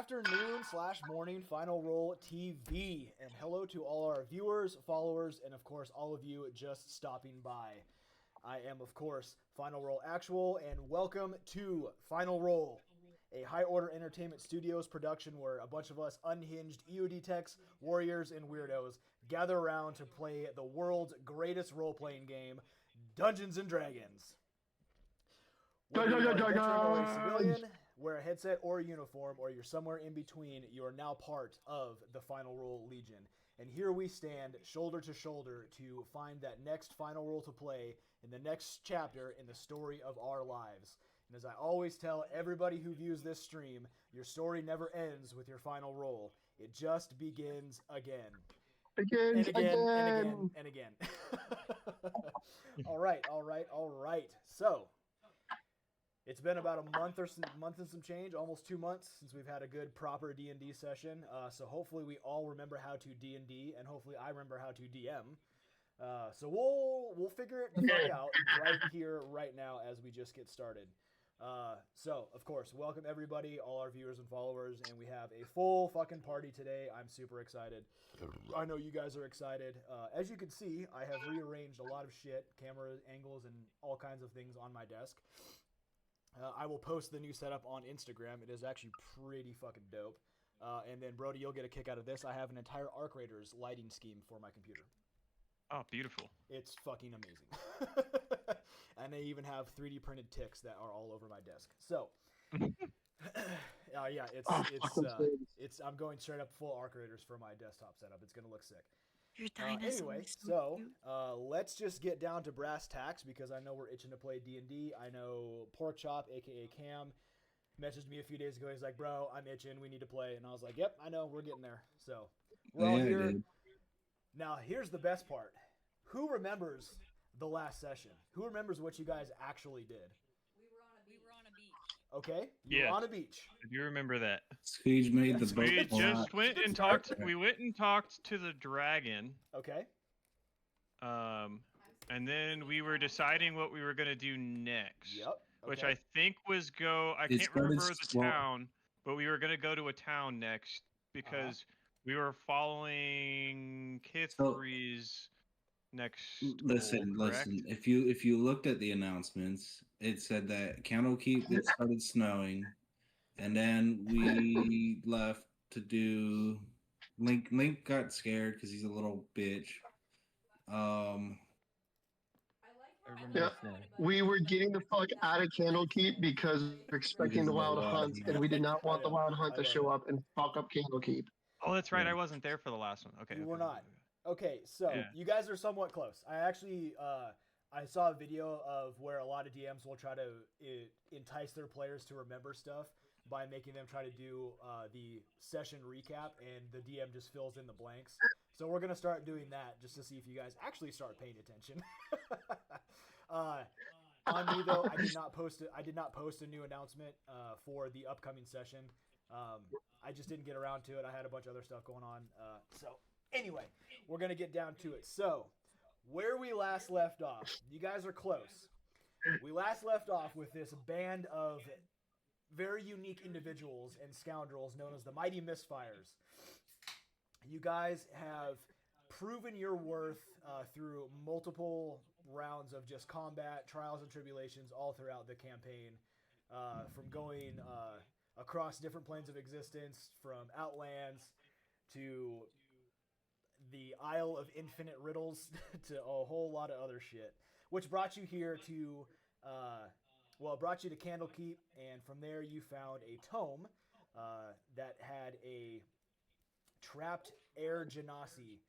afternoon/morning Final Roll TV, and hello to all our viewers, followers, and of course all of you just stopping by. I am of course Final Roll Actual, and welcome to Final Roll, a High Order Entertainment Studios production where a bunch of us unhinged EOD techs, warriors, and weirdos gather around to play the world's greatest role-playing game, Dungeons and Dragons. Whether you're a veteran or a civilian, wear a headset or a uniform, or you're somewhere in between, you are now part of the Final Roll Legion. And here we stand, shoulder to shoulder, to find that next final role to play in the next chapter in the story of our lives. And as I always tell everybody who views this stream, your story never ends with your final roll. It just begins again. Begins and again, again. and again, and again. All right. So, it's been about a month and some change, almost 2 months since we've had a good proper D&D session. So hopefully we all remember how to D&D, and hopefully I remember how to DM. So we'll figure it the fuck out right here, right now, as we just get started. So of course, welcome everybody, all our viewers and followers, and we have a full fucking party today. I'm super excited. I know you guys are excited. As you can see, I have rearranged a lot of shit, camera angles, and all kinds of things on my desk. I will post the new setup on Instagram. It is actually pretty fucking dope. And then, Brody, you'll get a kick out of this. I have an entire Arc Raiders lighting scheme for my computer. Oh, beautiful. It's fucking amazing. And they even have 3D printed ticks that are all over my desk. So, yeah, I'm going straight up full Arc Raiders for my desktop setup. It's going to look sick. Anyway, so let's just get down to brass tacks, because I know we're itching to play D&D. I know Porkchop, aka Cam, messaged me a few days ago. He's like, "Bro, I'm itching. We need to play." And I was like, "Yep, I know. We're getting there." So we're all here. Dude. Now, here's the best part. Who remembers the last session? Who remembers what you guys actually did? We were on a beach. Okay, you were on a beach. I do remember that. Squeege made the boat. We just went and talked. We went and talked to the dragon. Okay. And then we were deciding what we were gonna do next. Yep. Okay. Which I think was go. I can't remember the town, but we were gonna go to a town next because we were following Kithri's next. Listen. If you looked at the announcements, it said that Candlekeep it started snowing, and then we left to do. Link got scared because he's a little bitch. We were getting the fuck out of Candlekeep because we're expecting the Wild Hunt, and we did not want the Wild Hunt to show up and fuck up Candlekeep. Oh, that's right. I wasn't there for the last one. Okay. You were not. Okay, so you guys are somewhat close. I actually I saw a video of where a lot of DMs will try to entice their players to remember stuff by making them try to do the session recap, and the DM just fills in the blanks. So we're gonna start doing that just to see if you guys actually start paying attention. On me though, I did not post a new announcement for the upcoming session. I just didn't get around to it. I had a bunch of other stuff going on. So anyway, we're gonna get down to it. So where we last left off, you guys are close. We last left off with this band of very unique individuals and scoundrels known as the Mighty Misfires. You guys have proven your worth through multiple rounds of just combat, trials and tribulations all throughout the campaign, from going across different planes of existence, from Outlands to the Isle of Infinite Riddles to a whole lot of other shit, which brought you here to it brought you to Candlekeep, and from there you found a tome that had a trapped air genasi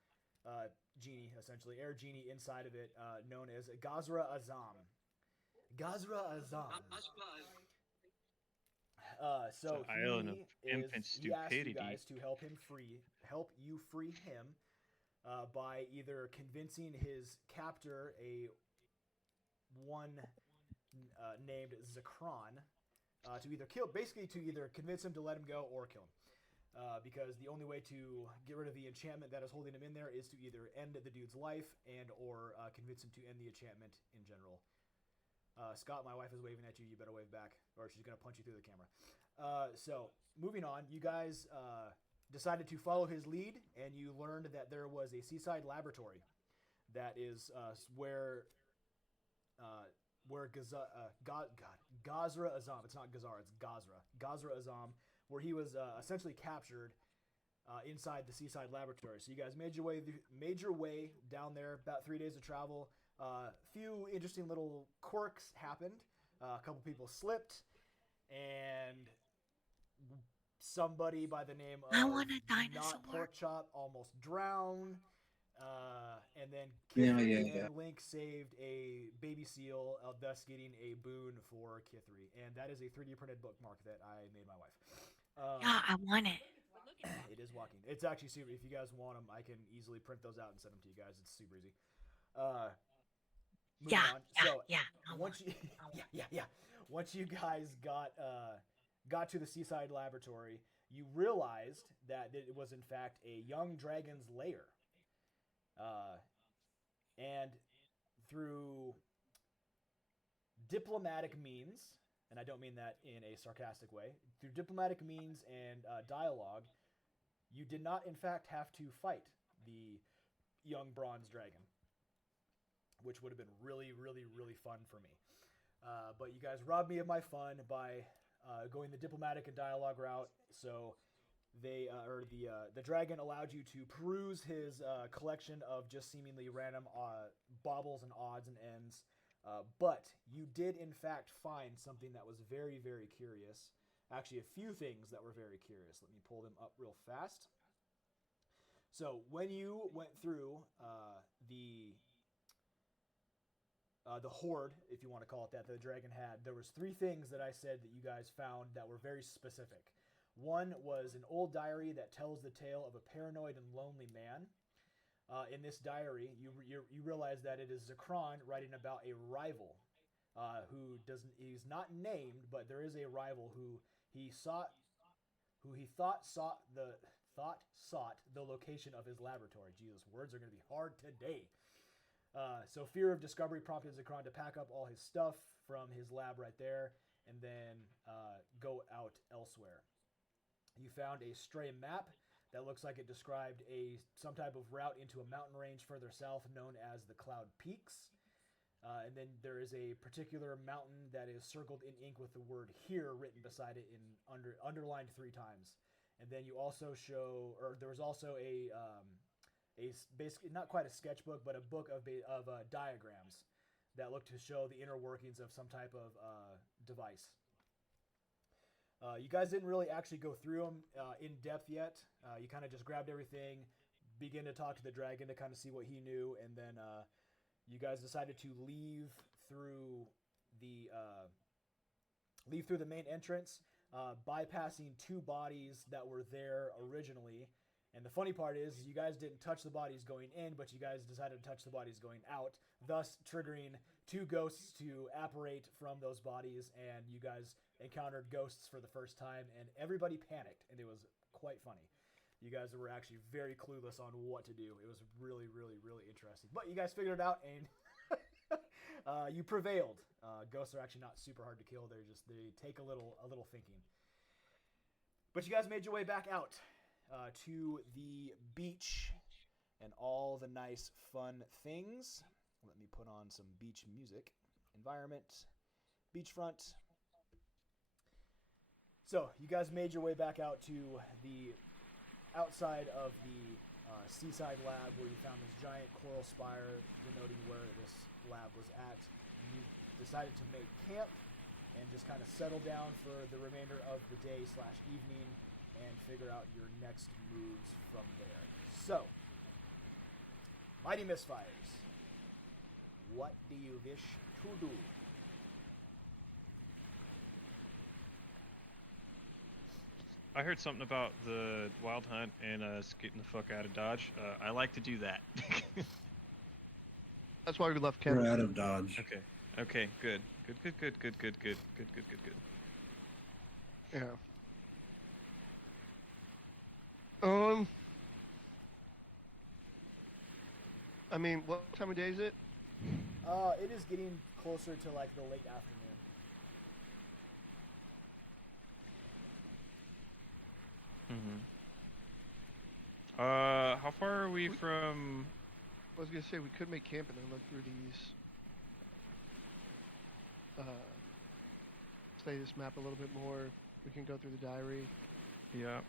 genie, essentially air genie inside of it, known as Gazra Azam. So he asked you guys to help you free him by either convincing his captor, one named Zikran, to either convince him to let him go or kill him. Because the only way to get rid of the enchantment that is holding him in there is to either end the dude's life or convince him to end the enchantment in general. Scott, my wife is waving at you. You better wave back, or she's going to punch you through the camera. So moving on, you guys decided to follow his lead, and you learned that there was a Seaside laboratory that is where Gazra Azam, it's not Gazara, it's Gazra Azam, where he was essentially captured inside the Seaside laboratory. So you guys made your way down there, about 3 days of travel. Few interesting little quirks happened. A couple people slipped, and somebody by the name of I want a dinosaur. Not Pork Chop almost drowned. And then Kithri and Link saved a baby seal, thus getting a boon for Kithri. And that is a 3D printed bookmark that I made my wife. Yeah, I want it. It is walking. It's actually super. If you guys want them, I can easily print those out and send them to you guys. It's super easy. Once you guys got to the Seaside laboratory, you realized that it was in fact a young dragon's lair. And through diplomatic means, and I don't mean that in a sarcastic way, through diplomatic means and dialogue, you did not in fact have to fight the young bronze dragon, which would have been really, really, really fun for me. But you guys robbed me of my fun by going the diplomatic and dialogue route. So the dragon allowed you to peruse his collection of just seemingly random baubles and odds and ends. But you did in fact find something that was very, very curious. Actually, a few things that were very curious. Let me pull them up real fast. So when you went through the hoard, if you want to call it that, the dragon had, there was 3 things that I said that you guys found that were very specific. One was an old diary that tells the tale of a paranoid and lonely man. In this diary, you realize that it is Zikran writing about a rival he's not named, but there is a rival who he thought sought the location of his laboratory. Jesus, words are going to be hard today. So fear of discovery prompted Zikran to pack up all his stuff from his lab right there and then go out elsewhere. You found a stray map that looks like it described some type of route into a mountain range further south known as the Cloud Peaks. And then there is a particular mountain that is circled in ink with the word "here" written beside it in underlined 3 times. And then you also there was also a basically not quite a sketchbook, but a book of diagrams that look to show the inner workings of some type of device. You guys didn't really actually go through them in depth yet. You kind of just grabbed everything, begin to talk to the dragon to kind of see what he knew, and then you guys decided to leave through the main entrance, bypassing 2 bodies that were there originally. And the funny part is you guys didn't touch the bodies going in, but you guys decided to touch the bodies going out, thus triggering 2 ghosts to apparate from those bodies, and you guys encountered ghosts for the first time, and everybody panicked, and it was quite funny. You guys were actually very clueless on what to do. It was really, really, really interesting. But you guys figured it out, and you prevailed. Ghosts are actually not super hard to kill. They take a little thinking. But you guys made your way back out to the beach and all the nice fun things. Let me put on some beach music. Environment, beachfront. So you guys made your way back out to the outside of the Seaside lab, where you found this giant coral spire denoting where this lab was at. You decided to make camp and just kind of settle down for the remainder of the day / evening and figure out your next moves from there. So, Mighty Misfires, what do you wish to do? I heard something about the wild hunt and getting the fuck out of Dodge. I like to do that. That's why we left We're Canada. out of Dodge. Okay, good. Yeah. I mean, what time of day is it? It is getting closer to like the late afternoon. How far are we from? I was gonna say we could make camp and then look through these. Study this map a little bit more. We can go through the diary. Yeah.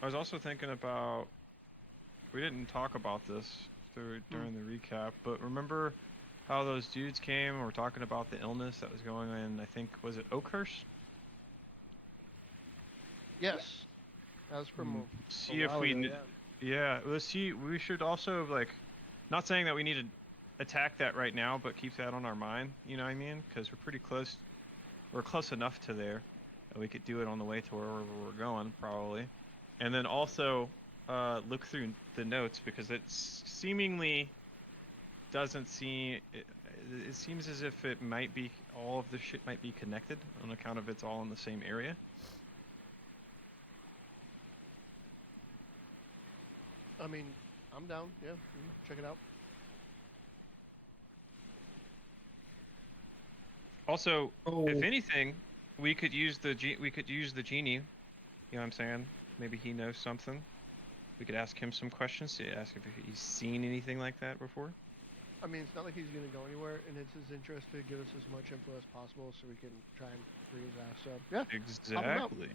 I was also thinking about. We didn't talk about this during the recap, but remember how those dudes came and were talking about the illness that was going on? I think was it Oakhurst? Yes. That was from see if we. Yeah, let's see. We should also like, not saying that we need to attack that right now, but keep that on our mind. You know what I mean? Because we're pretty close. We're close enough to there that we could do it on the way to wherever we're going, probably. And then also look through the notes because it seemingly doesn't seem. It seems as if it might be all of the shit might be connected on account of it's all in the same area. I mean, I'm down. Yeah, check it out. Also, if anything, we could use the genie. You know what I'm saying? Maybe he knows something. We could ask him some questions to ask if he's seen anything like that before. I mean, it's not like he's going to go anywhere, and it's his interest to give us as much info as possible so we can try and free his ass. So, yeah. Exactly.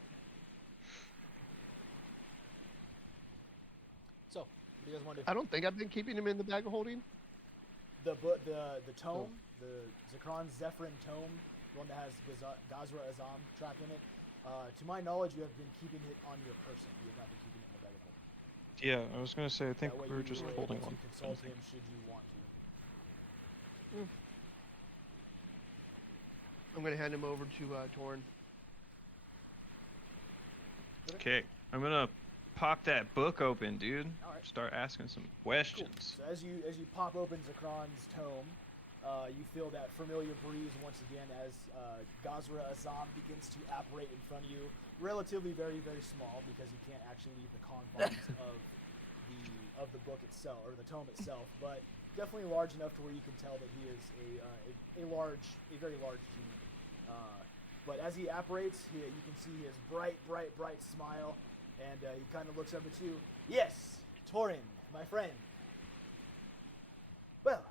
So, what do you guys want to do? I don't think I've been keeping him in the bag of holding. The tome, the Zikran Zephyrin tome, the one that has Gazra Azam trapped in it. To my knowledge, you have been keeping it on your person. You have not been keeping it in the bag of holding. Yeah, I was gonna say. I think That way we were you just able holding to one. consult him should you want to. I'm going to hand him over to Torn. Okay, I'm gonna pop that book open, dude. All right. Start asking some Cool. questions. So as you pop open Zikran's tome, you feel that familiar breeze once again as Gazra Azam begins to apparate in front of you. Relatively very, very small because you can't actually leave the confines of the book itself or the tome itself, but definitely large enough to where you can tell that he is a very large genie. But as he apparates, you can see his bright smile, and he kind of looks up at you. Yes, Torin, my friend. Well,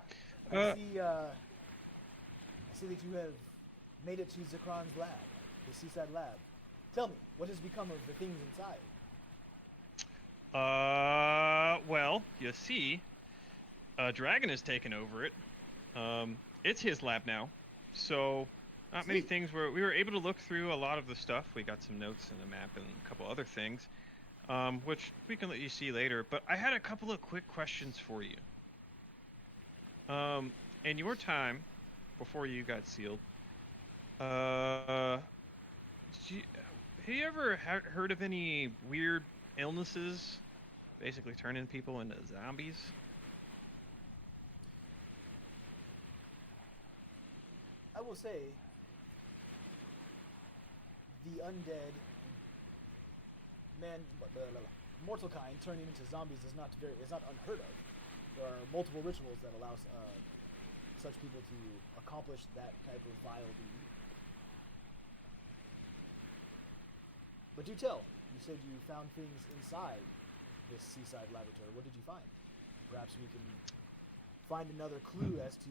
I see that you have made it to Zikran's lab, the Seaside lab. Tell me, what has become of the things inside? Well, you see, a dragon has taken over it. It's his lab now, so not many things we were able to look through a lot of the stuff. We got some notes and a map and a couple other things, which we can let you see later. But I had a couple of quick questions for you. In your time, before you got sealed, have you ever heard of any weird illnesses, basically turning people into zombies? I will say, the undead, mortal kind turning into zombies is not unheard of. There are multiple rituals that allow such people to accomplish that type of vile deed. But do tell. You said you found things inside this Seaside laboratory. What did you find? Perhaps we can find another clue as to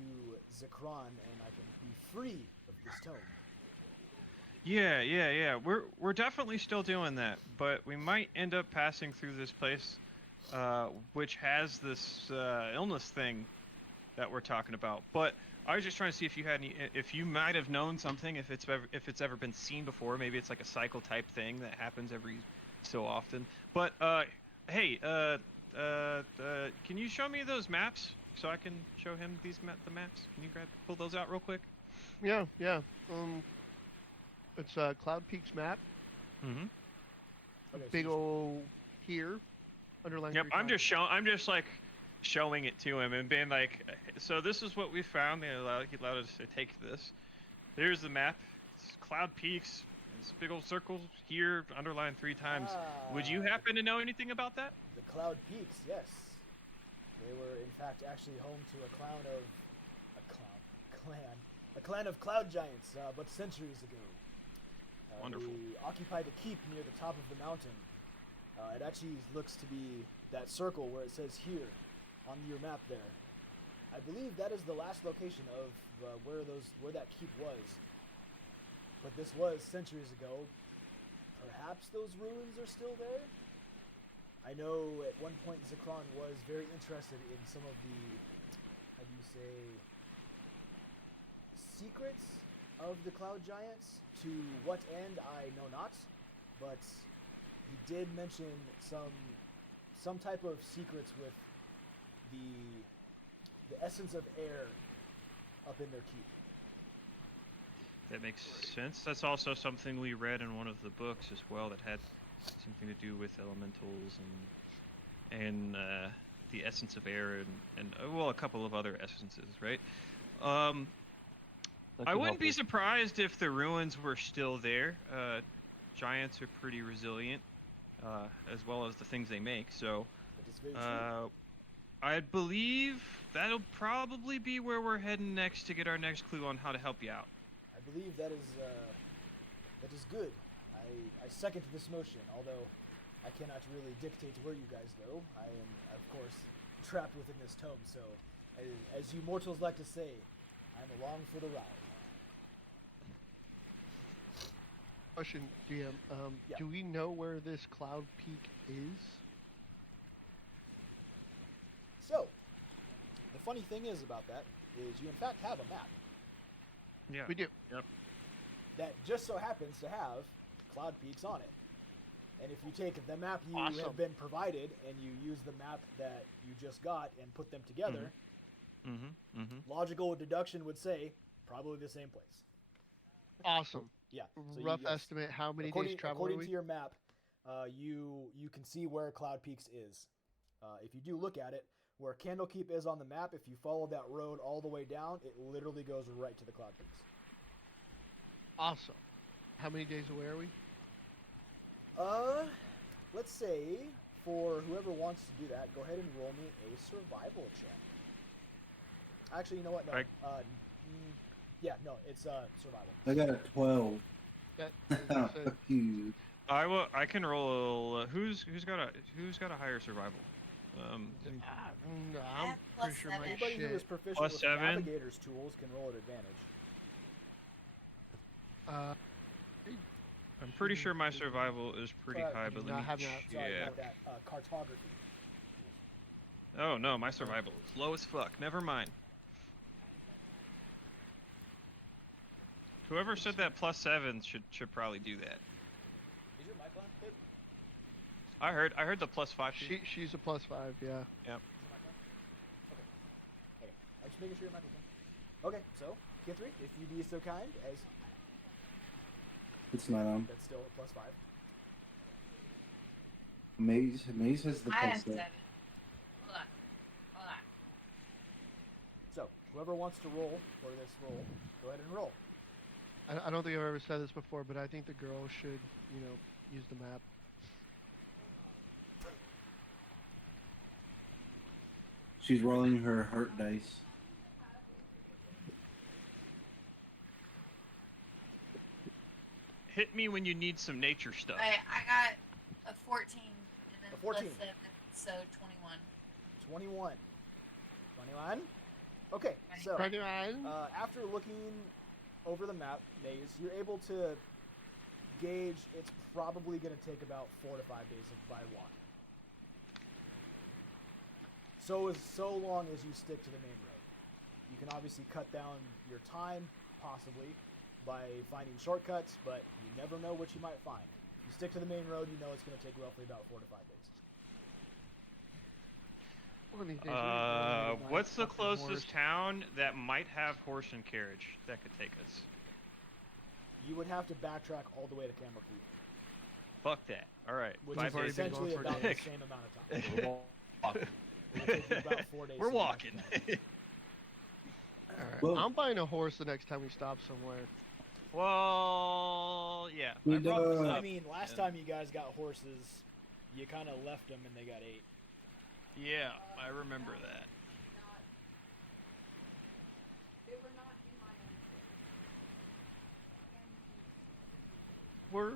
Zikran, and I can be free of this tome. Yeah. We're definitely still doing that, but we might end up passing through this place, which has this illness thing that we're talking about. But I was just trying to see if you had if you might have known something, if it's ever been seen before. Maybe it's like a cycle type thing that happens every so often. But hey, can you show me those maps so I can show him the maps? Can you pull those out real quick? Yeah. It's Cloud Peaks map. Mm-hmm. Okay, Big ol' here, underlined. Yep, I'm just showing it to him and being like, so this is what we found. He allowed us to take this. There's the map. It's Cloud Peaks. It's big old circles here, underlined 3 times. Would you happen to know anything about that? The Cloud Peaks, yes. They were in fact actually home to a clan of cloud giants, but centuries ago. Wonderful. They occupied a keep near the top of the mountain. It actually looks to be that circle where it says here on your map there. I believe that is the last location of where that keep was. But this was centuries ago. Perhaps those ruins are still there? I know at one point Zikran was very interested in some of the, how do you say, secrets of the Cloud Giants. To what end, I know not. But he did mention some type of secrets with the essence of air up in their keep. That makes sense. That's also something we read in one of the books as well that had something to do with elementals and the essence of air and well, a couple of other essences, right? I wouldn't be surprised if the ruins were still there. Giants are pretty resilient, as well as the things they make. So, That is very true. I believe that'll probably be where we're heading next to get our next clue on how to help you out. I believe that is good. I second this motion, although I cannot really dictate where you guys go. I am, of course, trapped within this tome, so as you mortals like to say, I'm along for the ride. Question, DM. Yeah. Do we know where this Cloud Peak is? So, the funny thing is about that is you in fact have a map Yeah. We do. Yep. that just so happens to have cloud peaks on it. And if you take the map you Awesome. have been provided and you use the map that you just got and put them together, Mm-hmm. Mm-hmm. logical deduction would say probably the same place. Awesome. Yeah. So Rough yes, estimate. How many according, days travel are according we? to your map, you can see where Cloud Peaks is. If you do look at it, where Candlekeep is on the map, if you follow that road all the way down, it literally goes right to the Cloud Peaks. Awesome. How many days away are we? Let's say for whoever wants to do that, go ahead and roll me a survival check. Actually, you know what? No. Yeah, no, it's survival. I got a 12. That, as I said, Fuck you. I can roll. Who's got a higher survival? I'm have pretty plus sure my seven. Anybody who is shit. proficient Plus with 7. navigator's tools can roll at advantage. I'm pretty sure my survival is pretty Sorry, high, I but do let not me have that. Sorry check. about that. Cartography. Oh no, my survival is low as fuck. Never mind. Whoever said that +7 should probably do that. Is your mic on? Babe? I heard the +5. She's a +5, yeah. Is your mic on? Okay. Okay. I'm just making sure your mic is on. Okay, so, K3, if you be so kind as... It's not on. That's still a +5. Maze has the I have plus 7. 7. Hold on. Hold on. So, whoever wants to roll for this roll, go ahead and roll. I don't think I've ever said this before, but I think the girl should, use the map. She's rolling her hurt dice. Hit me when you need some nature stuff. I got a 14 and then A 14. plus 7, so 21. 21. 21? Okay, so... after looking over the map, Maze, you're able to gauge it's probably going to take about 4 to 5 days by walk. So long as you stick to the main road. You can obviously cut down your time, possibly, by finding shortcuts, but you never know what you might find. If you stick to the main road, you know it's going to take roughly about 4 to 5 days. One of these days, we need to go buy a What's the fucking horse. closest town that might have horse and carriage that could take us? You would have to backtrack all the way to Camel Keep, Fuck that. All right. which We've is already been essentially going for about the days. same amount of time. It'll take you about 4 days. We're to walking. Alright, Well- I'm buying a horse the next time we stop somewhere. Well, yeah. We I brought this don't- up. I mean, last time you guys got horses, you kind of left them and they got 8. Yeah, I remember that. They were not in my own We're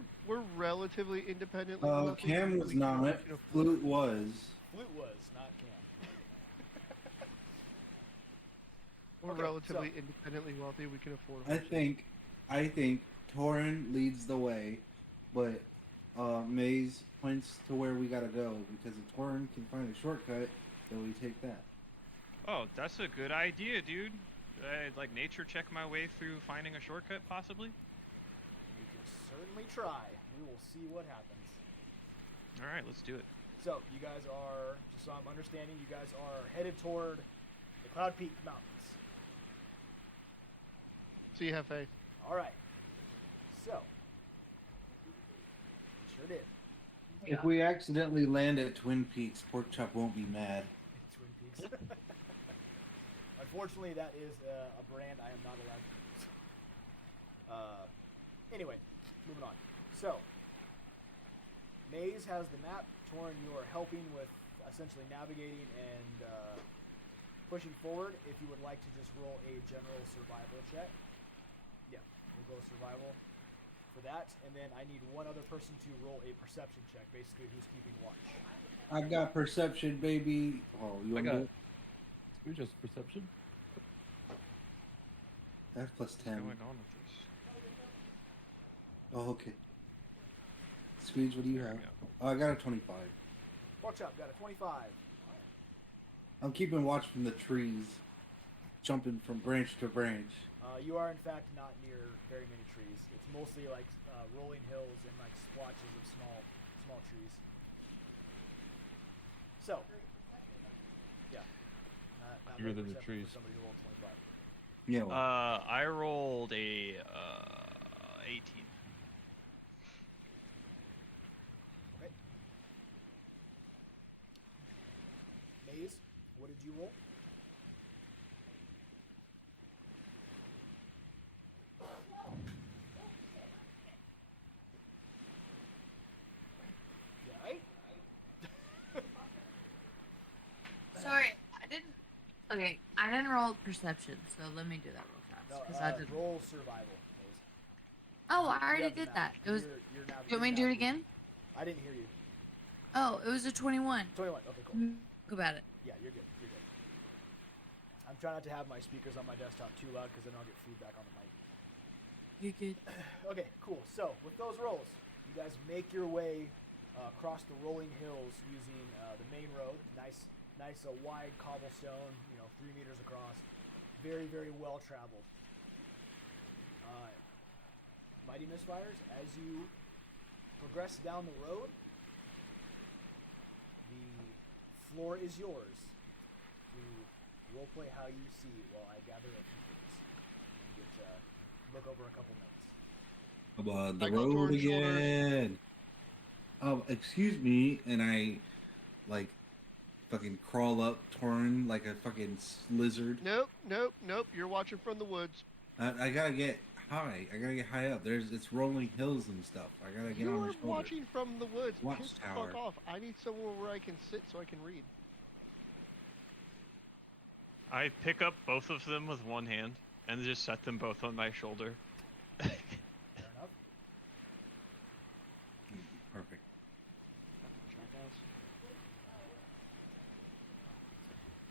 relatively independently. Oh, wealthy. Cam was We can- not. we can afford- Flute was. Flute was, not Cam. We're Okay, relatively so- independently wealthy. We can afford. I horses. think Torin leads the way, but Maze points to where we gotta go because if Torin can find a shortcut, then we take that. Oh, that's a good idea, dude. I'd like nature check my way through finding a shortcut, possibly. You can certainly try. We will see what happens. All right, let's do it. So, you guys are, just so I'm understanding, you guys are headed toward the Cloud Peak Mountains. So you have faith. Alright. So, we sure did. If we accidentally land at Twin Peaks, Porkchop won't be mad. Twin Peaks. Unfortunately, that is a brand I am not allowed to use. Anyway, moving on. So, Maze has the map. Torin, you are helping with essentially navigating and pushing forward. If you would like to just roll a general survival check. Yeah, we'll go survival for that. And then I need one other person to roll a perception check, basically who's keeping watch. I got perception, baby. Oh, you want to You're just perception. F plus 10. What's going on with this? Oh, okay. Screech, what do you There have? we go. Oh, I got a 25. Workshop got a 25. I'm keeping watch from the trees, jumping from branch to branch. You are in fact not near very many trees. It's mostly like rolling hills and like splotches of small trees. So, yeah, not Fewer very than the perceptive trees. for somebody who rolled 25. Yeah, well, I rolled a 18. Okay. Maze, what did you roll? You alright? Sorry, I didn't. Okay, I didn't roll perception, so let me do that real fast. No, 'cause I didn't. roll survival, Maze. Oh, I You already have the did map. that. It was. You're Do you want me to do it navigating. again? I didn't hear you. Oh, it was a 21. 21. Okay, cool. Think about it. Yeah, you're good. You're good. I'm trying not to have my speakers on my desktop too loud because then I'll get feedback on the mic. You're good. Okay, cool. So with those rolls, you guys make your way across the rolling hills using the main road. Nice, wide cobblestone. 3 meters across. Very, very well traveled. Mighty Misfires, as you progress down the road, the floor is yours to roleplay how you see while I gather a few things and get look over a couple notes. about the I got road Torin's shoulders. again. Oh, excuse me, and I, like, fucking crawl up Torin like a fucking lizard. Nope. You're watching from the woods. I gotta get high. I gotta get high up. It's rolling hills and stuff. I gotta get You on are the shoulder. watching from the woods. Piss the Watchtower. fuck off. I need somewhere where I can sit so I can read. I pick up both of them with one hand and just set them both on my shoulder. Fair enough. Perfect. Jackass.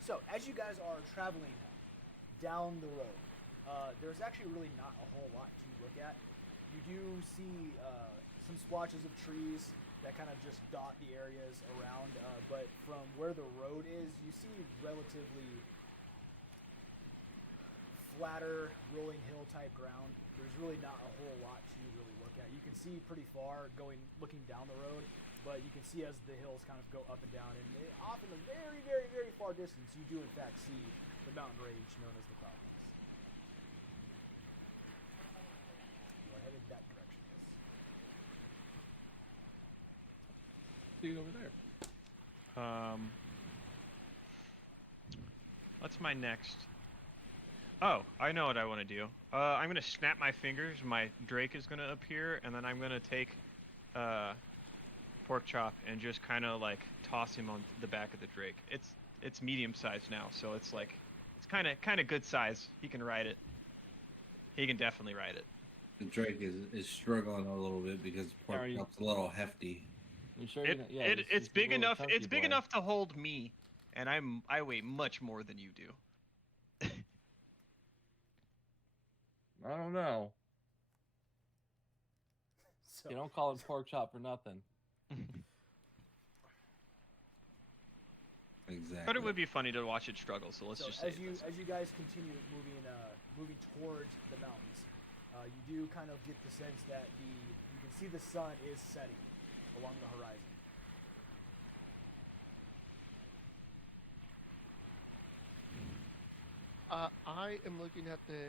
So, as you guys are traveling down the road, there's actually really not a whole lot to look at. You do see some splotches of trees that kind of just dot the areas around, but from where the road is, you see relatively flatter, rolling hill type ground. There's really not a whole lot to really look at. You can see pretty far looking down the road, but you can see as the hills kind of go up and down, and off in the very, very, very far distance, you do in fact see the mountain range known as the Cloud Peaks. You are headed that direction, yes. See it over there. What's my next? Oh, I know what I want to do. I'm gonna snap my fingers. My Drake is gonna appear, and then I'm gonna take Pork Chop and just kind of like toss him on the back of the Drake. It's medium sized now, so it's like it's kind of good size. He can ride it. He can definitely ride it. The Drake is struggling a little bit because pork Are you- chop's a little hefty. You sure? It's big enough. It's big enough to hold me, and I weigh much more than you do. I don't know. So, You don't call it pork chop for nothing. Exactly. But it would be funny to watch it struggle. So let's just say as you guys continue moving towards the mountains, you do kind of get the sense that you can see the sun is setting along the horizon. I am looking at the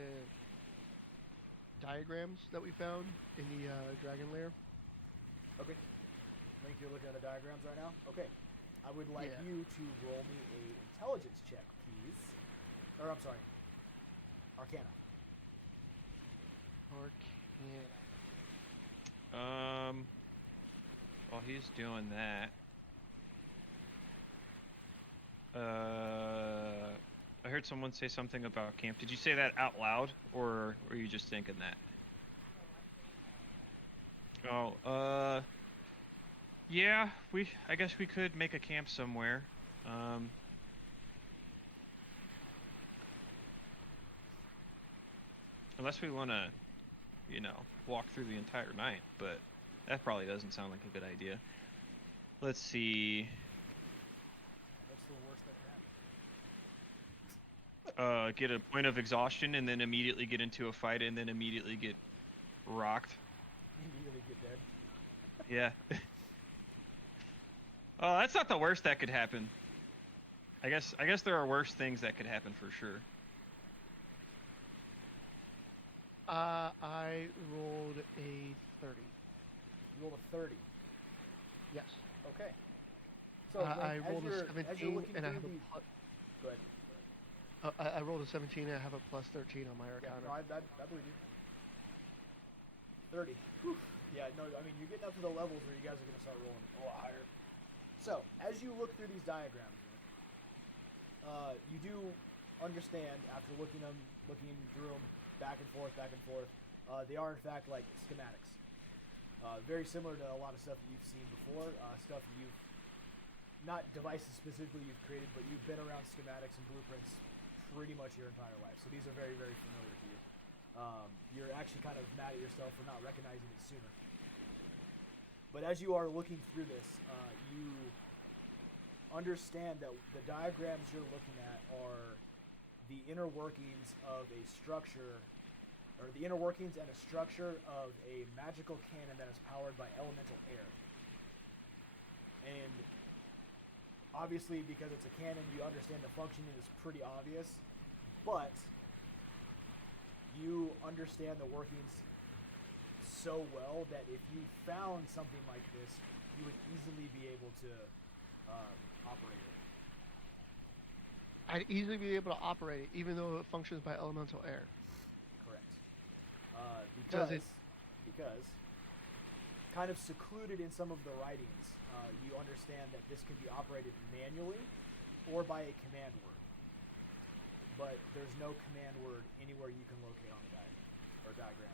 diagrams that we found in the dragon lair. Okay. I think you're looking at the diagrams right now. Okay. I would like Yeah. you to roll me a intelligence check, please. Or I'm sorry, Arcana. While he's doing that, I heard someone say something about camp. Did you say that out loud, or were you just thinking that? Oh, yeah, I guess we could make a camp somewhere. Unless we want to, walk through the entire night, but that probably doesn't sound like a good idea. Let's see. What's the worst that can happen? Get a point of exhaustion and then immediately get into a fight and then immediately get rocked. Immediately get dead. Yeah. Oh, that's not the worst that could happen. I guess there are worse things that could happen for sure. I rolled a 30. You rolled a 30. Yes. Okay. So I as rolled a you're 17 looking and I through have a these- plus. Go ahead. I rolled a 17 and I have a plus 13 on my Yeah, Arcana. no, I believe you. 30. Whew. Yeah, no, I mean, you're getting up to the levels where you guys are going to start rolling a lot higher. So, as you look through these diagrams, you do understand, after looking through them back and forth, they are, in fact, like schematics. Very similar to a lot of stuff that you've seen before, stuff you've, not devices specifically you've created, but you've been around schematics and blueprints pretty much your entire life. So these are very, very familiar to you. You're actually kind of mad at yourself for not recognizing it sooner. But as you are looking through this, you understand that the diagrams you're looking at are the inner workings of a structure, or the inner workings and a structure of a magical cannon that is powered by elemental air. And obviously, because it's a cannon, you understand the functioning is pretty obvious, but you understand the workings so well that if you found something like this, you would easily be able to operate it. I'd easily be able to operate it, even though it functions by elemental air. Correct. Does it- Because kind of secluded in some of the writings, you understand that this can be operated manually or by a command word. But there's no command word anywhere you can locate on the diagram.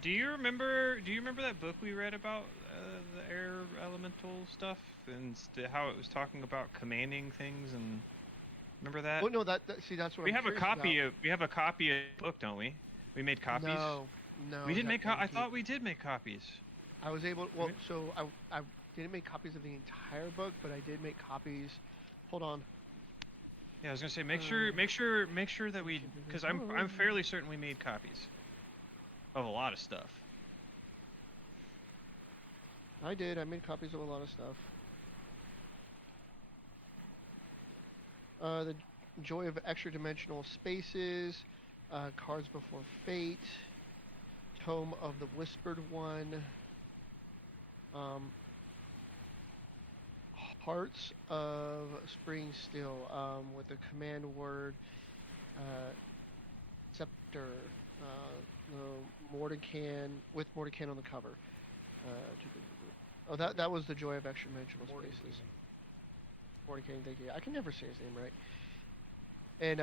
Do you remember that book we read about the air elemental stuff and how it was talking about commanding things and remember that? Well, no, see, that's what we I'm have a curious copy about. of the book, don't we? We made copies. No, we didn't make. I I thought we did make copies. I was able. Well, Right. so I didn't make copies of the entire book, but I did make copies. Hold on. Yeah, I was gonna say make sure that we, because I'm fairly certain we made copies of a lot of stuff. I did. I made copies of a lot of stuff. The Joy of Extra Dimensional Spaces, Cards Before Fate, Tome of the Whispered One, Hearts of Spring Steel, with the command word, Scepter, the Mordencan, with Mordencan on the cover. Oh, that was the Joy of Extra Dimensional Spaces. Mordencan, thank you. I can never say his name right. And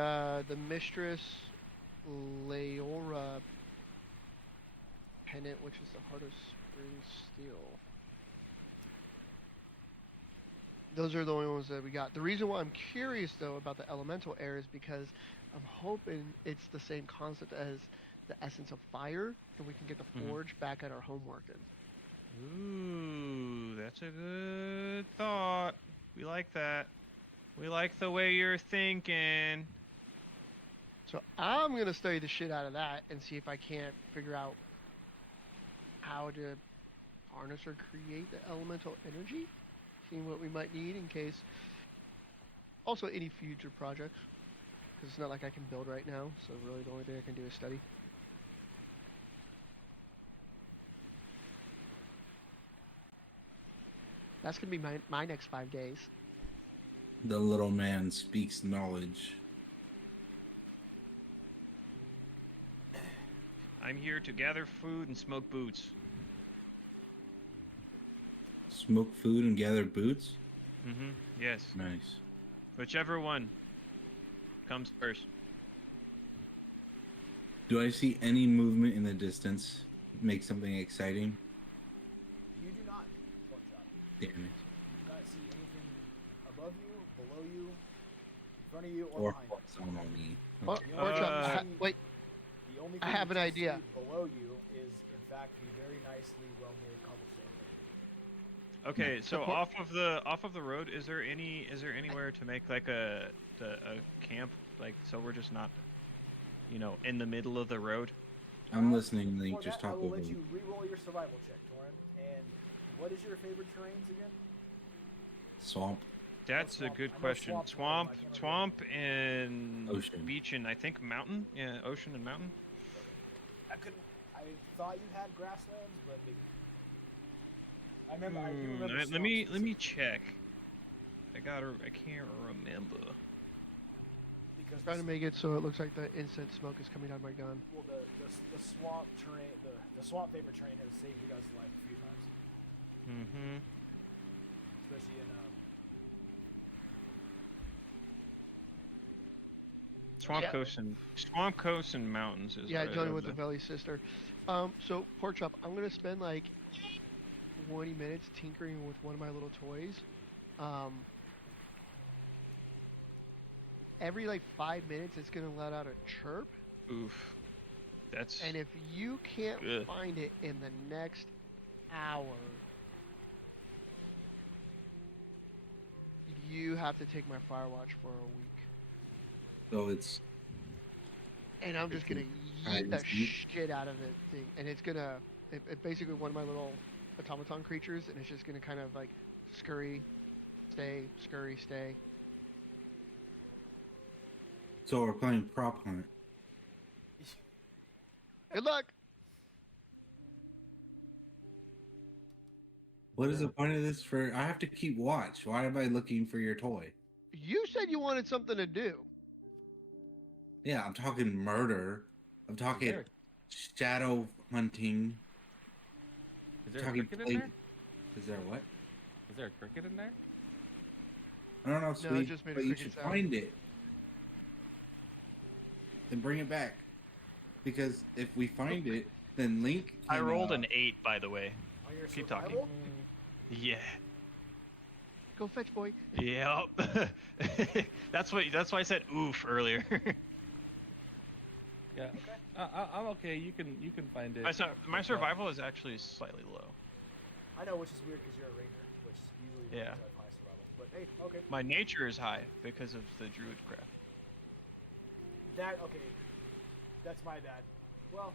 the Mistress, Leora pendant, which is the heart of spring steel. Those are the only ones that we got. The reason why I'm curious though about the elemental air is because I'm hoping it's the same concept as the essence of fire, and we can get the forge back at our home working. Ooh, that's a good thought. We like that. We like the way you're thinking. So I'm gonna study the shit out of that and see if I can't figure out how to harness or create the elemental energy. Seeing what we might need in case. Also, any future projects, because it's not like I can build right now. So really, the only thing I can do is study. That's gonna be my next 5 days. The little man speaks knowledge. I'm here to gather food and smoke boots. Smoke food and gather boots? Mm-hmm. Yes. Nice. Whichever one comes first. Do I see any movement in the distance? Make something exciting? You do not, pork chop. Damn it. You do not see anything above you, below you, in front of you, or Or behind you. someone on me. Or, Okay. The only thing you see- wait, The only I thing have you an can idea. see below you is, in fact, the very nicely well-made cobblestone road. Okay, so off of the road, is there anywhere to make like a camp, like so we're just not, in the middle of the road? I'm listening, Link. For Just that, I talk will over let me. you re-roll your survival check, Torin. And what is your favorite terrains again? Swamp. That's a swamp. good I know question. swamp, I can't remember Swamp and Ocean. beach and I think mountain. Yeah, ocean and mountain. I thought you had grasslands, but maybe. I do remember. Let swamps me specifically, check. I can't remember. Because trying to make it so it looks like the instant smoke is coming out of my gun. well, the swamp terrain, the swamp favorite terrain has saved you guys' life a few times, Mm-hmm. especially in Swamp coast and mountains is. Yeah, what I join love with the Valley Sister. So pork chop, I'm gonna spend like 20 minutes tinkering with one of my little toys. Every like 5 minutes, it's gonna let out a chirp, Oof. That's. and if you can't Ugh. find it in the next hour, you have to take my Firewatch for a week. So it's And I'm just gonna yeet the shit out of it thing, and it's gonna it basically one of my little automaton creatures, and it's just gonna kind of like scurry, stay. so we're playing prop hunt. Good luck. What is the point of this? I have to keep watch. Why am I looking for your toy? You said you wanted something to do. Yeah, I'm talking murder. I'm talking there- shadow hunting. Is there a Talking cricket in play- there? Is there what? Is there a cricket in there? I don't know, No, it sweet, just made a but you cricket should sound. find it. Then bring it back. Because if we find it, then Link I can, rolled an 8, by the way. on your Keep survival. talking. Yeah. Go fetch, boy. Yep. that's why I said oof earlier. Yeah. I'm okay. You can find it. My survival is actually slightly low. I know, which is weird because you're a ranger, which usually Yeah. means I have high survival. But hey, okay. My nature is high because of the druid craft. Okay. That's my bad. Well,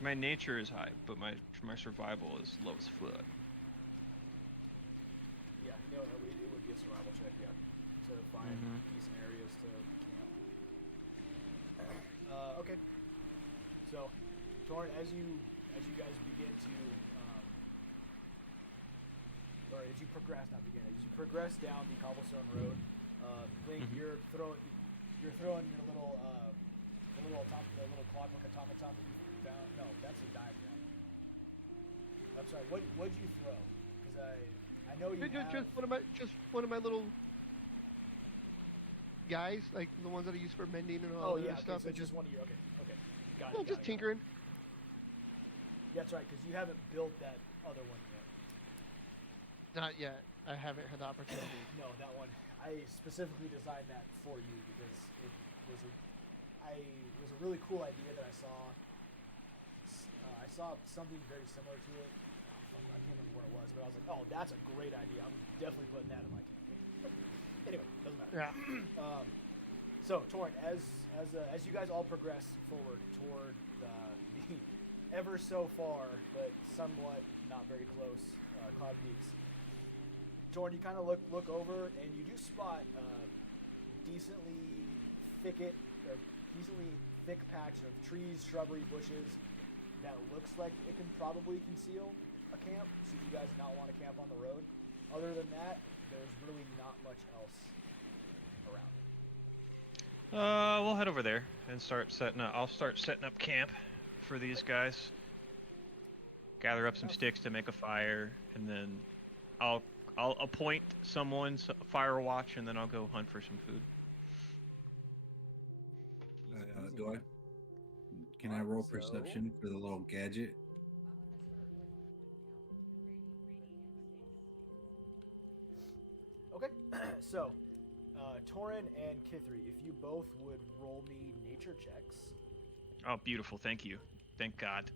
My nature is high, but my survival is low as fuck. yeah, it would be a survival check, yeah, to find Mhm. decent areas to camp. Okay. So, Torn, as you guys begin to, or as you progress, not begin, as you progress down the cobblestone road, Link, Mhm. you're throwing your little the little clockwork automaton that you found. No, that's a diagram. I'm sorry. What'd you throw? Because I know you have. Just one of my little. guys, like the ones that are used for mending and all Oh that yeah, okay, stuff. so it's just one of your. Okay, okay, got it. No, got just it, got it. tinkering. Yeah, that's right, because you haven't built that other one yet. Not yet. I haven't had the opportunity. No, that one. I specifically designed that for you because it was a really cool idea that I saw. I saw something very similar to it. Oh, fuck, I can't remember where it was, but I was like, "Oh, that's a great idea. I'm definitely putting that in my campaign." Anyway, doesn't matter. Yeah. So, Torrent, as you guys all progress forward toward the ever so far, but somewhat not very close, Cloud Peaks. Torrent, you kind of look over, and you do spot decently thick patch of trees, shrubbery, bushes that looks like it can probably conceal a camp. Should you guys not want to camp on the road? Other than that, there's really not much else around. We'll head over there and start setting up. I'll start setting up camp for these guys. Gather up some sticks to make a fire, and then I'll appoint someone's fire watch, and then I'll go hunt for some food. Do I? Can I roll perception for the little gadget? Okay, so Torin and Kithri, if you both would roll me nature checks. Oh, beautiful! Thank you. Thank God.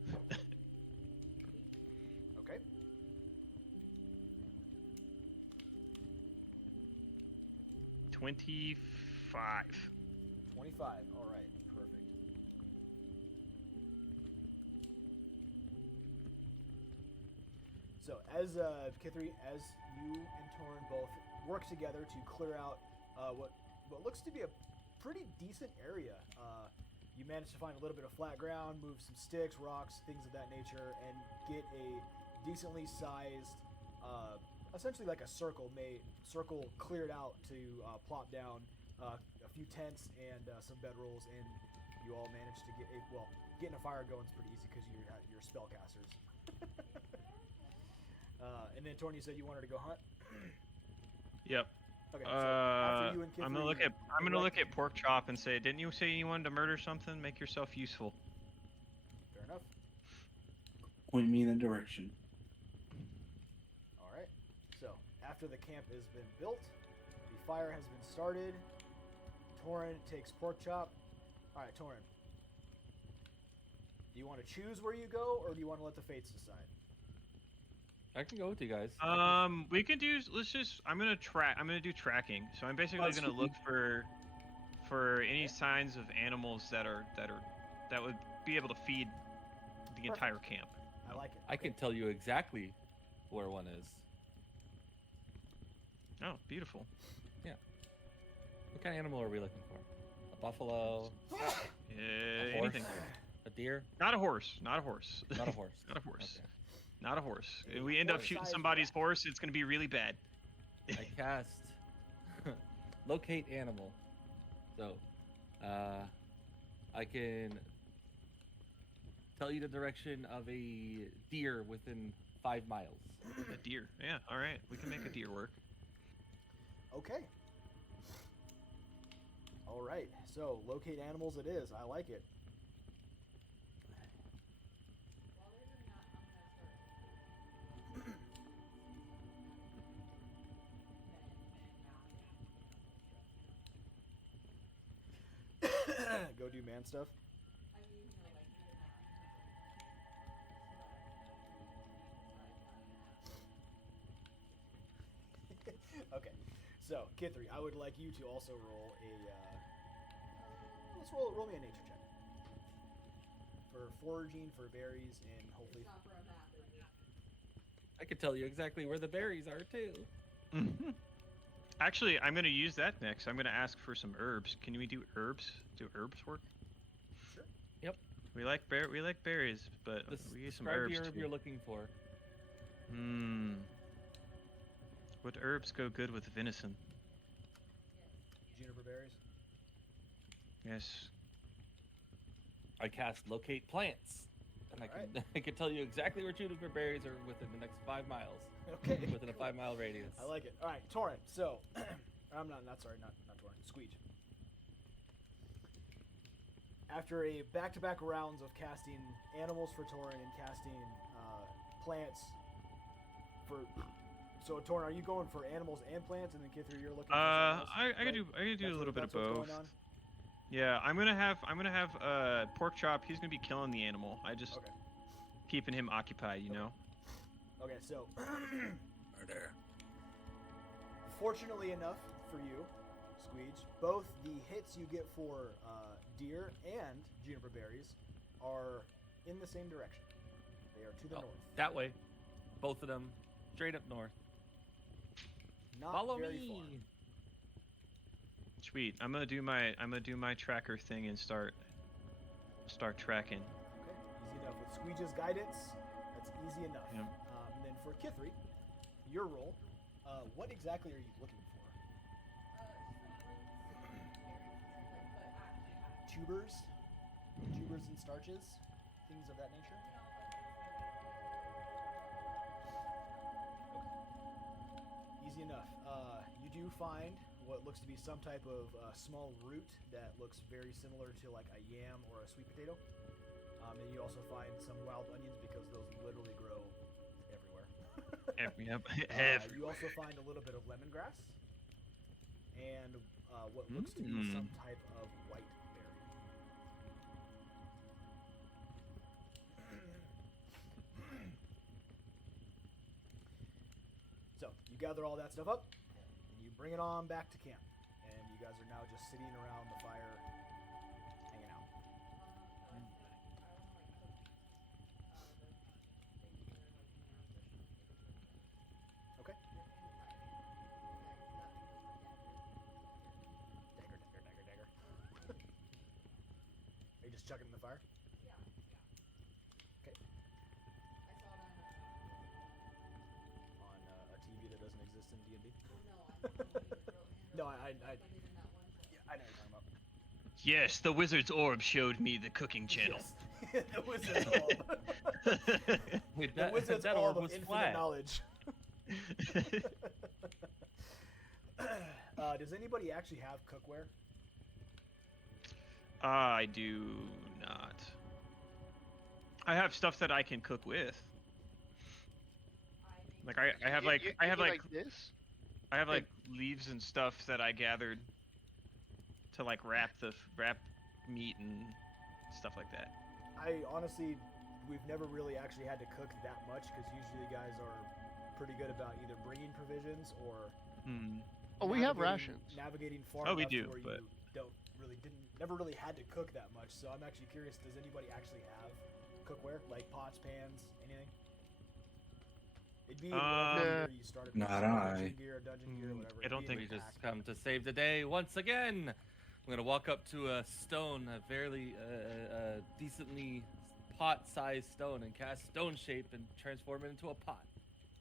Okay. $25. 25. All right. Perfect. So, as Kithri, as you and Torin both work together to clear out what looks to be a pretty decent area, you manage to find a little bit of flat ground, move some sticks, rocks, things of that nature, and get a decently sized, essentially like a circle cleared out to plop down a few tents and some bedrolls, and you all managed to getting a fire going is pretty easy because you're spellcasters. And then Torn, you said you wanted to go hunt. Yep. Okay. So after you and I'm gonna look at Pork Chop and say, didn't you say you wanted to murder something? Make yourself useful. Fair enough. Point me in the direction. All right. So after the camp has been built, the fire has been started. Torin takes Pork Chop. All right, Torin. Do you want to choose where you go, or do you want to let the fates decide? I can go with you guys. We can do. I'm gonna do tracking. So I'm basically gonna look for any signs of animals that would be able to feed the entire camp. I like it. I can tell you exactly where one is. Oh, beautiful. Yeah. What kind of animal are we looking for? A buffalo? Anything. A deer? Not a horse. Not a horse. Not a horse. Not a horse. Okay. Not a horse. If we end up shooting somebody's horse, it's gonna be really bad. I cast locate animal. So, I can tell you the direction of a deer within 5 miles. A deer. Yeah. All right. We can make a deer work. Okay. All right. So locate animals. It is. I like it. Go do man stuff. Okay, so Kithri, I would like you to also roll a. Let's roll me a nature check for foraging for berries and hopefully. I could tell you exactly where the berries are too. Actually, I'm gonna use that next. I'm gonna ask for some herbs. Can we do herbs? Do herbs work? Sure. Yep. We like berries, but we use some Describe herbs the herb too. you're looking for. What herbs go good with venison? Juniper berries. Yes. I cast locate plants, and I can tell you exactly where juniper berries are within the next 5 miles. Okay. Within a 5 mile radius. I like it. All right, Torin. So, I'm not Torin. Squeege. after a back-to-back rounds of casting animals for Torin and casting plants for. So Torin, are you going for animals and plants, and then Kithri, you're looking for something else, I could do a little bit of both. Yeah, I'm gonna have pork chop. He's gonna be killing the animal. I just keeping him occupied, you know. Okay, so Murder. fortunately enough for you, Squeege, both the hits you get for deer and juniper berries are in the same direction. They are to the north. That way. Both of them straight up north. Not Follow very me. far. Sweet. I'm gonna do my tracker thing and start tracking. Okay, easy enough. With Squeege's guidance, that's easy enough. Yep. And then for Kithri, your roll, what exactly are you looking for? Tubers and starches, things of that nature? Okay. Easy enough. You do find what looks to be some type of small root that looks very similar to like a yam or a sweet potato. And you also find some wild onions because those literally grow everywhere. You also find a little bit of lemongrass and what looks to be some type of white berry. So you gather all that stuff up and you bring it on back to camp, and you guys are now just sitting around the fire hanging out. Okay. Dagger. Are you just chucking in the fire? Okay. On a TV that doesn't exist in D&D? No, I know what you're talking about. Yes, the wizard's orb showed me the cooking channel. Yes. The wizard's orb. Wait, The wizard's that orb orb of was infinite flat. knowledge. Does anybody actually have cookware? I do not. I have stuff that I can cook with. Like I have like I have like this. I have like leaves and stuff that I gathered to like wrap meat and stuff like that. I honestly, we've never really actually had to cook that much because usually guys are pretty good about either bringing provisions or. Oh, we have navigating- rations. Navigating far Oh, we enough do, where but- you never really had to cook that much. So I'm actually curious. Does anybody actually have cookware like pots, pans, anything? It'd be whatever gear you started with, Not dungeon I. gear, dungeon gear, whatever. I don't It'd be think in We the just pack. come to save the day once again. I'm gonna walk up to a stone, a fairly decently pot-sized stone, and cast stone shape and transform it into a pot.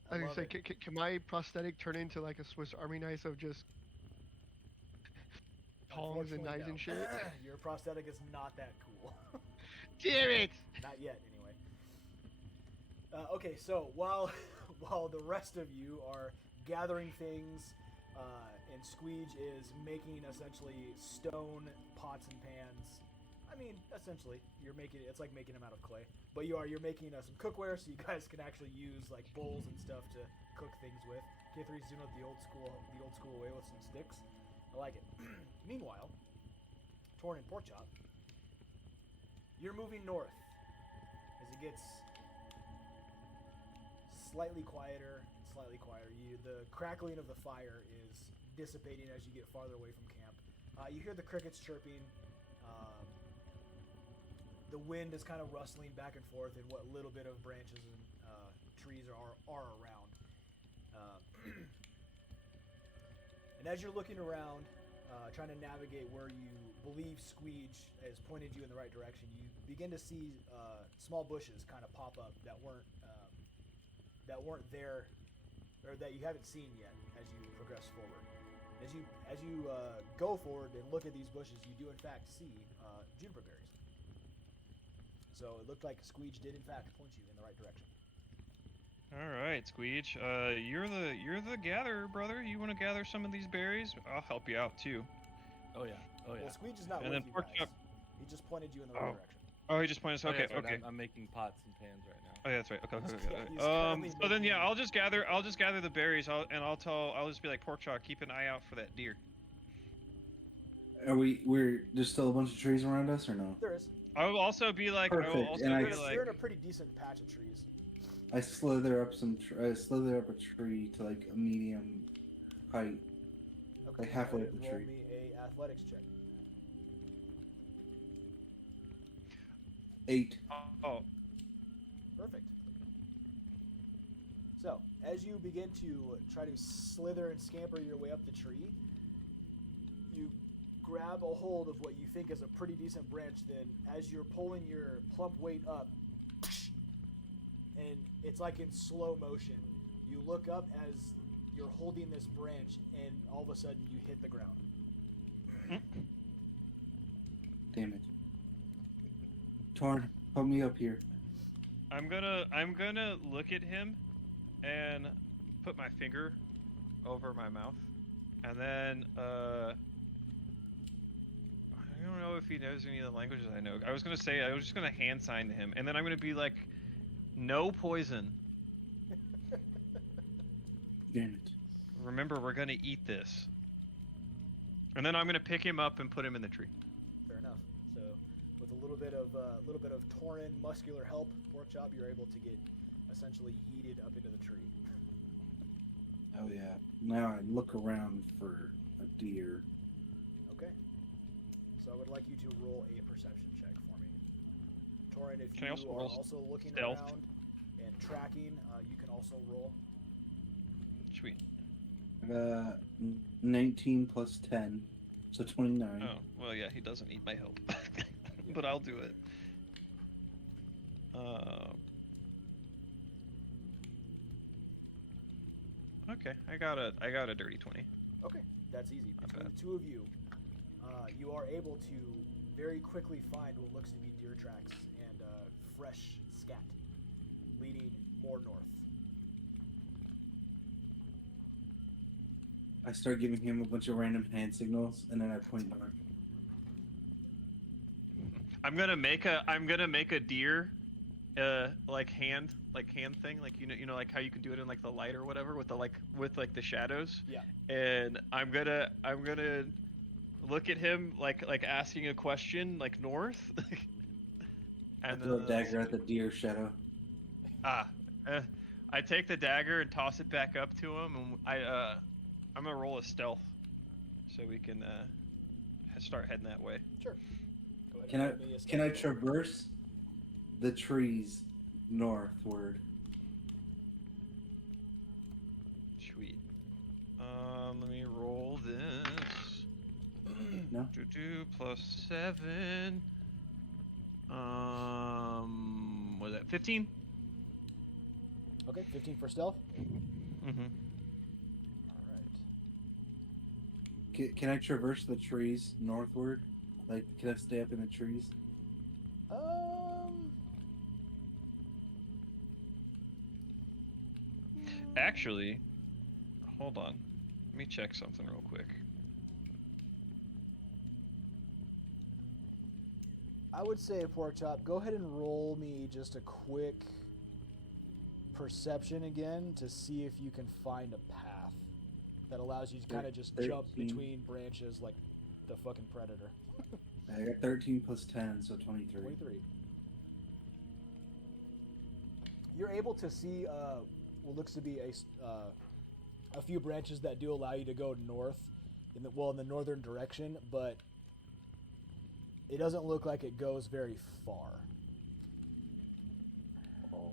I was gonna love say, it. can my prosthetic turn into like a Swiss Army knife of just tongs and knives and shit? Unfortunately, no. Your prosthetic is not that cool. Damn it! Not yet, anyway. Okay, so while the rest of you are gathering things, and Squeege is making essentially stone pots and pans. I mean, essentially, it's like making them out of clay. But you're making some cookware, so you guys can actually use like bowls and stuff to cook things with. K3's doing it the old school way with some sticks. I like it. Meanwhile, Torn and Porkchop, you're moving north as it gets slightly quieter and slightly quieter. The crackling of the fire is dissipating as you get farther away from camp. You hear the crickets chirping. The wind is kind of rustling back and forth in what little bit of branches and trees are around. And as you're looking around, trying to navigate where you believe Squeege has pointed you in the right direction, you begin to see small bushes kind of pop up that weren't there, or that you haven't seen yet as you progress forward. As you go forward and look at these bushes, you do in fact see juniper berries. So it looked like Squeege did in fact point you in the right direction. All right, Squeege. You're the gatherer, brother. You want to gather some of these berries? I'll help you out too. Oh yeah. Well, Squeege is not And with then you guys. He just pointed you in the right direction. Oh, he just pointed us. Oh, yeah, Okay, that's right, okay. I'm making pots and pans right now. Oh, yeah, that's right. Okay, okay, okay. He's currently So then, yeah, making- I'll just gather the berries. I'll just be like, pork chop, keep an eye out for that deer. There's still a bunch of trees around us or no? There is. I will also be like, Perfect, and You're in a pretty decent patch of trees. I slither up a tree to like a medium height. Okay. Like halfway up the roll tree. me a athletics check. 8. Oh, Perfect. So, as you begin to try to slither and scamper your way up the tree, you grab a hold of what you think is a pretty decent branch. Then, as you're pulling your plump weight up, and it's like in slow motion, you look up as you're holding this branch, and all of a sudden you hit the ground. Damn it. Torn, help me up here. I'm gonna look at him and put my finger over my mouth, and then I don't know if he knows any of the languages I know. I was just gonna hand sign to him, and then I'm gonna be like, no poison. Damn it. Remember, we're gonna eat this. And then I'm gonna pick him up and put him in the tree. Fair enough. So, with a little bit of Tauren muscular help, pork chop, you're able to get essentially yeeted up into the tree. Oh yeah. Now I look around for a deer. Okay. So I would like you to roll a perception check for me. Tauren, if Can I you also are roll also looking stealth? around and tracking, you can also roll. Sweet. 19 plus 10, so 29. Oh, well, yeah, he doesn't need my help. But I'll do it. Okay, I got a dirty 20. Okay, that's easy. Not Between bad. the two of you, you are able to very quickly find what looks to be deer tracks and fresh scat, leading more north. I start giving him a bunch of random hand signals, and then I point north. I'm gonna make a deer, like hand thing, like you know, like how you can do it in like the light or whatever with the shadows. Yeah. And I'm gonna look at him like asking a question like north. I And throw a dagger at the deer shadow. I take the dagger and toss it back up to him, and I'm gonna roll a stealth, so we can start heading that way. Sure. Go ahead Can and I roll me a can I stealth. traverse the trees northward? Sweet. Let me roll this. No. Plus 7. Was that 15? Okay, 15 for stealth. Mm-hmm. All right. Can I traverse the trees northward? Like, can I stay up in the trees? Actually, hold on. Let me check something real quick. I would say, pork chop, go ahead and roll me just a quick perception again to see if you can find a path that allows you to kind of just jump 13. between branches like the fucking predator. I got 13 plus 10, so 23. 23. You're able to see what looks to be a few branches that do allow you to go north in the northern direction, but it doesn't look like it goes very far. Oh.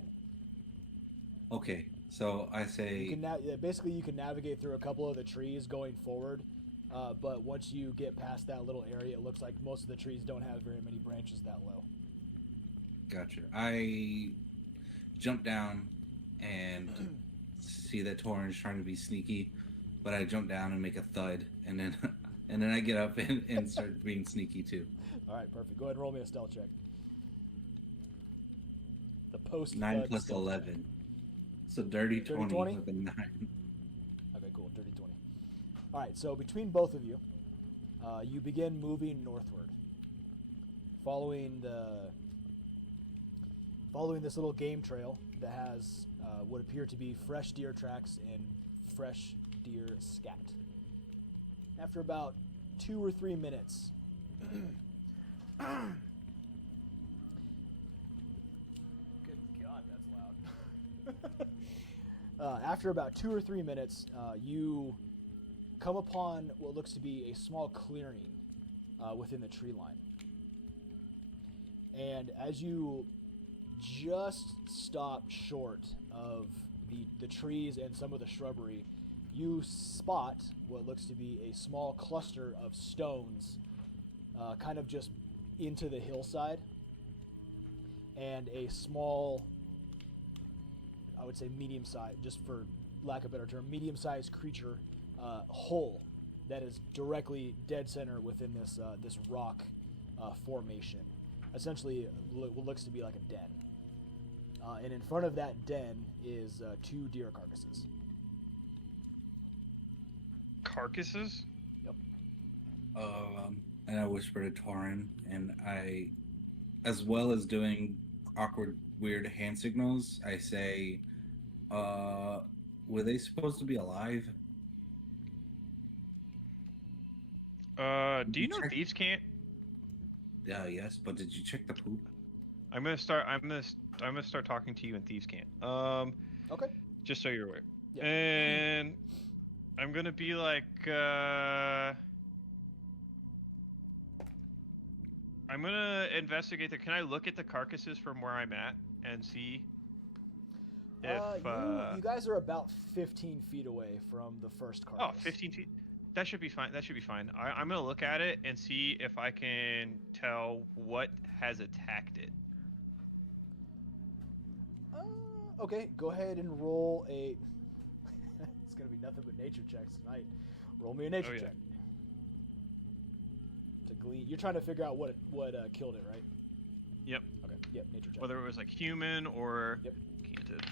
Okay, so I say. You can basically you can navigate through a couple of the trees going forward, but once you get past that little area, it looks like most of the trees don't have very many branches that low. Gotcha. I jump down and see that Torrin's trying to be sneaky, but I jump down and make a thud, and then I get up and start being sneaky too. All right, perfect. Go ahead and roll me a stealth check. The post 9 plus stealth 11, check. so dirty 20? 20 with a 9. Okay, cool. Dirty 20. All right, so between both of you, you begin moving northward. following this little game trail that has what appear to be fresh deer tracks and fresh deer scat. After about 2 or 3 minutes, good God, that's loud. After about 2 or 3 minutes, you come upon what looks to be a small clearing within the tree line. And as you just stop short of the trees and some of the shrubbery, you spot what looks to be a small cluster of stones kind of just into the hillside, and a small, I would say medium-sized, just for lack of a better term, medium-sized creature hole that is directly dead center within this rock formation. Essentially, what looks to be like a den. And in front of that den is 2 deer carcasses. Carcasses? Yep. And I whisper to Torin, and I, as well as doing awkward, weird hand signals, I say, were they supposed to be alive? Do you know thieves can't? Yes, but did you check the poop? I'm gonna start talking to you in thieves can't. Okay. Just so you're aware. Yep. And I'm gonna be like, I'm gonna investigate the. Can I look at the carcasses from where I'm at and see if? You guys are about 15 feet away from the first carcass. Oh, 15 feet. That should be fine. That should be fine. I'm gonna look at it and see if I can tell what has attacked it. Okay, go ahead and roll a. It's gonna be nothing but nature checks tonight. Roll me a nature check. To glean, you're trying to figure out what killed it, right? Yep. Okay. Yep. Nature check. Whether it was like human or canted.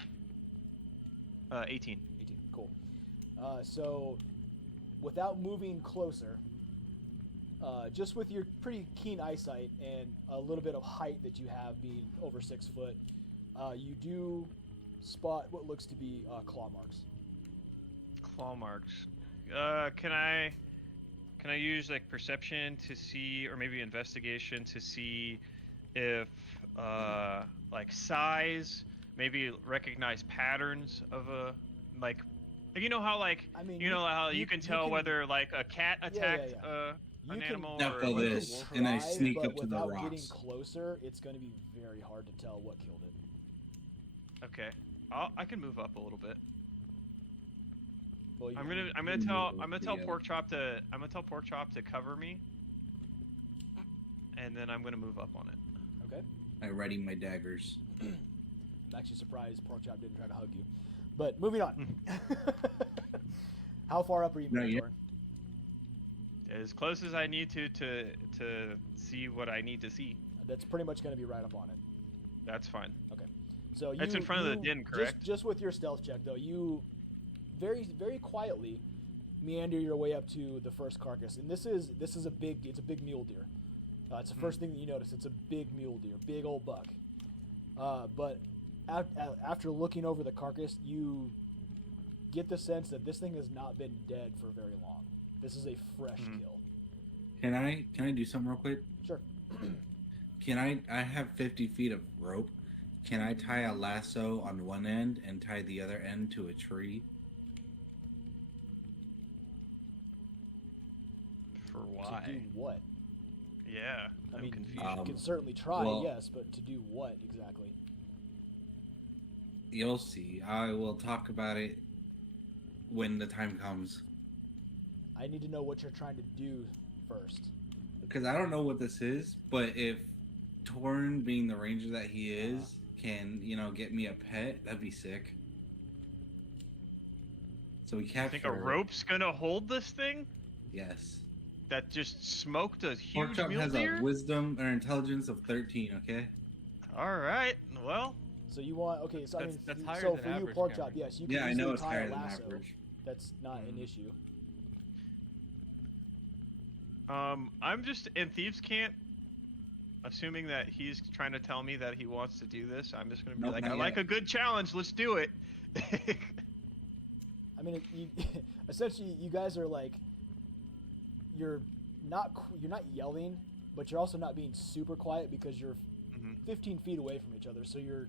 18. 18. Cool. So, without moving closer, just with your pretty keen eyesight and a little bit of height that you have, being over 6 foot, you do spot what looks to be claw marks. Claw marks. Can I use like perception to see, or maybe investigation to see if like size, maybe recognize patterns of a like you know how like I mean, you know how you can tell whether like a cat attacked an animal or of this, and I sneak up to the without rocks. getting closer, it's going to be very hard to tell what killed it. Okay, I can move up a little bit. Well, I'm gonna tell Pork Chop to cover me, and then I'm gonna move up on it. Okay. I ready my daggers. I'm actually surprised Pork Chop didn't try to hug you. But moving on. How far up are you moving, Torin? As close as I need to see what I need to see. That's pretty much going to be right up on it. That's fine. Okay. So it's in front of the den, correct? Just with your stealth check, though, you very, very quietly meander your way up to the first carcass, and it's a big mule deer. It's the first thing that you notice. It's a big mule deer, big old buck. But after looking over the carcass, you get the sense that this thing has not been dead for very long. This is a fresh kill. Can I do something real quick? Sure. I have 50 feet of rope. Can I tie a lasso on one end and tie the other end to a tree? For why? To do what? Yeah, I'm confused. You can certainly try, yes, but to do what exactly? You'll see. I will talk about it when the time comes. I need to know what you're trying to do first. Because I don't know what this is, but if Torn, being the ranger that he is, can, get me a pet, that'd be sick. So we capture. Think a rope's gonna hold this thing? Yes. That just smoked a huge Pork Chop mule has deer? a wisdom or intelligence of 13, okay? Alright, well. So you want, okay, so that's higher so than for you, average, Pork Chop, Cameron. yes, you can Yeah, I easily know it's tie higher a than lasso. average. That's not an issue. I'm just in Thieves Can't. assuming that he's trying to tell me that he wants to do this, I'm just gonna be Nope, like, not I like yet. a good challenge. Let's do it. I mean, essentially, you guys are like, you're not yelling, but you're also not being super quiet because you're 15 feet away from each other. So you're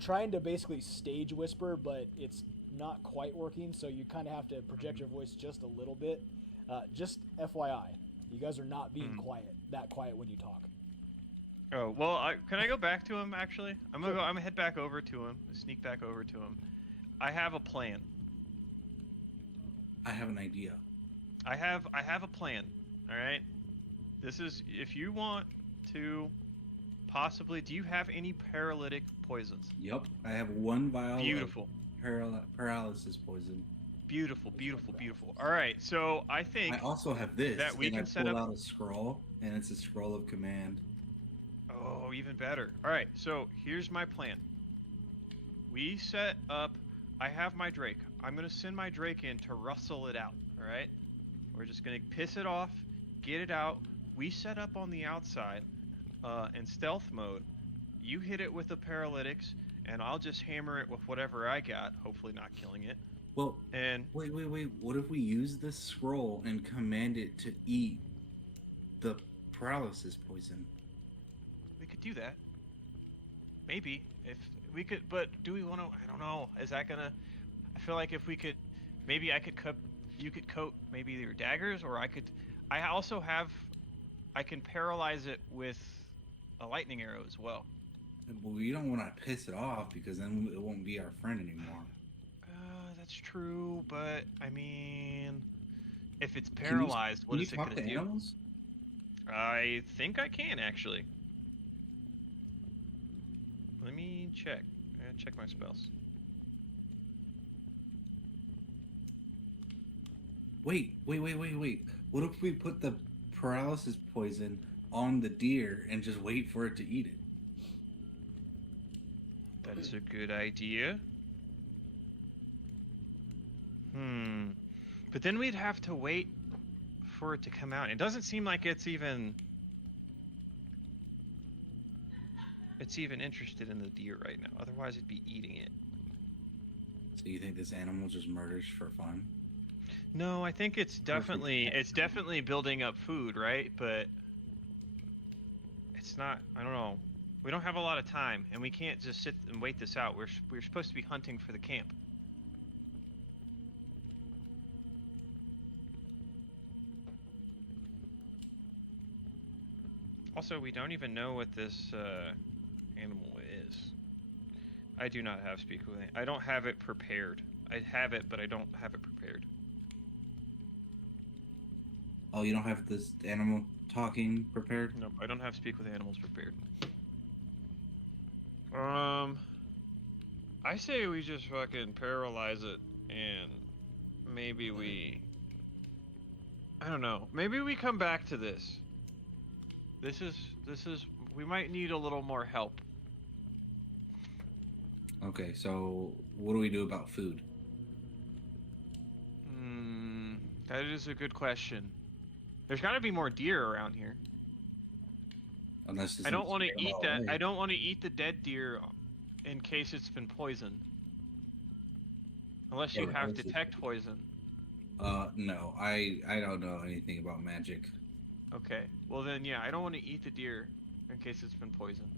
trying to basically stage whisper, but it's not quite working. So you kind of have to project your voice just a little bit. Just FYI, you guys are not being that quiet when you talk. Oh well, can I go back to him? Actually, I'm gonna head back over to him. Sneak back over to him. I have a plan. I have an idea. I have a plan. All right. This is if you want to possibly. Do you have any paralytic poisons? Yep, I have 1 vial. Beautiful. Of paralysis poison. Beautiful, beautiful, beautiful. All right, so I think I also have this. that we and can I set pulled up. out a scroll, and it's a scroll of command. Oh, even better. All right, so here's my plan. We set up. I have my Drake. I'm gonna send my Drake in to rustle it out. All right. We're just gonna piss it off, get it out. We set up on the outside, in stealth mode. You hit it with the paralytics, and I'll just hammer it with whatever I got. Hopefully, not killing it. Well, And wait. What if we use this scroll and command it to eat the paralysis poison? we could do that. Maybe if we could, but do we want to? I don't know. Is that gonna? I feel like if we could, maybe I could cut. You could coat maybe your daggers, or I could. I also have. I can paralyze it with a lightning arrow as well. But we don't want to piss it off because then it won't be our friend anymore. That's true, but I mean, if it's paralyzed, what is it gonna do? Animals? I think I can actually. Let me check. I gotta check my spells. Wait. What if we put the paralysis poison on the deer and just wait for it to eat it? That is a good idea. But then we'd have to wait for it to come out. It doesn't seem like it's even interested in the deer right now. Otherwise, it'd be eating it. So you think this animal just murders for fun? No, I think it's definitely building up food, right? But it's not. I don't know. We don't have a lot of time, and we can't just sit and wait this out. We're supposed to be hunting for the camp. Also, we don't even know what this animal is. I do not have speak with it. I don't have it prepared. I have it, but I don't have it prepared. Oh, you don't have this animal talking prepared? No, I don't have speak with animals prepared. I say we just fucking paralyze it, and maybe we. I don't know. Maybe we come back to this. This is. We might need a little more help. Okay, so what do we do about food? That is a good question. There's got to be more deer around here. Unless I don't want to eat that. I don't want to eat the dead deer in case it's been poisoned. Unless you have detect poison. No. I don't know anything about magic. Okay. Well then, yeah, I don't want to eat the deer in case it's been poisoned.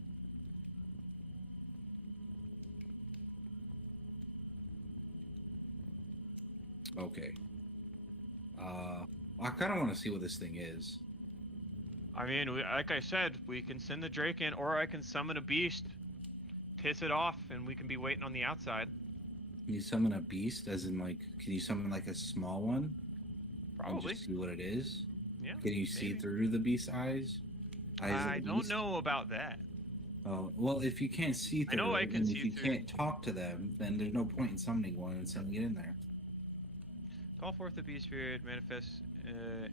Okay. I kind of want to see what this thing is. I mean, like I said, we can send the Drake in, or I can summon a beast, piss it off, and we can be waiting on the outside. Can you summon a beast? As in, like, can you summon like a small one? Probably. And just see what it is. Yeah. Can you see maybe. through the beast's eyes? I don't know about that. Oh well, if you can't see through, I know I can see if you through. can't talk to them, then there's no point in summoning one and sending it in there. Call forth the beast spirit, manifests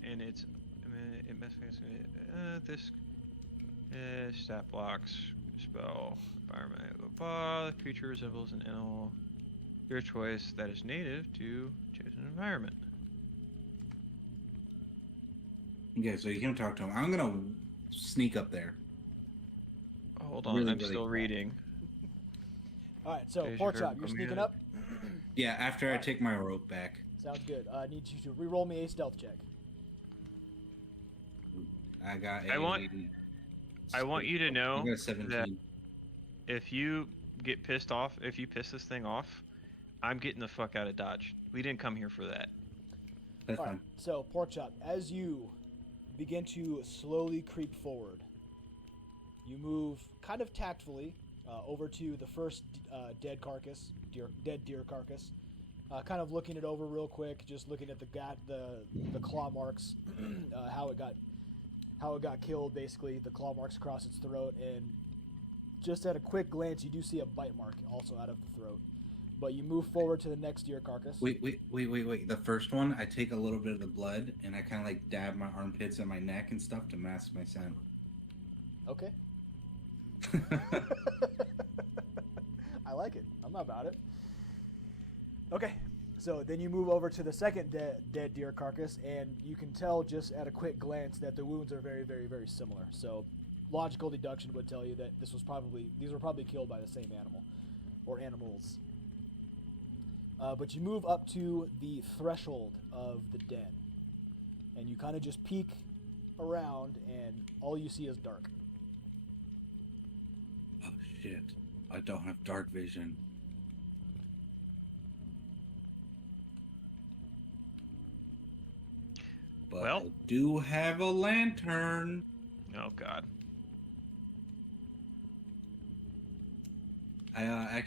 in its. It manifests this stat blocks spell environment. The creature resembles an animal, your choice that is native to chosen environment. Okay, so you can't talk to him. I'm gonna sneak up there. Hold on, Really, I'm really still fast. reading. All right, so Phase Pork your Chop, curve you're from sneaking here. up. Yeah, after I Alright. take my rope back. Sounds good. I need you to re-roll me a stealth check. I got I want you to I know got a 17. that if you get pissed off, if you piss this thing off, I'm getting the fuck out of Dodge. We didn't come here for that. That's All right, fine. so Pork Chop, as you begin to slowly creep forward, you move kind of tactfully over to the first dead deer carcass. Kind of looking it over real quick, just looking at the claw marks, how it got killed, basically the claw marks across its throat, and just at a quick glance, you do see a bite mark also out of the throat. But you move forward to the next deer carcass. Wait. The first one, I take a little bit of the blood and I kind of like dab my armpits and my neck and stuff to mask my scent. Okay. I like it. I'm about it. Okay. So then you move over to the second dead deer carcass, and you can tell just at a quick glance that the wounds are very, very, very similar. So logical deduction would tell you that these were probably killed by the same animal or animals. But you move up to the threshold of the den, and you kind of just peek around, and all you see is dark. Oh shit! I don't have dark vision. But Well- I do have a lantern. Oh god. I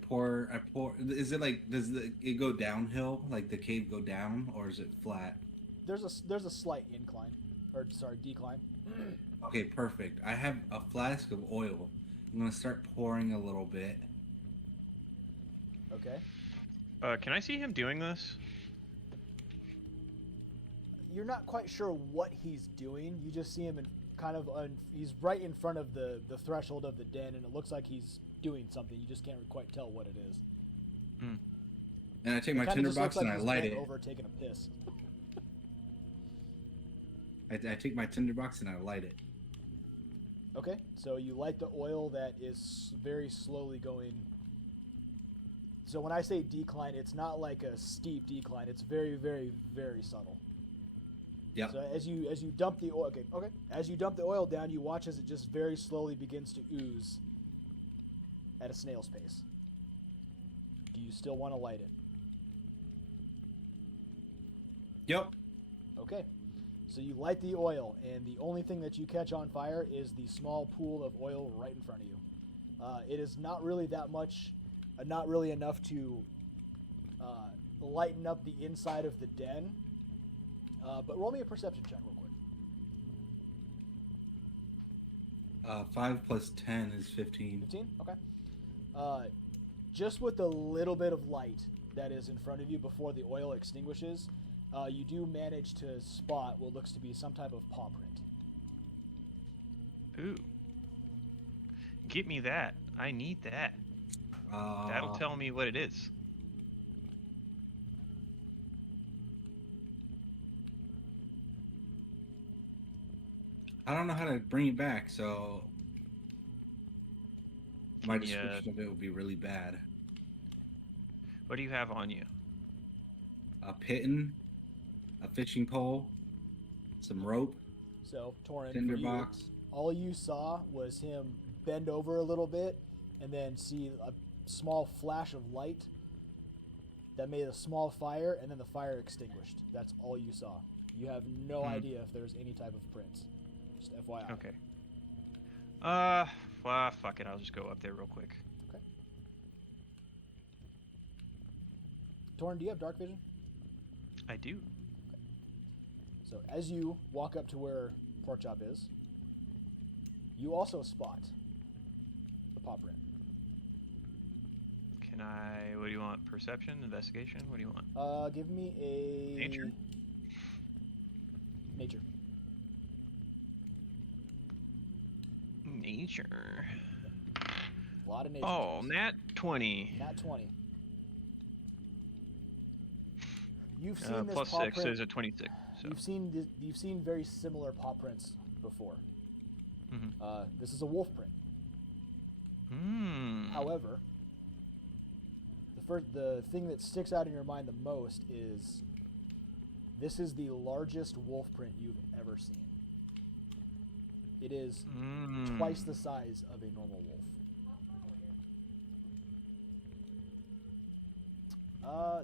pour. Is it like, does it go downhill? Like the cave go down, or is it flat? There's a slight incline, or sorry, decline. Okay, perfect. I have a flask of oil. I'm gonna start pouring a little bit. Okay. Can I see him doing this? You're not quite sure what he's doing. You just see him he's right in front of the threshold of the den, and it looks like he's doing something. You just can't quite tell what it is. And I take my Kinda just tinderbox looks and I he's light bent it. over taking a piss. I take my tinderbox and I light it. Okay, so you light the oil that is very slowly going. So when I say decline, it's not like a steep decline. It's very, very, very subtle. Yep. So as you dump the oil, okay, as you dump the oil down, you watch as it just very slowly begins to ooze at a snail's pace. Do you still want to light it? Yep. Okay. So you light the oil, and the only thing that you catch on fire is the small pool of oil right in front of you. It is not really that much, not really enough to lighten up the inside of the den. But roll me a perception check real quick. 5 plus 10 is 15. 15? Okay. Just with the little bit of light that is in front of you before the oil extinguishes, you do manage to spot what looks to be some type of paw print. Ooh. Get me that. I need that. That'll tell me what it is. I don't know how to bring it back, so my Yeah. description of it would be really bad. What do you have on you? A pitten, a fishing pole, some rope, So, Torin, for you, tinderbox. all you saw was him bend over a little bit and then see a small flash of light that made a small fire, and then the fire extinguished. That's all you saw. You have no idea if there's any type of prints. Just FYI. Okay. Well, fuck it. I'll just go up there real quick. Okay. Torin, do you have dark vision? I do. So as you walk up to where Porkchop is, you also spot the paw print. Can I? What do you want? Perception, investigation? What do you want? Give me a Nature? Nature. Nature. A lot of nature. Oh, checks. nat 20. Nat 20. You've seen this Plus paw 6 print. is a 26. So. You've seen very similar paw prints before. Mhm. This is a wolf print. However, the thing that sticks out in your mind the most is this is the largest wolf print you've ever seen. It is twice the size of a normal wolf.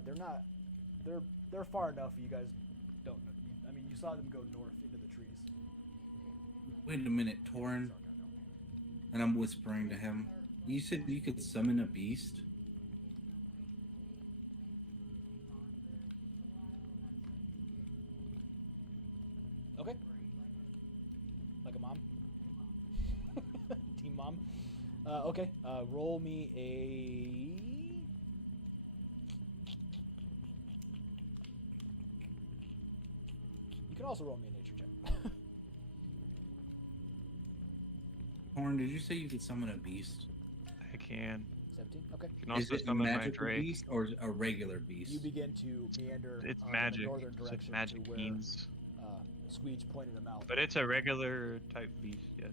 They're not. They're far enough. You guys don't know. I mean, you saw them go north into the trees. Wait a minute, Torin. And I'm whispering to him. You said you could summon a beast? Okay. Like a mom. Team mom. Okay. Roll me a. You can also roll me a nature check. Torin, did you say you could summon a beast? I can. 17. Okay. You can also Is it a summon my magical Drake. beast or a regular beast? You begin to meander It's in magic. the northern It's like direction magic to where beans. Squeege pointed them out. But it's a regular type beast, yes.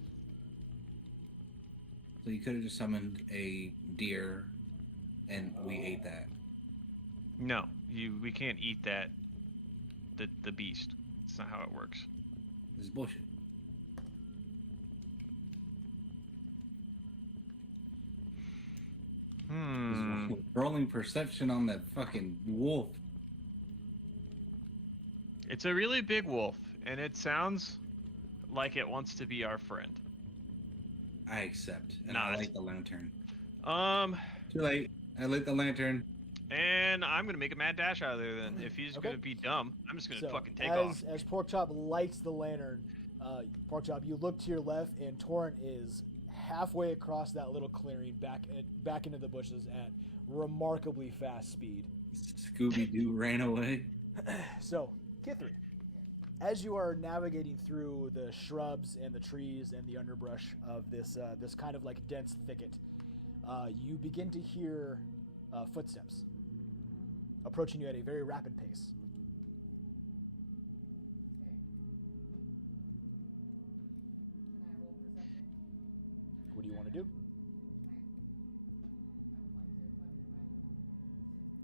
So you could have just summoned a deer, and we ate that. No, we can't eat that. The beast. It's not how it works. This is bullshit. Rolling perception on that fucking wolf. It's a really big wolf, and it sounds like it wants to be our friend. I accept, and Nah, I that's- light the lantern. Too Too late. I lit the lantern. And I'm gonna make a mad dash out of there then. If he's Okay. gonna be dumb, I'm just gonna So, fucking take off. As Porkchop lights the lantern, Porkchop, you look to your left, and Torrent is halfway across that little clearing, back into the bushes at remarkably fast speed. Scooby-Doo ran away. So, Kithri, as you are navigating through the shrubs and the trees and the underbrush of this kind of like dense thicket, you begin to hear footsteps approaching you at a very rapid pace. What do you want to do?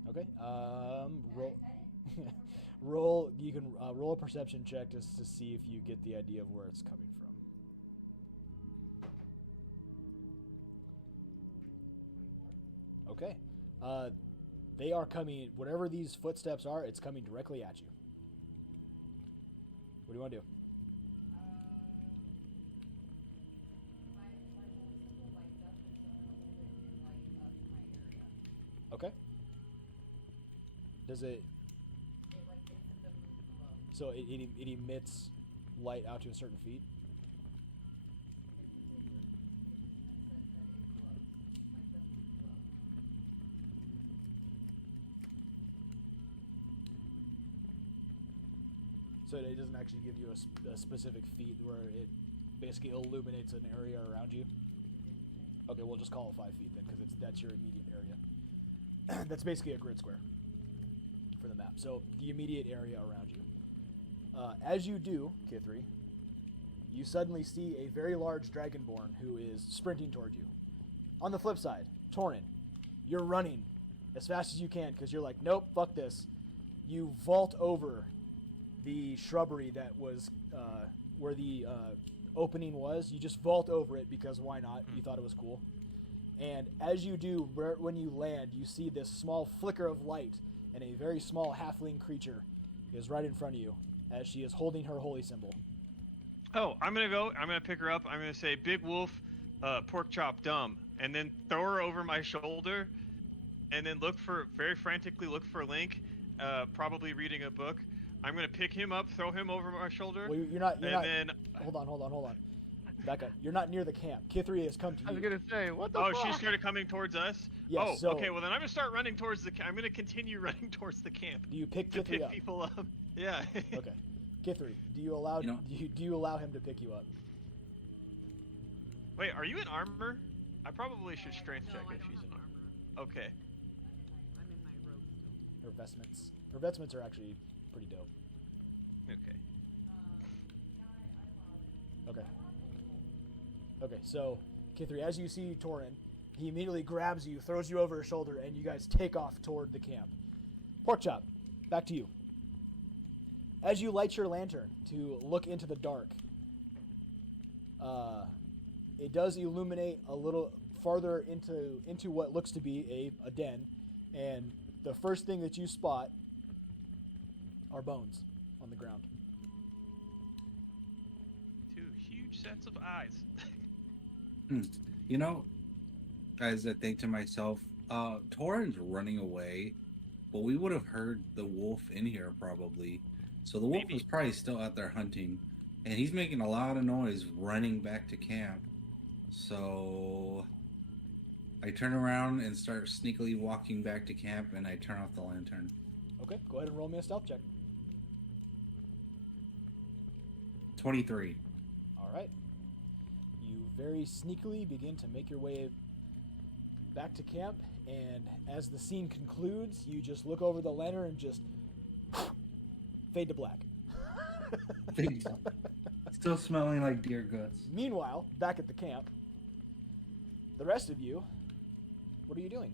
Okay. Roll. Roll. You can roll a perception check just to see if you get the idea of where it's coming from. Okay. They are coming. Whatever these footsteps are, it's coming directly at you. What do you want to do? Okay. Does it? So it emits light out to a certain feet. So it doesn't actually give you a specific feet where it basically illuminates an area around you. Okay, we'll just call it 5 feet then, because that's your immediate area. That's basically a grid square for the map. So the immediate area around you. As you do, Kithri, you suddenly see a very large dragonborn who is sprinting toward you. On the flip side, Torin, you're running as fast as you can because you're like, nope, fuck this. You vault over the shrubbery that was where the opening was. You just vault over it because why not? You thought it was cool. And as you do, when you land, you see this small flicker of light, and a very small halfling creature is right in front of you as she is holding her holy symbol. Oh, I'm gonna pick her up. I'm gonna say, "Big wolf, pork chop, dumb," and then throw her over my shoulder, and then very frantically look for Link, probably reading a book. I'm gonna pick him up, throw him over my shoulder. Well, you're not. Hold on. Back up. You're not near the camp. Kithri has come to you. I was gonna say, what the Oh, fuck? she's kind of coming towards us. Yes, Oh, so- okay. Well, then I'm gonna start running towards I'm gonna continue running towards the camp Do you pick to Kithri pick up? people up. Yeah. Okay. Kithri, do you allow You know- do you allow him to pick you up? Wait, are you in armor? I probably should strength No, check I if don't she's have in armor. armor. Okay. I'm in my robe still. Her vestments. Her vestments are actually pretty dope. Okay. Okay. Okay, so Kithri, as you see Torin, He immediately grabs you, throws you over his shoulder, and you guys take off toward the camp. Porkchop, back to you. As you light your lantern to look into the dark, it does illuminate a little farther into what looks to be a den, and the first thing that you spot are bones on the ground. 2 huge sets of eyes. You know, as I think to myself, Torin's running away, but we would have heard the wolf in here probably. So the wolf Maybe. was probably still out there hunting, and he's making a lot of noise running back to camp. So I turn around and start sneakily walking back to camp, and I turn off the lantern. Okay, go ahead and roll me a stealth check. 23. All right. You very sneakily begin to make your way back to camp, and as the scene concludes, you just look over the lantern and just fade to black. Still smelling like deer guts. Meanwhile, back at the camp, the rest of you, what are you doing?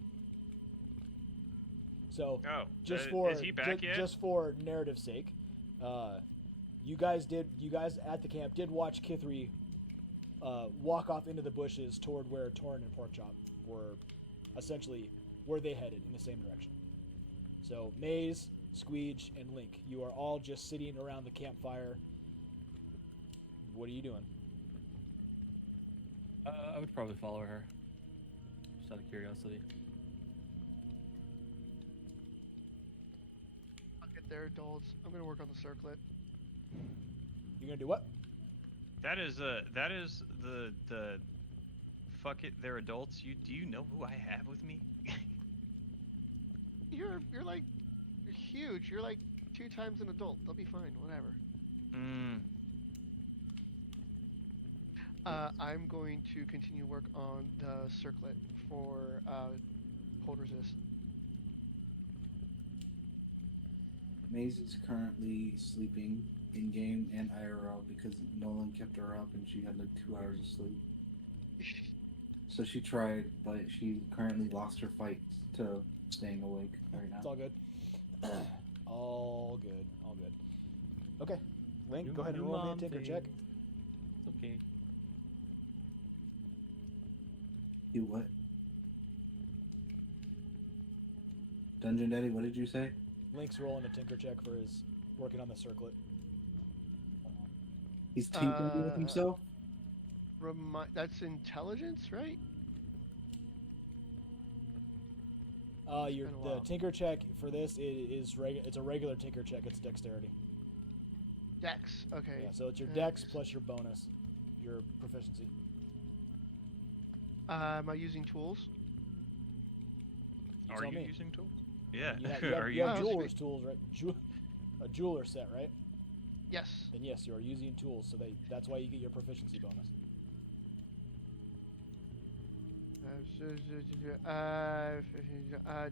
So, Oh, just is he back yet? just for narrative's sake, you guys at the camp did watch Kithri walk off into the bushes toward where Torin and Porkchop were, essentially where they headed in the same direction. So Maze, Squeege, and Link, you are all just sitting around the campfire. What are you doing? I would probably follow her. Just out of curiosity. Fuck it, they're adults. I'm gonna work on the circlet. You're gonna do what? That is the fuck it, they're adults. Do you know who I have with me? You're like huge. You're like 2 times an adult. They'll be fine. Whatever. I'm going to continue work on the circlet for hold resist. Maze is currently sleeping in game and IRL because Nolan kept her up and she had like 2 hours of sleep. So she tried, but she currently lost her fight to staying awake right now. It's all good. All good. All good. Okay. Link, go ahead and roll me a tinker check. It's okay. You what? Dungeon Daddy, what did you say? Link's rolling a tinker check for his working on the circlet. He's tinkering with himself? That's intelligence, right? The been a while. tinker check for this it's a regular tinker check. It's dexterity. Dex. Okay. Yeah, so it's your dex plus your bonus, your proficiency. Am I using tools? Are tell you me. using tools? Yeah. You you? have Oh, jeweler's sweet. tools, right? A jeweler set, right? Yes. Then yes, you are using tools, so that's why you get your proficiency bonus.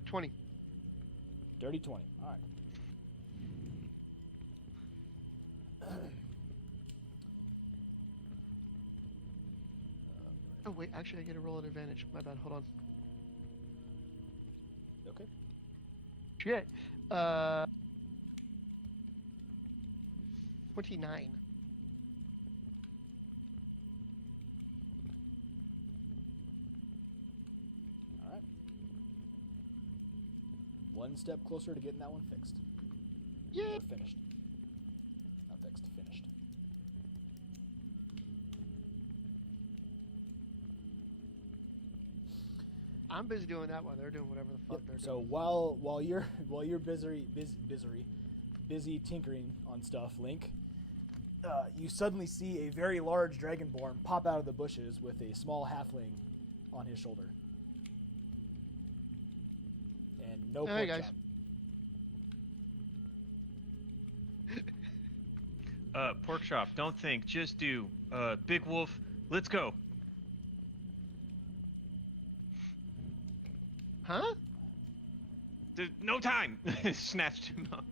20. Dirty 20. All right. Oh wait, actually I get a roll at advantage. My bad. Hold on. Okay. Shit. 29. All right. One step closer to getting that one fixed. Yeah. Or finished. Not fixed, finished. I'm busy doing that while they're doing whatever the fuck they're So doing. while you're busy tinkering on stuff, Link, you suddenly see a very large dragonborn pop out of the bushes with a small halfling on his shoulder. And no Hey, pork guys. chop. Pork chop, don't think, just do. Big wolf, let's go. Huh? No time. Snatched him up.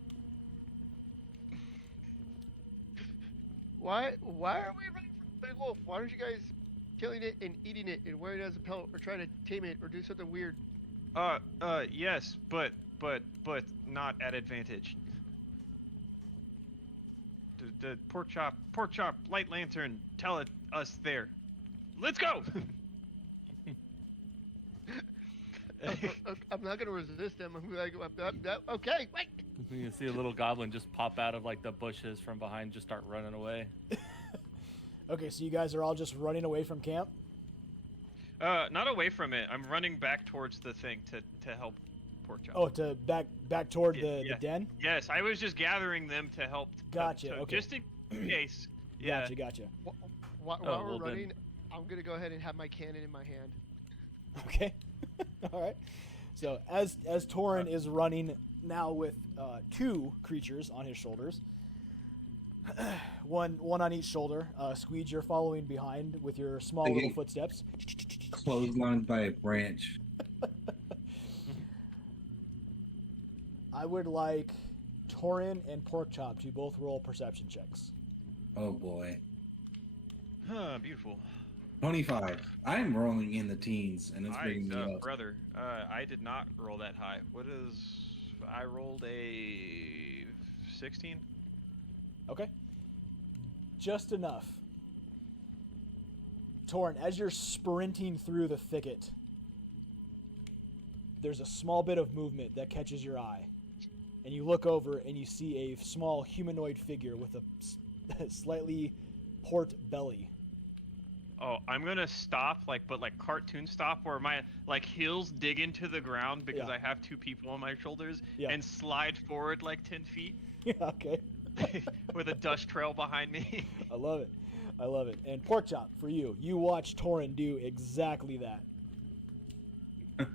Why are we running from Big Wolf? Why don't you guys killing it and eating it and wearing it as a pellet or trying to tame it or do something weird? Yes, but not at advantage. The pork chop, light lantern, tell us there. Let's go! I'm not gonna resist him. I'm like, okay, wait. You can see a little goblin just pop out of like the bushes from behind, just start running away. Okay, so you guys are all just running away from camp? Not away from it. I'm running back towards the thing to help pork chop. Oh, to back toward the den? Yes, I was just gathering them to help. Gotcha. Okay. Just in case. Yeah. Gotcha. While well, we're then. running, I'm gonna go ahead and have my cannon in my hand. Okay. All right. So as Torin is running now with 2 creatures on his shoulders, one on each shoulder. Squeege, you're following behind with your small little footsteps. Clotheslined by a branch. I would like Torin and Porkchop to both roll perception checks. Oh boy. Huh, beautiful. 25. I'm rolling in the teens, and it's bringing me up. Brother, I did not roll that high. I rolled a 16. Okay. Just enough. Torin, as you're sprinting through the thicket, there's a small bit of movement that catches your eye. And you look over and you see a small humanoid figure with a slightly port belly. Oh, I'm gonna stop, but cartoon stop, where my heels dig into the ground because I have 2 people on my shoulders, and slide forward 10 feet. Yeah, okay. With a dust trail behind me. I love it. And Porkchop, for you watch Torin do exactly that.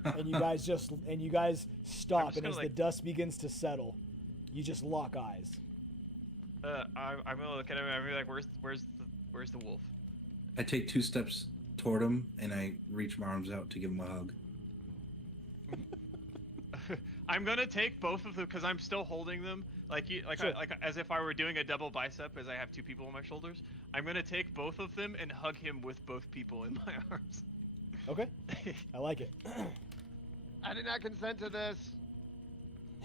And you guys stop, and as the dust begins to settle, you just lock eyes. I'm gonna look at him and I'm gonna be like, where's the wolf? I take 2 steps toward him, and I reach my arms out to give him a hug. I'm gonna take both of them because I'm still holding them, as if I were doing a double bicep, as I have 2 people on my shoulders. I'm gonna take both of them and hug him with both people in my arms. Okay, I like it. I did not consent to this.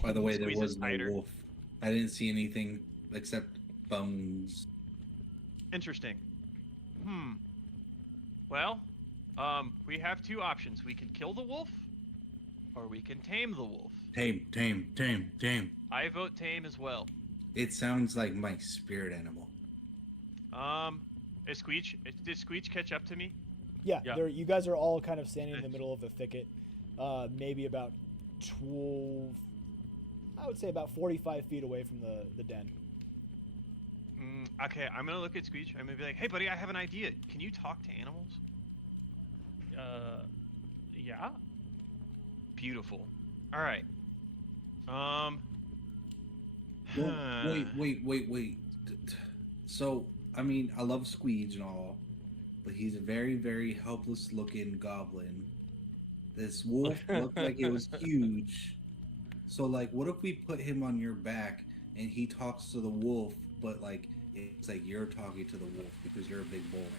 By the way, there Squeeze was his no spider. wolf. I didn't see anything except bones. Interesting. Well, we have 2 options. We can kill the wolf, or we can tame the wolf. Tame. I vote tame as well. It sounds like my spirit animal. Did Squeech catch up to me? Yeah. You guys are all kind of standing in the middle of the thicket, maybe about 12, I would say about 45 feet away from the den. Okay, I'm gonna look at Squeech. I'm gonna be like, hey buddy, I have an idea. Can you talk to animals? Yeah. Beautiful. All right. Wait. So, I mean, I love Squeege and all, but he's a very, very helpless-looking goblin. This wolf looked like it was huge. So, what if we put him on your back and he talks to the wolf, but it's like you're talking to the wolf because you're a big boy?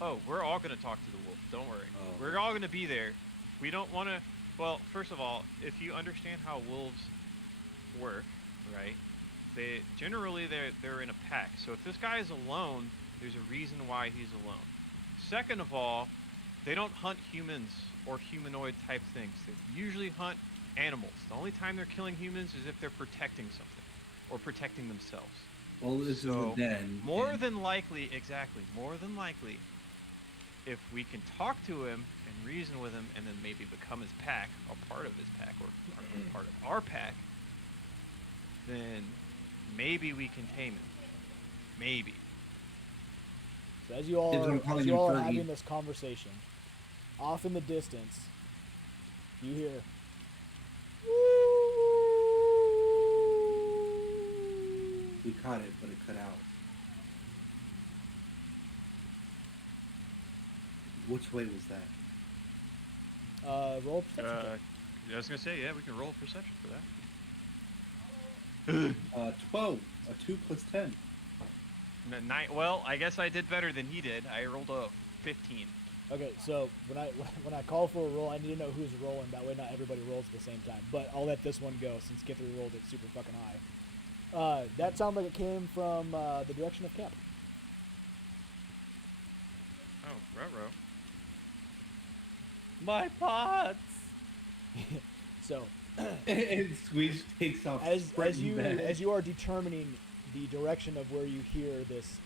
Oh, we're all gonna talk to the wolf. Don't worry. Oh. We're all gonna be there. We don't want to. Well, first of all, if you understand how wolves work, right? They're in a pack. So if this guy is alone, there's a reason why he's alone. Second of all, they don't hunt humans or humanoid type things. They usually hunt animals. The only time they're killing humans is if they're protecting something or protecting themselves. Well, this is a den. More than likely, if we can talk to him and reason with him and then maybe become his pack, or part of his pack, or part of our pack, then maybe we can tame him. Maybe. So as you all are having this conversation, off in the distance, you hear. We caught it, but it cut out. Which way was that? Roll perception check. I was gonna say, yeah, we can roll perception for that. 12. A 2 plus 10. Well, I guess I did better than he did. I rolled a 15. Okay, so when I call for a roll, I need to know who's rolling. That way, not everybody rolls at the same time. But I'll let this one go since Kithri rolled it super fucking high. That sounded like it came from the direction of camp. Oh, ruh-roh. My pots. So And Squeeze takes off. as you are determining the direction of where you hear this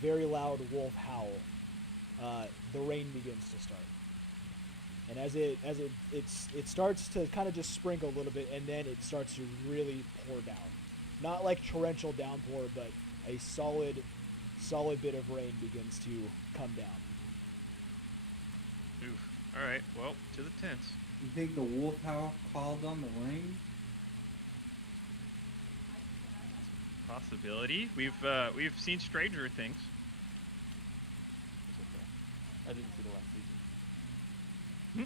very loud wolf howl, the rain begins to start. And as it starts to kind of just sprinkle a little bit, and then it starts to really pour down. Not like torrential downpour, but a solid bit of rain begins to come down. Oof. All right. Well, to the tents. You think the wolf howl called on the rain? Possibility. We've seen stranger things. It's okay. I didn't see the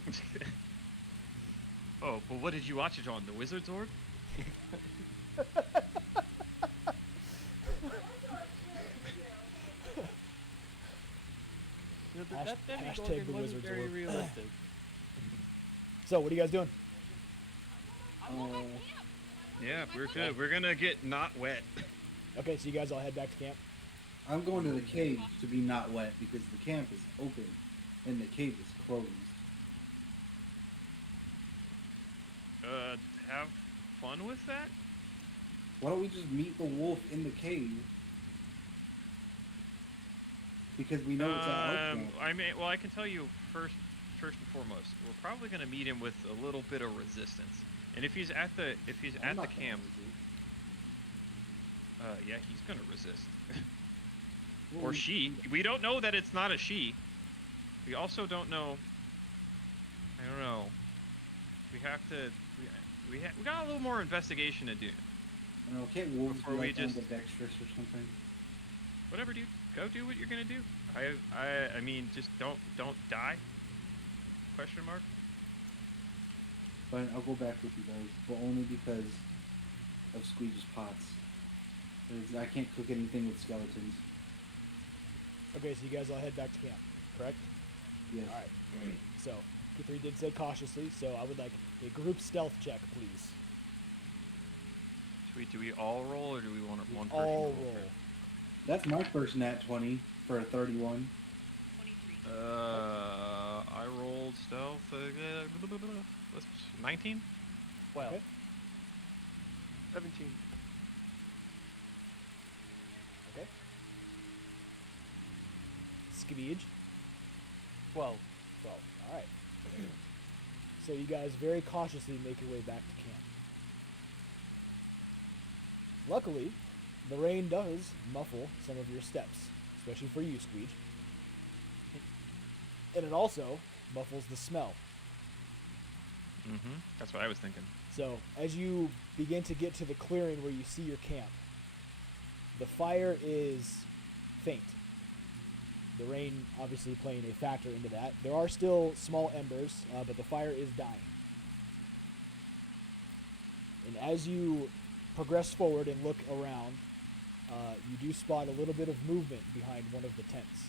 last season. Oh, but what did you watch it on? The Wizard's Orb? You know, Hasht- that hashtag Demogorgon the wasn't Wizard's very Orb. realistic. So what are you guys doing? Yeah, we're good. We're gonna get not wet. Okay, so you guys all head back to camp. I'm going to the cave to be not wet because the camp is open and the cave is closed. Have fun with that? Why don't we just meet the wolf in the cave? Because we know it's our camp. I mean, well, I can tell you first and foremost, we're probably gonna meet him with a little bit of resistance. And if he's at the I'm not camp, gonna yeah, he's gonna resist. Well, Or she. We don't know that it's not a she. We also don't know. I don't know. We have to. We got a little more investigation to do. I don't know, can't wolves Before be we like just- ambidextrous or something? Whatever, dude. Go do what you're gonna do. I mean, just don't die. Question mark. But I'll go back with you guys, but only because of Squeege's pots. 'Cause I can't cook anything with skeletons. Okay, so you guys all head back to camp, correct? Yes. All right. So Kithri did say cautiously, so I would like a group stealth check, please. Do we all roll, or do we want one person? All to roll. first? That's my first nat 20 for a 31. 23. I rolled stealth. What's 19? 12. Okay. 17. Okay. Skeevage. 12. 12. All right. So you guys very cautiously make your way back to camp. Luckily, the rain does muffle some of your steps, especially for you, Squeege. And it also muffles the smell. Mm-hmm. That's what I was thinking. So as you begin to get to the clearing where you see your camp, the fire is faint. The rain obviously playing a factor into that. There are still small embers, but the fire is dying. And as you progress forward and look around, you do spot a little bit of movement behind one of the tents.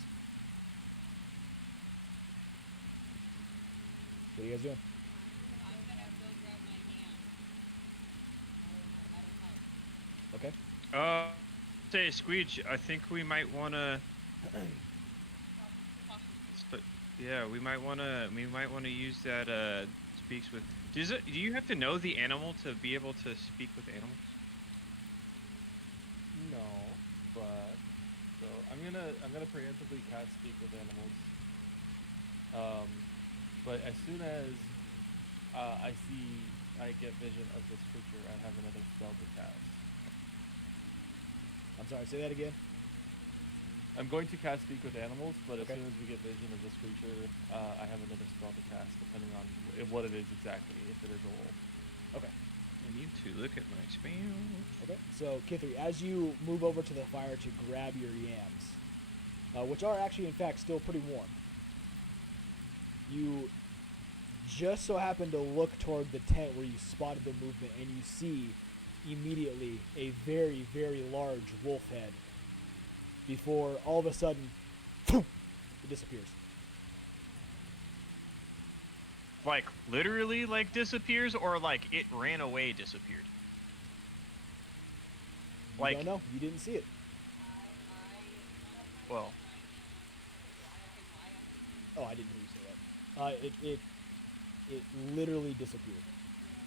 What are you guys doing? I'm gonna go grab my hand. Okay. Say, Squeege, I think we might wanna. Yeah, we might wanna use that. Speaks with. Do you have to know the animal to be able to speak with animals? No, but so I'm gonna preemptively cast speak with animals. But as soon as I get vision of this creature, I have another spell to cast. I'm sorry, say that again. I'm going to cast speak with animals, but Okay. as soon as we get vision of this creature, I have another spell to cast, depending on what it is exactly, if it is a wolf. Okay. And you two look at my spell. Okay. So, Kithri, as you move over to the fire to grab your yams, which are actually, in fact, still pretty warm, you just so happen to look toward the tent where you spotted the movement, and you see immediately a very, very large wolf head before all of a sudden, it disappears. Like literally like disappears, or like it ran away, disappeared? You don't know. You didn't see it. Well, Oh, I didn't hear you say that. It literally disappeared.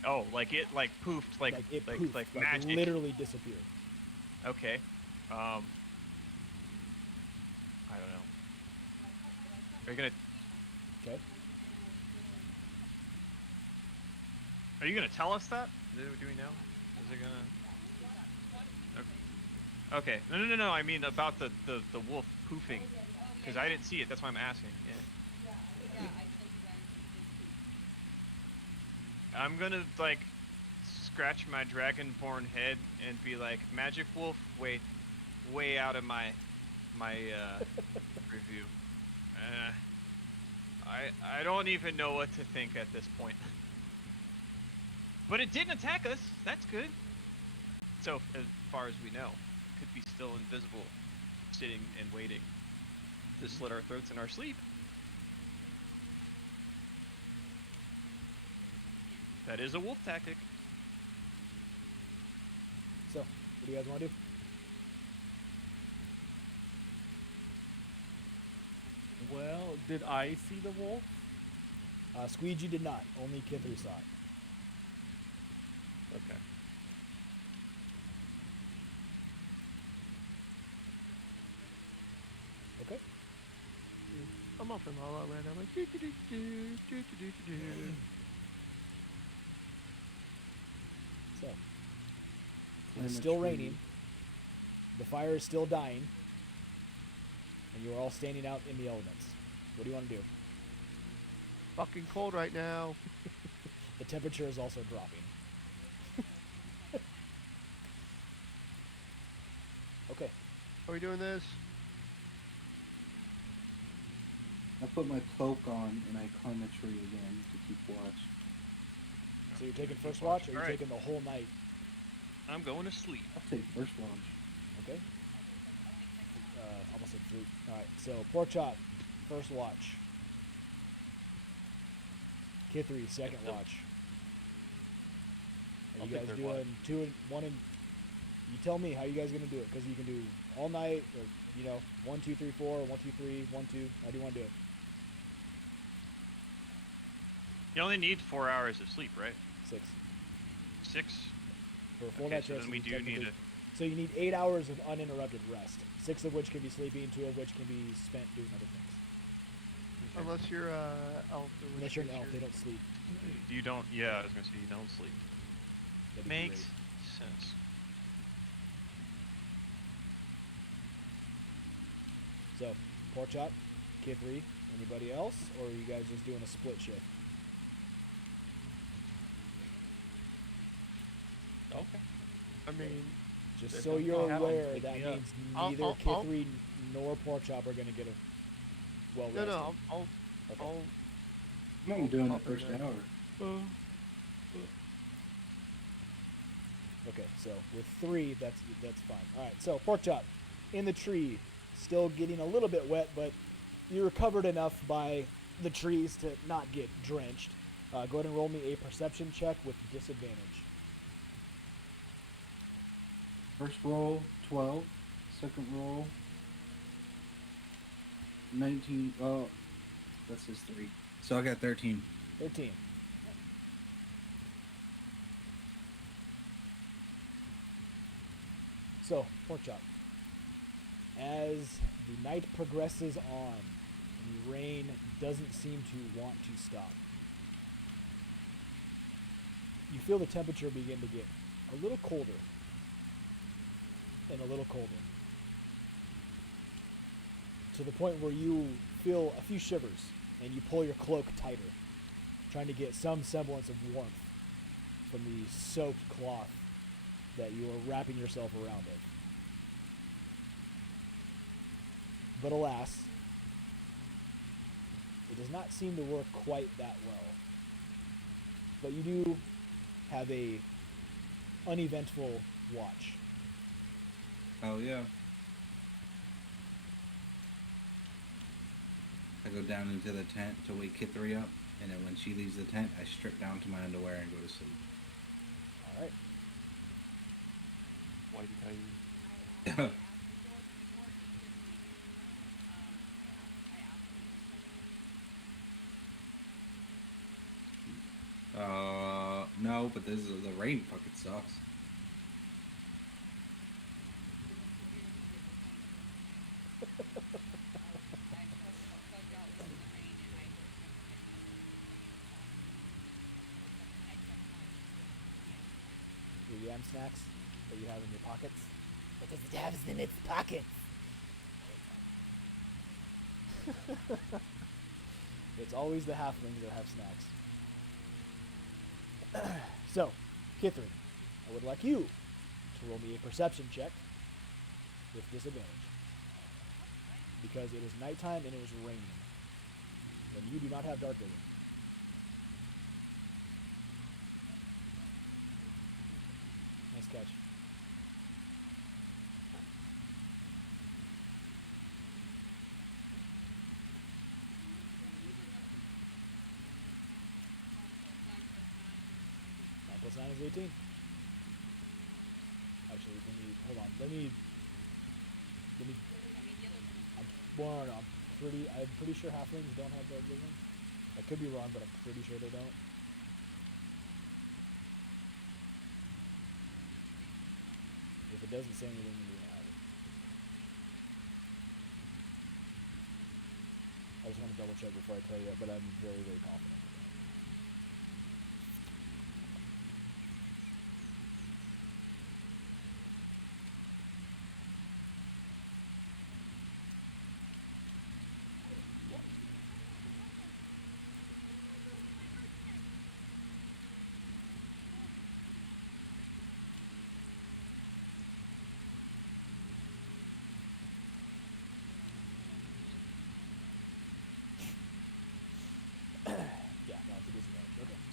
oh, like it like poofed, like it poofed, like magic. literally disappeared. Okay. I don't know. Are you gonna Okay. Are you gonna tell us that? Do we know? Is it gonna? Okay. No. I mean about the wolf poofing, because I didn't see it. That's why I'm asking. Yeah. I'm gonna like scratch my dragonborn head and be like, magic wolf, way out of my review. I don't even know what to think at this point. But it didn't attack us. That's good. So as far as we know, could be still invisible, sitting and waiting to slit our throats in our sleep. That is a wolf tactic. So, what do you guys want to do? Well, did I see the wolf? Squeegee did not. Only Kithri saw it. Okay. Okay. I'm off in La La Land. I'm like, do do do do do do do do. So, Climb it's a still tree. raining. The fire is still dying. And you are all standing out in the elements. What do you want to do? Fucking cold right now. The temperature is also dropping. Okay. Are we doing this? I put my cloak on and I climb a tree again to keep watch. So you're taking first watch, or you're Alright. taking the whole night? I'm going to sleep. I'll take first watch. Okay. Almost said fruit. Alright, so pork chop, first watch. Kithri, second Yep. watch. Are I'll you take guys third doing watch. 2 and 1 and... You tell me how you guys gonna do it, because you can do all night, or, 1, 2, 3, 4, 1, 2, 3, 1, 2. How do you want to do it? You only need 4 hours of sleep, right? 6. 6? For a full Okay, night so shift, then we you do technically- need So you need 8 hours of uninterrupted rest. 6 of which can be sleeping, 2 of which can be spent doing other things. Unless you're elf. in which Unless you're an case elf, they don't sleep. You don't. Yeah, I was gonna say you don't sleep. That'd be Makes great. sense. So, pork chop, Kithri, anybody else, or are you guys just doing a split shift? Okay. I mean, Just If so I'm you're not aware, pick that me up. means I'll- neither I'll- Kithri nor pork chop are going to get a well rested. no, I'll Okay. I'm only doing the I'll first figure it hour. Okay, so with 3, that's fine. All right, so pork chop in the tree, still getting a little bit wet, but you're covered enough by the trees to not get drenched. Go ahead and roll me a perception check with disadvantage. First roll, 12. Second roll, 19. Oh, that's his 3. So I got 13. 13. So, pork chop. As the night progresses on, the rain doesn't seem to want to stop. You feel the temperature begin to get a little colder. And a little colder. To the point where you feel a few shivers and you pull your cloak tighter, trying to get some semblance of warmth from the soaked cloth that you are wrapping yourself around it. But alas, it does not seem to work quite that well. But you do have a uneventful watch. Oh, yeah. I go down into the tent to wake Kithri up. And then when she leaves the tent, I strip down to my underwear and go to sleep. All right. Whitey No, but this is the rain fucking sucks. Your yam snacks that you have in your pockets. Because it has in its pockets. It's always the halflings that have snacks. So, Kithrin, I would like you to roll me a perception check with disadvantage. Because it is nighttime and it is raining. And you do not have dark vision. Nice catch. Plus 9 is 18. Actually, hold on. Let me. I'm pretty sure halflings don't have dark vision. I could be wrong, but I'm pretty sure they don't. If it doesn't say anything, you don't have it. I just want to double check before I tell you that, but I'm very, very confident.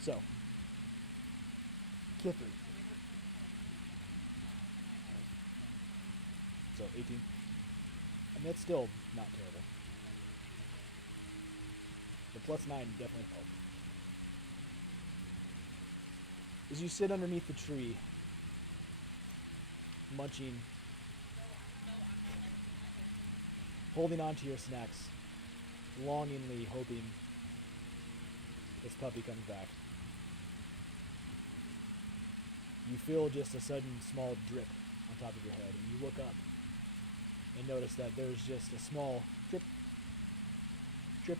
So, Kithri. So, 18. I mean, it's still not terrible. The plus 9 definitely helped. As you sit underneath the tree, munching, holding on to your snacks, longingly hoping this puppy comes back. You feel just a sudden small drip on top of your head, and you look up and notice that there's just a small drip, drip,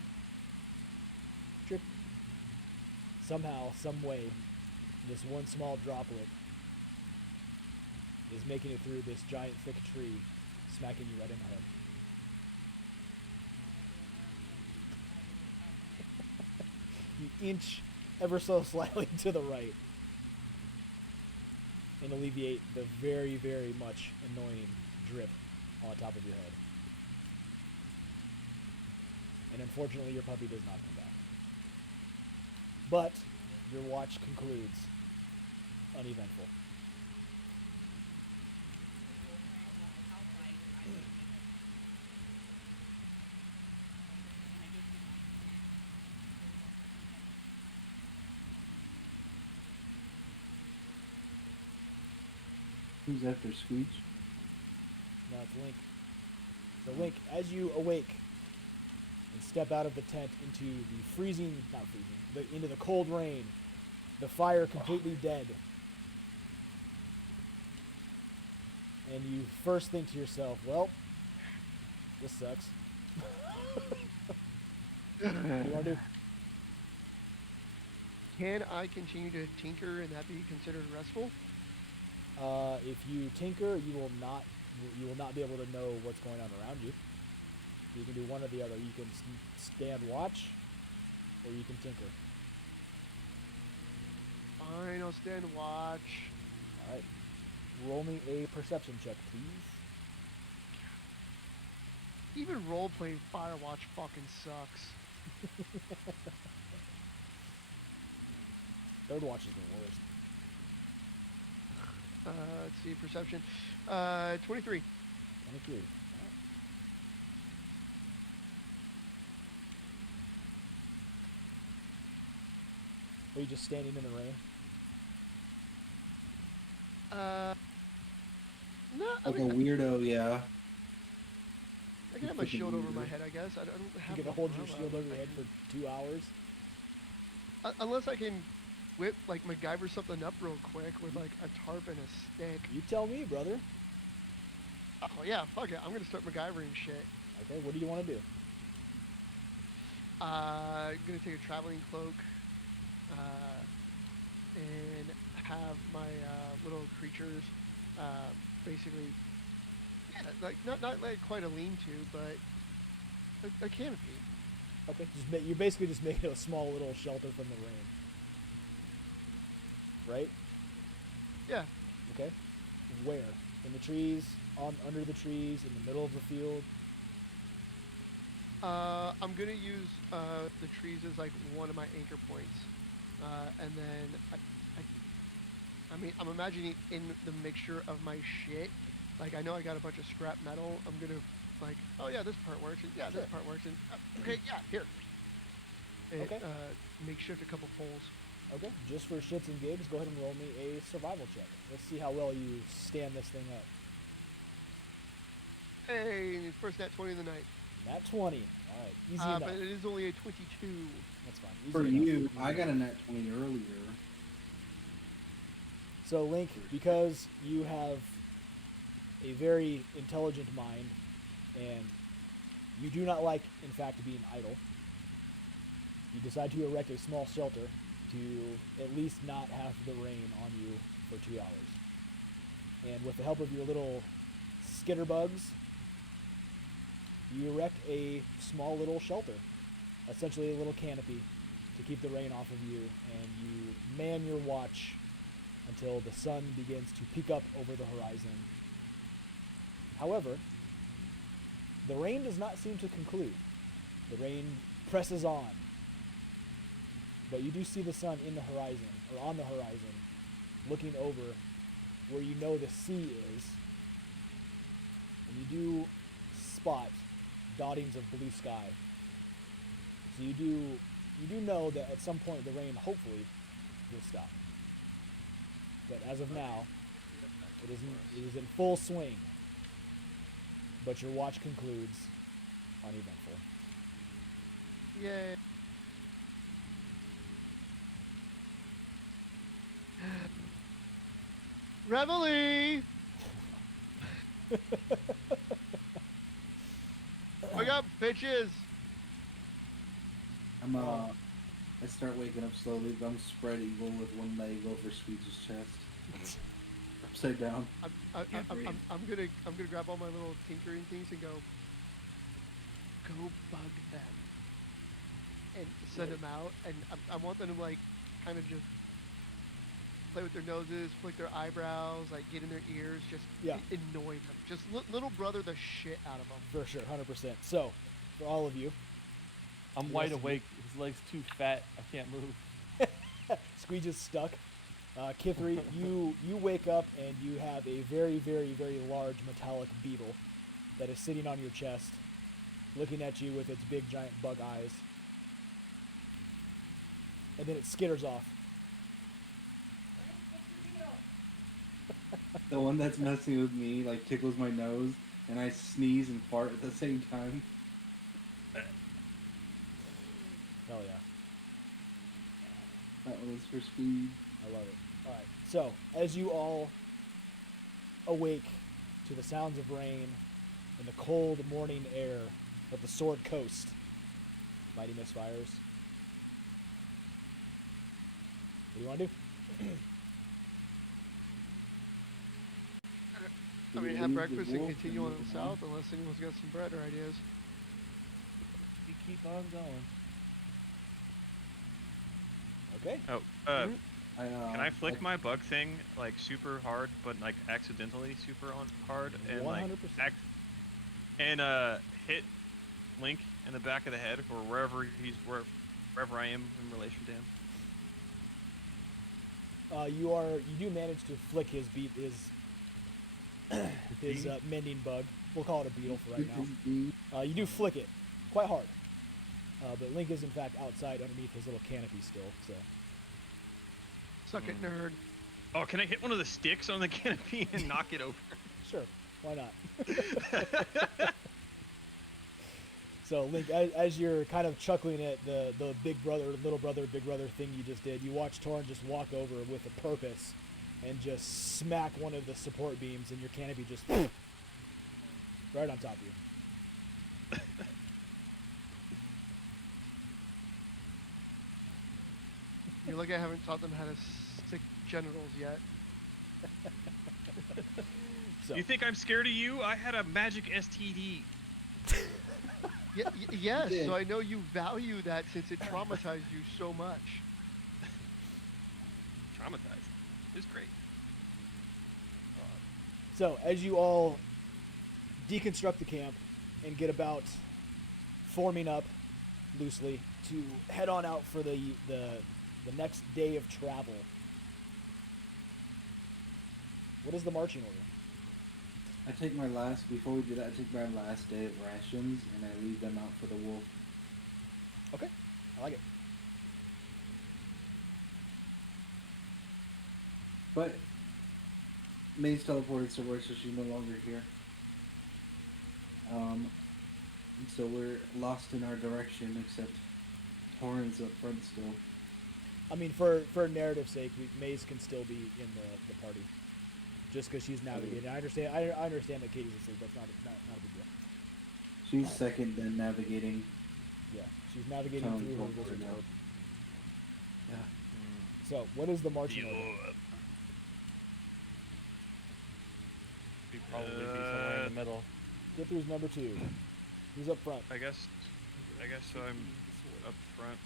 drip. Somehow, some way, this one small droplet is making it through this giant thick tree, smacking you right in the head. You inch ever so slightly to the right and alleviate the very, very much annoying drip on top of your head. And unfortunately, your puppy does not come back. But your watch concludes uneventful. Who's after Screech? No, it's Link. So Link, as you awake and step out of the tent into the into the cold rain, the fire completely dead, and you first think to yourself, well, this sucks. What do you want to do? Can I continue to tinker and that be considered restful? If you tinker, you will not be able to know what's going on around you. You can do one or the other. You can stand watch, or you can tinker. Fine, I'll stand watch. All right. Roll me a perception check, please. Even role-playing Firewatch fucking sucks. Third watch is the worst. Let's see, perception. 23. 23. All right. Are you just standing in the rain? No, I Like a mean, weirdo, yeah. I can have my shield over my head, I guess. I don't have. You're gonna my hold your umbrella. shield over your head for 2 hours? Unless I can whip, like, MacGyver something up real quick with, like, a tarp and a stick. You tell me, brother. Oh, yeah, fuck it. I'm gonna start MacGyvering shit. Okay, what do you want to do? Gonna take a traveling cloak, and have my, little creatures, basically, yeah, like, not like quite a lean-to, but a canopy. Okay, you're basically just making a small little shelter from the rain. Right? Yeah. Okay. Where? In the trees? Under the trees? In the middle of the field? I'm gonna use the trees as like one of my anchor points, and then I mean I'm imagining in the mixture of my shit. Like I know I got a bunch of scrap metal. I'm gonna like, oh yeah, this part works, and yeah, this part works, and okay, yeah, here. And, Okay. Makeshift a couple poles. Okay, just for shits and gigs, go ahead and roll me a survival check. Let's see how well you stand this thing up. Hey, first nat 20 of the night. Nat 20. Alright, easy enough. But it is only a 22. That's fine. Easy For enough. you, I got a nat 20 earlier. So, Link, because you have a very intelligent mind, and you do not like, in fact, being idle, you decide to erect a small shelter to at least not have the rain on you for 2 hours. And with the help of your little skitterbugs, you erect a small little shelter, essentially a little canopy to keep the rain off of you, and you man your watch until the sun begins to peek up over the horizon. However, the rain does not seem to conclude. The rain presses on, but you do see the sun in the horizon, or on the horizon, looking over where you know the sea is, and you do spot dottings of blue sky. So you do know that at some point the rain hopefully will stop. But as of now, it is in full swing. But your watch concludes uneventful. Yay. Reveille! Wake up, bitches! I start waking up slowly, but I'm spread eagle with one leg over Sweet's chest. Upside down. I'm gonna grab all my little tinkering things and go bug them and send them out, and I want them to like kind of just play with their noses, flick their eyebrows, like get in their ears, just annoy them, just little brother the shit out of them. For sure, 100%. So, for all of you, I'm wide awake. His leg's too fat. I can't move. Squeege is stuck. Kithri, you wake up and you have a very, very, very large metallic beetle that is sitting on your chest, looking at you with its big giant bug eyes. And then it skitters off. The one that's messing with me, like, tickles my nose, and I sneeze and fart at the same time. Hell yeah. That one is for speed. I love it. Alright, so, as you all awake to the sounds of rain in the cold morning air of the Sword Coast, Mighty Misfires, what do you want to do? I mean, have breakfast and continue on south, unless anyone's got some bread or ideas. You keep on going. Okay. Oh, can I flick my bug thing like super hard, but like accidentally super hard, and 100%. Hit Link in the back of the head or wherever I am in relation to him? You do manage to flick his mending bug. We'll call it a beetle for right now. You do flick it quite hard, but Link is in fact outside underneath his little canopy still. So Suck it, nerd. Oh, can I hit one of the sticks on the canopy and knock it over? Sure, why not? So, Link, as you're kind of chuckling at the big brother, little brother, big brother thing you just did, you watch Torrin just walk over with a purpose and just smack one of the support beams, and your canopy just right on top of you. You're like I haven't taught them how to stick genitals yet. You think I'm scared of you? I had a magic STD. Yes, so I know you value that since it traumatized you so much. Traumatized. It was great. So, as you all deconstruct the camp and get about forming up loosely to head on out for the next day of travel, what is the marching order? I take my last, before we do that, I take my last day of rations and I leave them out for the wolf. Okay, I like it. But May's teleported somewhere, so she's no longer here. So we're lost in our direction, except Torrin's up front still. I mean, for narrative's sake, Maze can still be in the party, just because she's navigating. I understand. I understand that Katie's asleep. That's not a big deal. She's second, then navigating. Yeah, she's navigating Tom through her teleported wizard now. orb. Yeah. So, what is the marching order? We'd probably be somewhere in the middle. Get through's number 2. Who's up front? I guess I'm up front.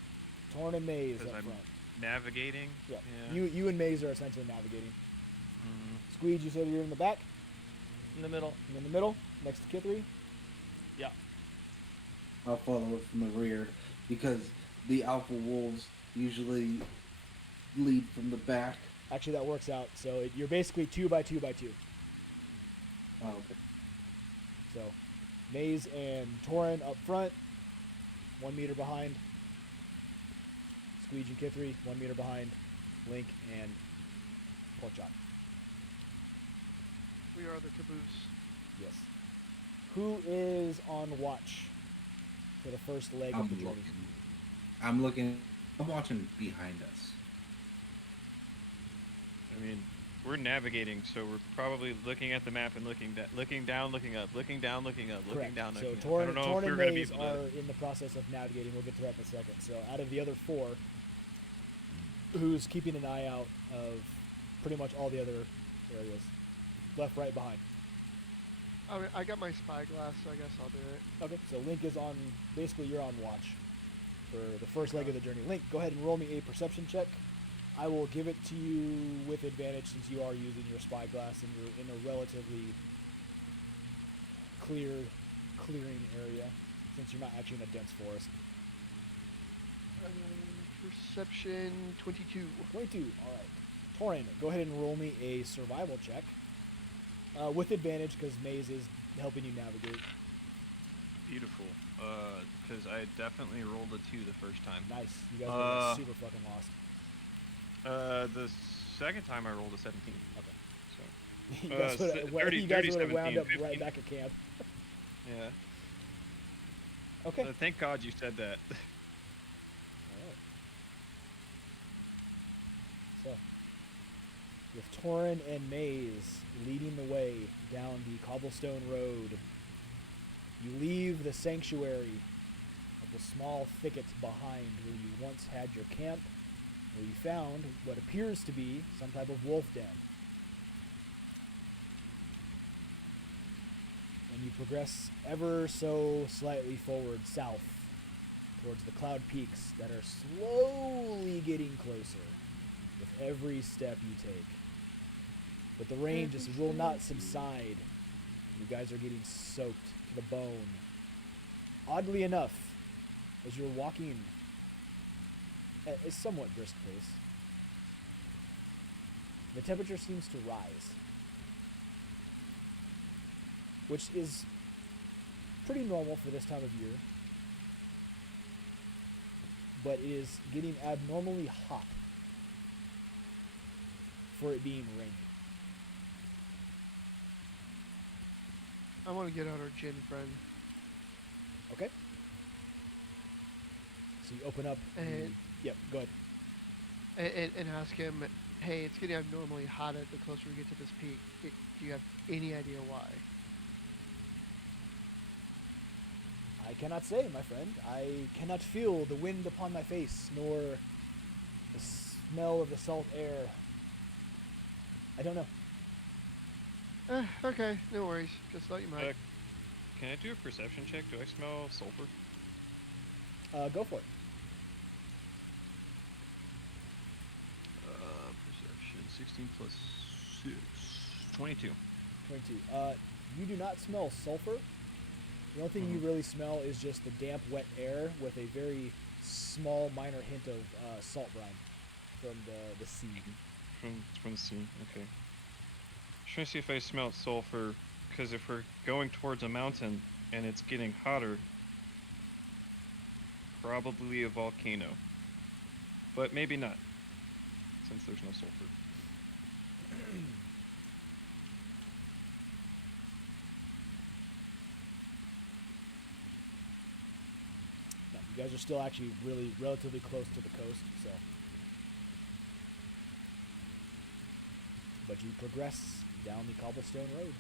Torn and Maze up Because I'm front. navigating. Yeah. Yeah. You and Maze are essentially navigating. Mhm. Squeeze, you said you're in the back. In the middle. And in the middle, next to Kithri. Yeah. I'll follow it from the rear because the alpha wolves usually lead from the back. Actually, that works out. So you're basically 2 by 2 by 2. Oh, okay. So, Maze and Torrin up front, 1 meter behind. Squeege and Kithri, 1 meter behind. Link and Porkchop. We are the caboose. Yes. Who is on watch for the first leg of the journey? I'm watching behind us. I mean, we're navigating, so we're probably looking at the map and looking down, looking up, looking down, looking up, looking Correct. down. So looking up. I Torrin don't know and if we're going to be Maze able are to. in the process of navigating. We'll get to that in a second. So out of the other 4, who's keeping an eye out of pretty much all the other areas? Left, right, behind. I got my spyglass, so I guess I'll do it. Okay, so Link is on, basically you're on watch for the first leg of the journey. Link, go ahead and roll me a perception check. I will give it to you with advantage since you are using your spyglass and you're in a relatively clearing area since you're not actually in a dense forest. Perception 22. 22, alright. Torrin, go ahead and roll me a survival check. With advantage because Maze is helping you navigate. Beautiful. Because I definitely rolled a 2 the first time. Nice. You guys are super fucking lost. The second time I rolled a 17. Okay. So. You guys would have wound up right back at camp. Yeah. Okay. Thank God you said that. Alright. So, with Torrin and Maze leading the way down the cobblestone road, you leave the sanctuary of the small thickets behind where you once had your camp, where you found what appears to be some type of wolf den. And you progress ever so slightly forward south towards the cloud peaks that are slowly getting closer with every step you take. But the rain just will not subside. You guys are getting soaked to the bone. Oddly enough, as you're walking at a somewhat brisk pace, the temperature seems to rise, which is pretty normal for this time of year, but it is getting abnormally hot. for it being rainy. I want to get out our gin friend. Okay. So you open up And- Yep, go ahead. And ask him, hey, it's getting abnormally hot the closer we get to this peak. Do you have any idea why? I cannot say, my friend. I cannot feel the wind upon my face, nor the smell of the salt air. I don't know. Okay, no worries. Just thought you might. Can I do a perception check? Do I smell sulfur? Go for it. Perception 16 plus 6. 22. 22. You do not smell sulfur. The only thing you really smell is just the damp, wet air with a very small, minor hint of salt brine from the sea. From the sea, okay. Trying to see if I smell sulfur, because if we're going towards a mountain and it's getting hotter, probably a volcano. But maybe not, since there's no sulfur. No, you guys are still actually really relatively close to the coast, so. But you progress down the cobblestone road.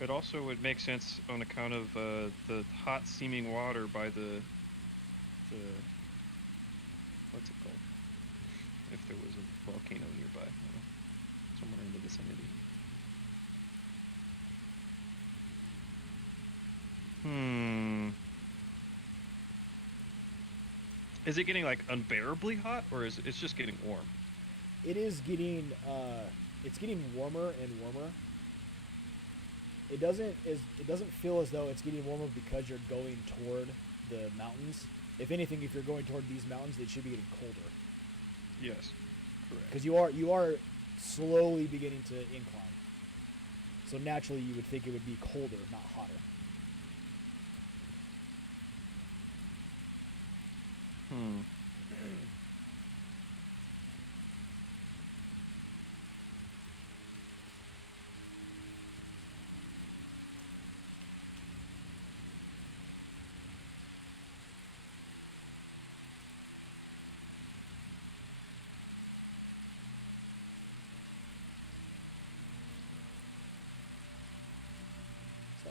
It also would make sense on account of the hot seeming water by the what's it called? If there was a volcano nearby, somewhere in the vicinity. Is it getting like unbearably hot, or is it's just getting warm? It is getting it's getting warmer and warmer. It doesn't feel as though it's getting warmer because you're going toward the mountains. If anything, if you're going toward these mountains, they should be getting colder. Yes, correct. Because you are slowly beginning to incline. So naturally, you would think it would be colder, not hotter. So.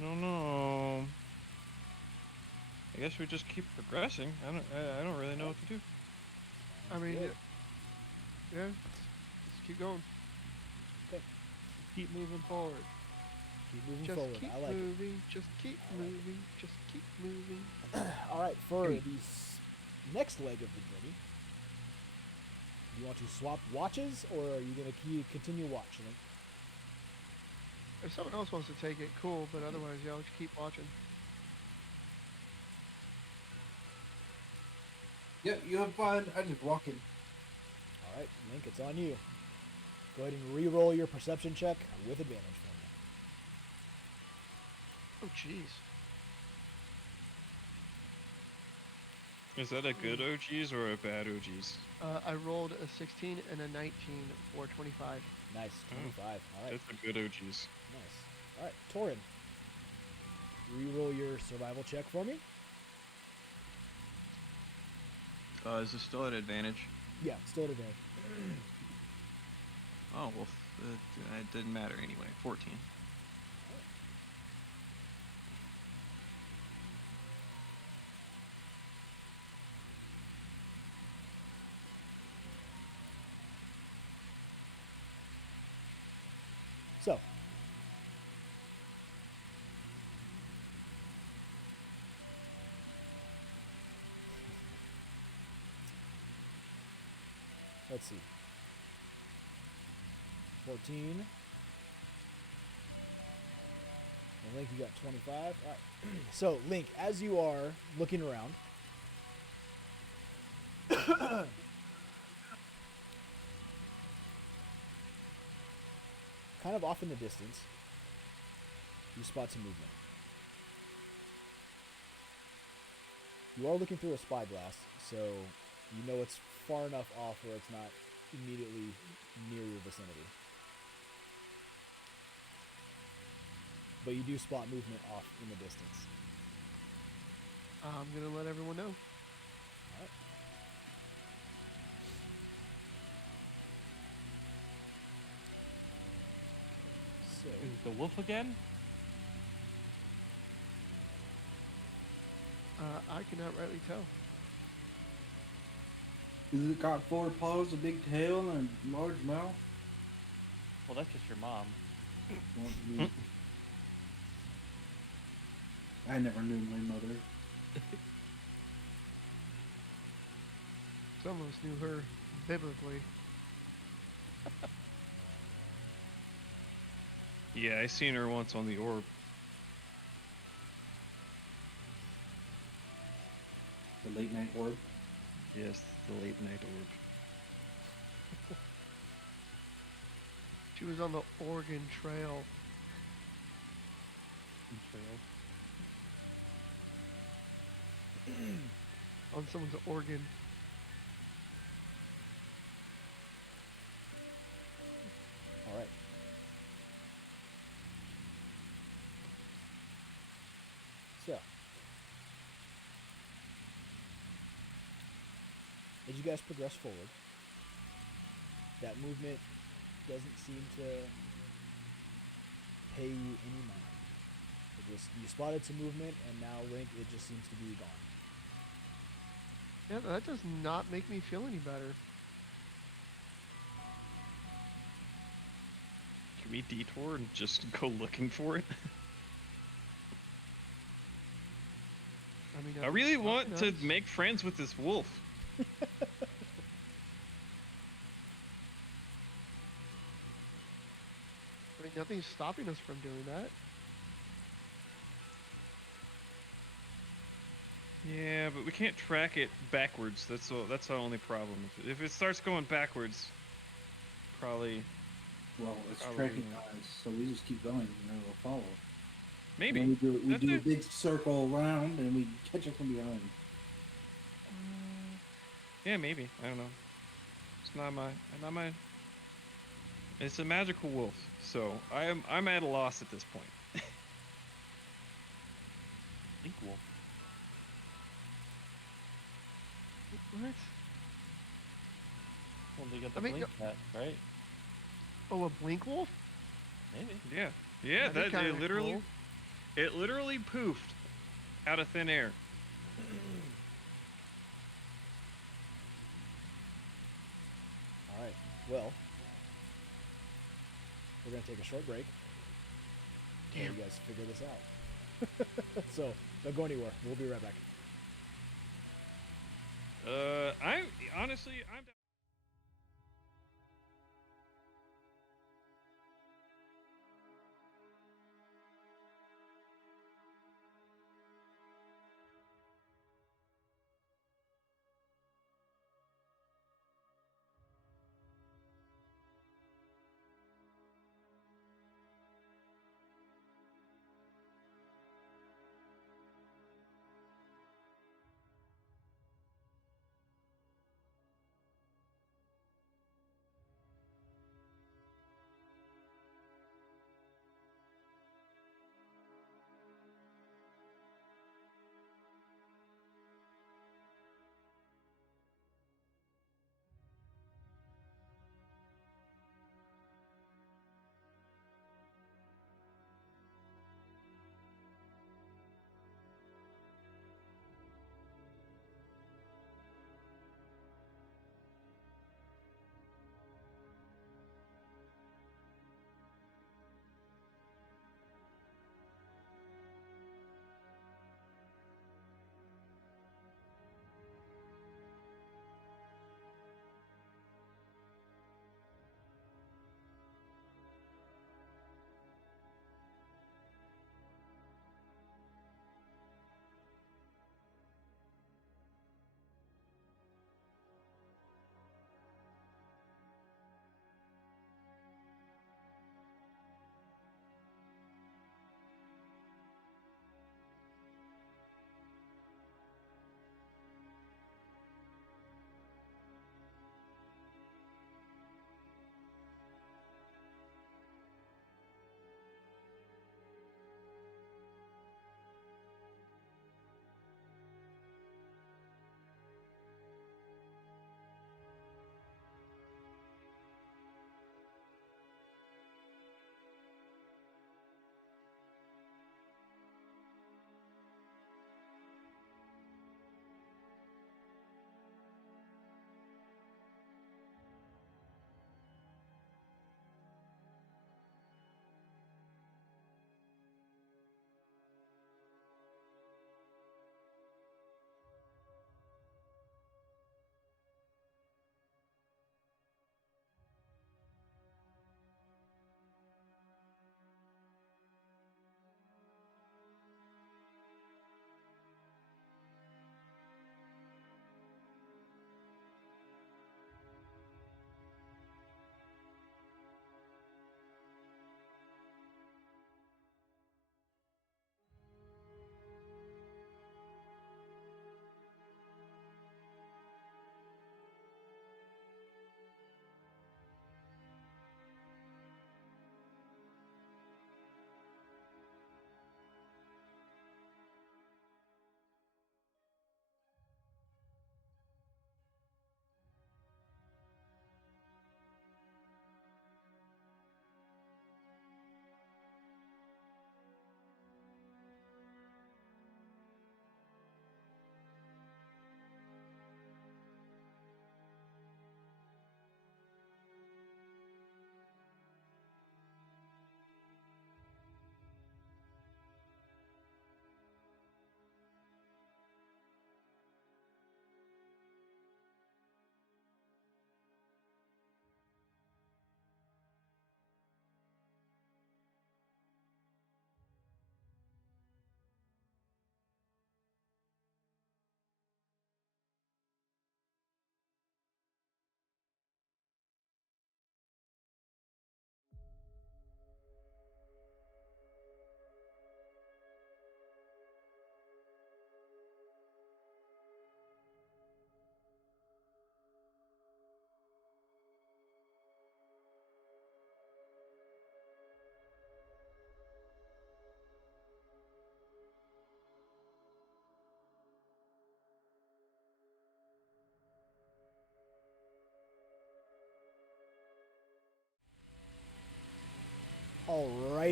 No. I guess we just keep progressing. I don't really know what to do. I mean, Good. yeah, just keep going. Okay. Keep moving forward. Keep moving Just forward. keep I like moving. Just keep moving. Just keep moving. it. All right, for the next leg of the journey, do you want to swap watches, or are you going to continue watching it? If someone else wants to take it, cool. But otherwise, yeah, let's keep watching. Yeah, you have fun. I just walking. All right, Link, it's on you. Go ahead and re-roll your perception check with advantage for Oh, jeez. Is that a good OGs or a bad OGs? I rolled a 16 and a 19 for 25. me. Nice, 25. All right, That's a good OGs. nice. All right, Torin, re-roll your survival check for me. Is this still at advantage? Yeah, still at advantage. Oh, well, it didn't matter anyway. 14. So, let's see. 14. And Link, you got 25. All right. So, Link, as you are looking around, kind of off in the distance, you spot some movement. You are looking through a spyglass, so you know it's far enough off where it's not immediately near your vicinity. But you do spot movement off in the distance. I'm gonna let everyone know. Alright. So, Is the wolf again? I cannot rightly tell. Is it got 4 paws, a big tail, and a large mouth? Well, that's just your mom. I never knew my mother. Some of us knew her biblically. Yeah, I seen her once on the orb. The late night orb. Yes, the late night orb. She was on the Oregon Trail. On someone's organ. all right. So, as you guys progress forward, that movement doesn't seem to pay you any mind. You spotted some movement, and now, Link, it just seems to be gone. Yeah, that does not make me feel any better. Can we detour and just go looking for it? I mean, I really it's want to nice. make friends with this wolf. I mean, nothing's stopping us from doing that. Yeah, but we can't track it backwards. That's the only problem. If it starts going backwards, probably Well, it's Probably tracking not. us, so we just keep going and it'll follow. maybe. And then we That's do a it. big circle around and we catch it from behind. Yeah, maybe. I don't know. It's not my. It's a magical wolf, so I'm at a loss at this point. Link wolf. What? Well, they got the I mean, blink cat, right? Oh, a blink wolf? Maybe. Yeah, yeah. That'd be That kinda cool. it literally poofed out of thin air. All right. Well, we're gonna take a short break. While you guys figure this out. So don't go anywhere. We'll be right back. I'm honestly, I'm.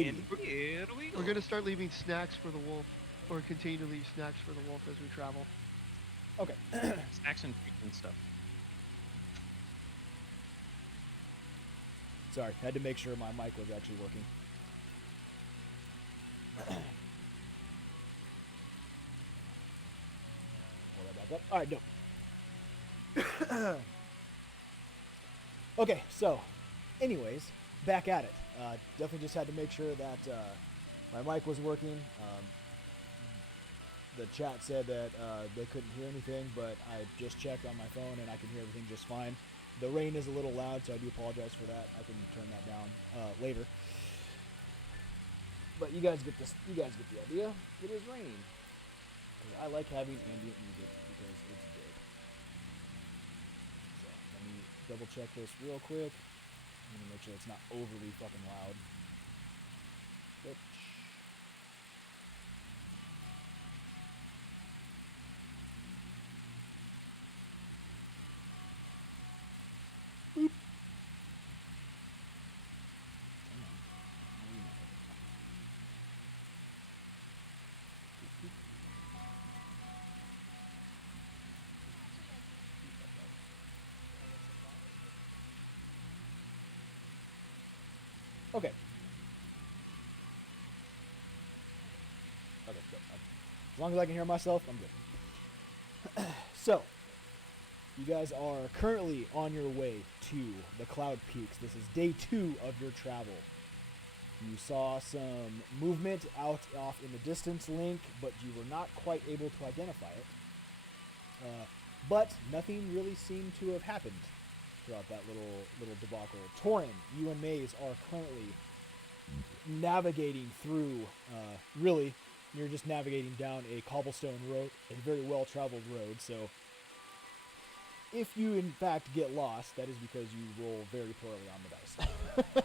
Alrighty. And here we go. We're gonna start leaving snacks for the wolf, or continue to leave snacks for the wolf as we travel. Okay. Snacks and treats and stuff. Sorry, had to make sure my mic was actually working. Pull that back up. All right, no. Okay, so, anyways, back at it. Definitely just had to make sure that my mic was working. The chat said that they couldn't hear anything, but I just checked on my phone and I can hear everything just fine. The rain is a little loud, so I do apologize for that. I can turn that down later. But you guys get this. You guys get the idea. It is raining. 'Cause I like having ambient music because it's good. So let me double check this real quick. I'm gonna make sure it's not overly fucking loud. Which okay. Okay, good. As long as I can hear myself, I'm good. So, you guys are currently on your way to the Cloud Peaks. This is day 2 of your travel. You saw some movement out off in the distance, Link, but you were not quite able to identify it. But nothing really seemed to have happened throughout that little debacle. Torin, you and Maze are currently navigating through, really, you're just navigating down a cobblestone road, a very well-traveled road, so if you in fact get lost, that is because you roll very poorly on the dice.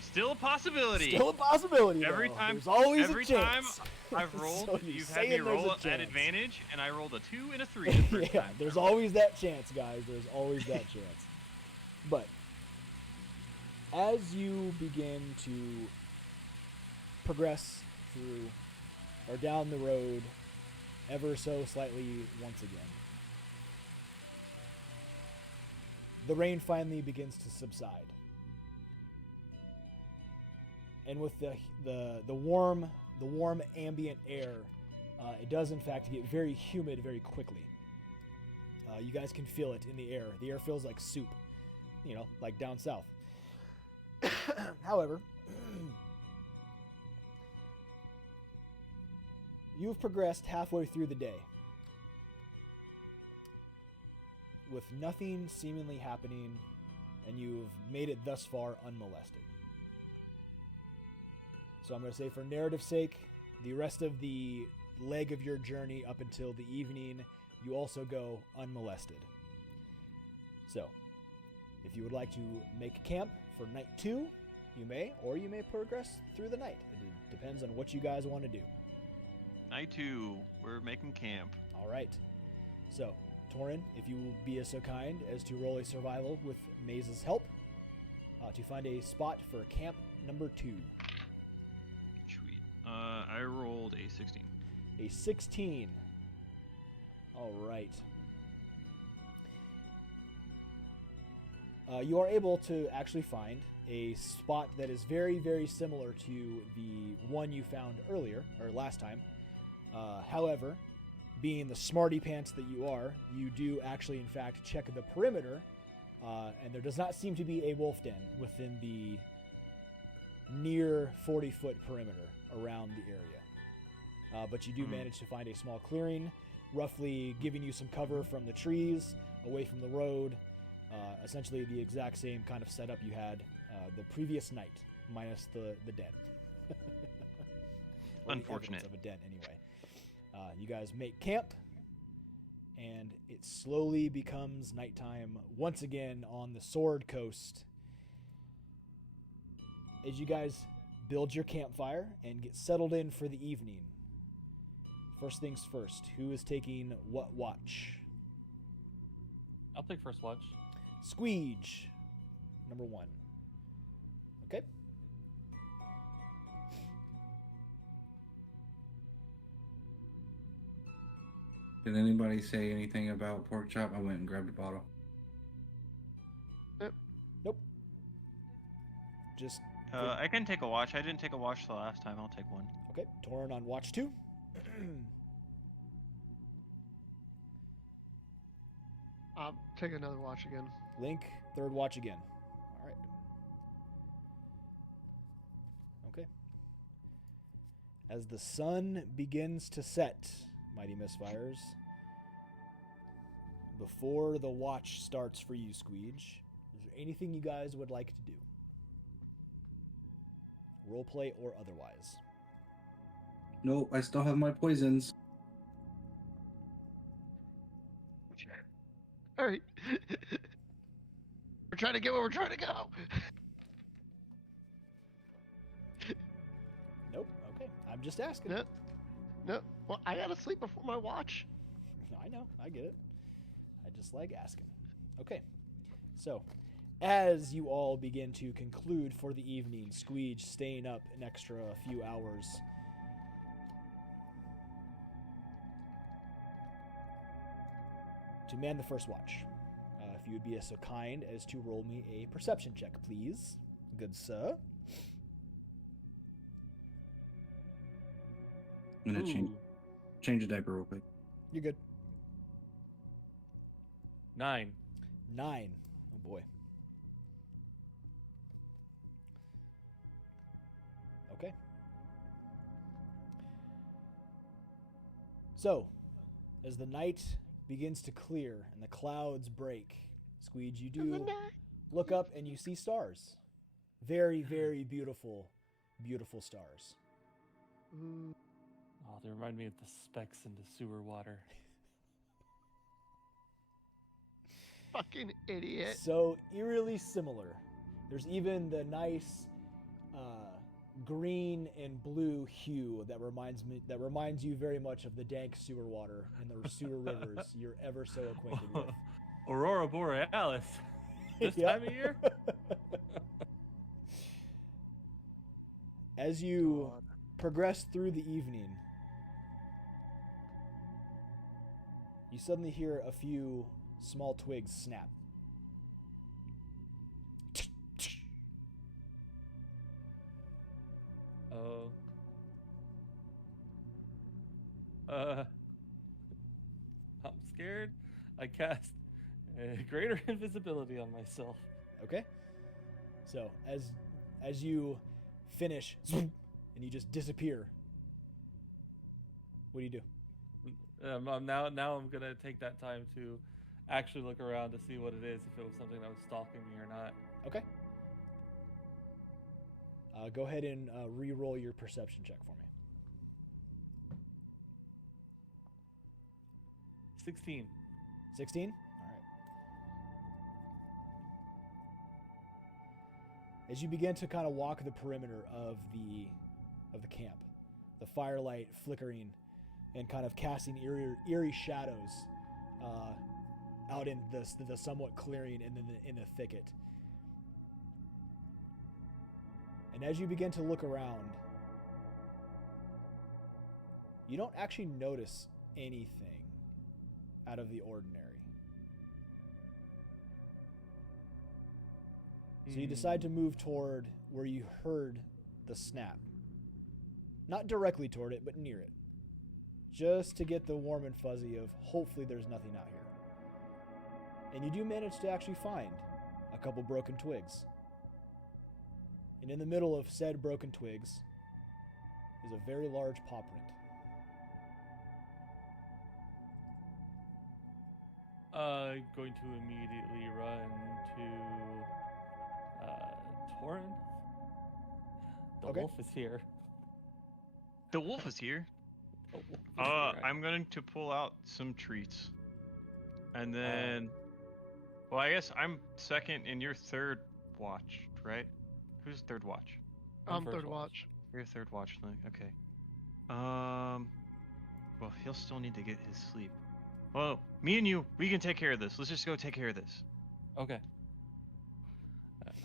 Still a possibility. Still a possibility. Every though. time, There's always every a chance. time I've rolled, So you've had saying me there's roll a at chance. advantage, and I rolled a 2 and a 3 the first Yeah, time. there's always that chance, guys. There's always that chance. But as you begin to progress through or down the road ever so slightly once again, the rain finally begins to subside. And with the warm ambient air, it does in fact get very humid very quickly. You guys can feel it in the air. The air feels like soup, like down south. However, you've progressed halfway through the day with nothing seemingly happening, and you've made it thus far unmolested. So I'm going to say, for narrative's sake, the rest of the leg of your journey up until the evening, you also go unmolested. So, if you would like to make camp for night 2, you may, or you may progress through the night. It depends on what you guys want to do. Night 2, we're making camp. All right. So, Torin, if you will be so kind as to roll a survival with Maze's help to find a spot for camp number 2. Sweet. I rolled a 16. A 16. All right. You are able to actually find a spot that is very, very similar to the one you found earlier, or last time. However, being the smarty pants that you are, you do actually, in fact, check the perimeter, and there does not seem to be a wolf den within the near 40-foot perimeter around the area. But you do manage to find a small clearing, roughly giving you some cover from the trees, away from the road, essentially the exact same kind of setup you had the previous night, minus the den. Unfortunate. Of a den, anyway. You guys make camp, and it slowly becomes nighttime once again on the Sword Coast. As you guys build your campfire and get settled in for the evening, first things first, who is taking what watch? I'll take first watch. Squeege, number 1. Okay. Did anybody say anything about pork chop? I went and grabbed a bottle. Nope. Just I can take a watch. I didn't take a watch the last time. I'll take one. okay. Torn on watch 2. I'll take another watch again. Link, 3rd watch again. All right. Okay. As the sun begins to set, Mighty Misfires, before the watch starts for you, Squeege, is there anything you guys would like to do? Roleplay or otherwise? No, I still have my poisons. All right. We're trying to get where we're trying to go. Nope. Okay. I'm just asking. No. No. Well, I gotta sleep before my watch. I know. I get it. I just like asking. Okay. So, as you all begin to conclude for the evening, Squeege staying up an extra few hours. To man the first watch. If you would be so kind as to roll me a perception check, please. Good sir. I'm gonna change a diaper real quick. You're good. 9. 9. Oh boy. Okay. So, as the night begins to clear and the clouds break, Squeege, you do look up and you see stars. Very, very beautiful, beautiful stars. Oh, they remind me of the specks in the sewer water. Fucking idiot. So eerily similar. There's even the nice green and blue hue that reminds you very much of the dank sewer water and the sewer rivers you're ever so acquainted with. Aurora Borealis. This Yep. time of year? As you progress through the evening, you suddenly hear a few small twigs snap. Oh. I'm scared. I cast greater invisibility on myself. Okay. So as you finish and you just disappear, what do you do? Now I'm gonna take that time to actually look around to see what it is, if it was something that was stalking me or not. Okay. Go ahead and re-roll your perception check for me. 16. 16? All right. As you begin to kind of walk the perimeter of the camp, the firelight flickering and kind of casting eerie shadows out in the somewhat clearing and then in the thicket. And as you begin to look around, you don't actually notice anything out of the ordinary. So you decide to move toward where you heard the snap. Not directly toward it, but near it. Just to get the warm and fuzzy of hopefully there's nothing out here. And you do manage to actually find a couple broken twigs. And in the middle of said broken twigs is a very large paw print. Going to immediately run to Torrent. The Okay. wolf is here. The wolf is here. The wolf is here, right? I'm going to pull out some treats. And then... well, I guess I'm second and you're third watch, right? Who's third watch? I'm first third watch. You're third watch, Link. Okay. Well, he'll still need to get his sleep. Well, me and you, we can take care of this. Let's just go take care of this. Okay.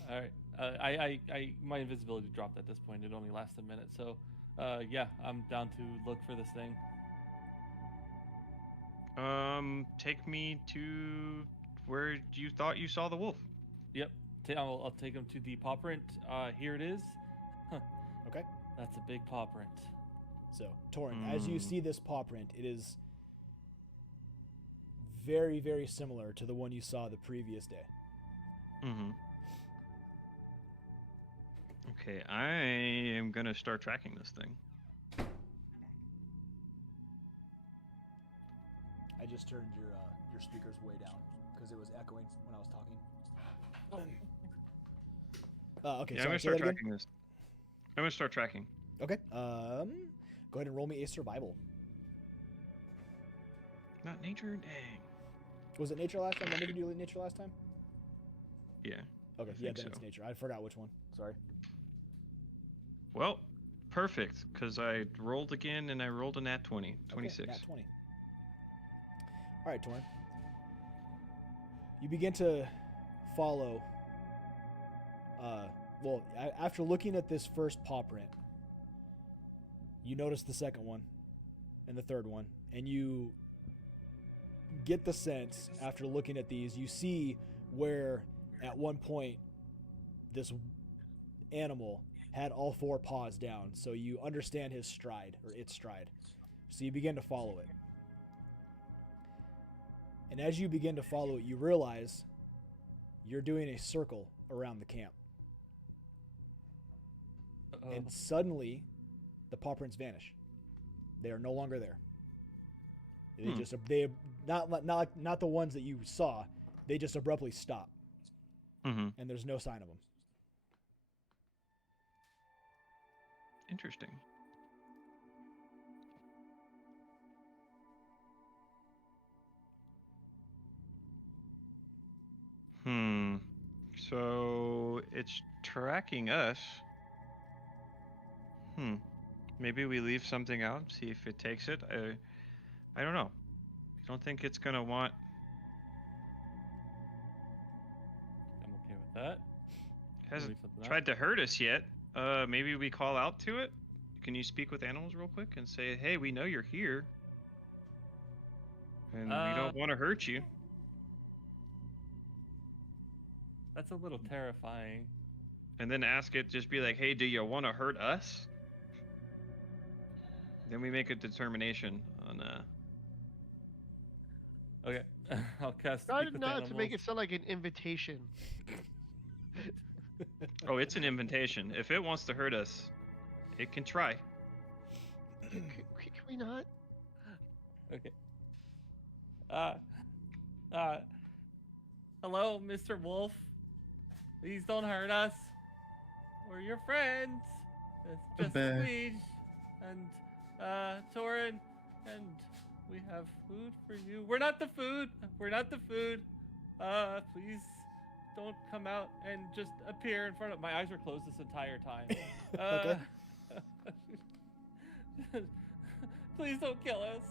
All right. I my invisibility dropped at this point. It only lasts a minute, so yeah, I'm down to look for this thing. Take me to where you thought you saw the wolf. Yep. I'll take him to the paw print. Here it is. Huh. Okay. That's a big paw print. So, Torin, as you see this paw print, it is very, very similar to the one you saw the previous day. Mm-hmm. Okay, I am gonna start tracking this thing. I just turned your speakers way down because it was echoing when I was talking. Okay, Yeah, sorry, I'm gonna say start that again? tracking this. I'm gonna start tracking. Okay. Go ahead and roll me a survival. Not nature, dang. Was it nature last time? Did you do nature last time? Yeah. Okay, I yeah, think then so. it's nature. I forgot which one. Sorry. Well, perfect, because I rolled again and I rolled a nat 20. 26. Okay, nat 20. All right, Torn. You begin to follow. Well, after looking at this first paw print, you notice the second one and the third one, and you get the sense after looking at these, you see where at one point this animal had all four paws down, so you understand his stride, or its stride. So you begin to follow it. And as you begin to follow it, you realize you're doing a circle around the camp. Uh-oh. And suddenly, the paw prints vanish. They are no longer there. They not the ones that you saw. They just abruptly stop. Mm-hmm. And there's no sign of them. Interesting. So it's tracking us. Maybe we leave something out, see if it takes it. I don't know. I don't think it's gonna want. I'm okay with that. Hasn't Leave something out. tried to hurt us yet. Maybe we call out to it. Can you speak with animals real quick and say, "Hey, we know you're here, and we don't want to hurt you." That's a little terrifying. And then ask it, just be like, "Hey, do you want to hurt us?" Then we make a determination on. Okay, I'll cast. Try Speak with not to make animals. it sound like an invitation. Oh, it's an invitation. If it wants to hurt us, it can try. Can we not? Okay. Hello, Mr. Wolf. Please don't hurt us. We're your friends. It's just bear. Squeege and Torin, and we have food for you. We're not the food. We're not the food. Please don't come out and just appear in front of. My eyes were closed this entire time. Okay. Please don't kill us.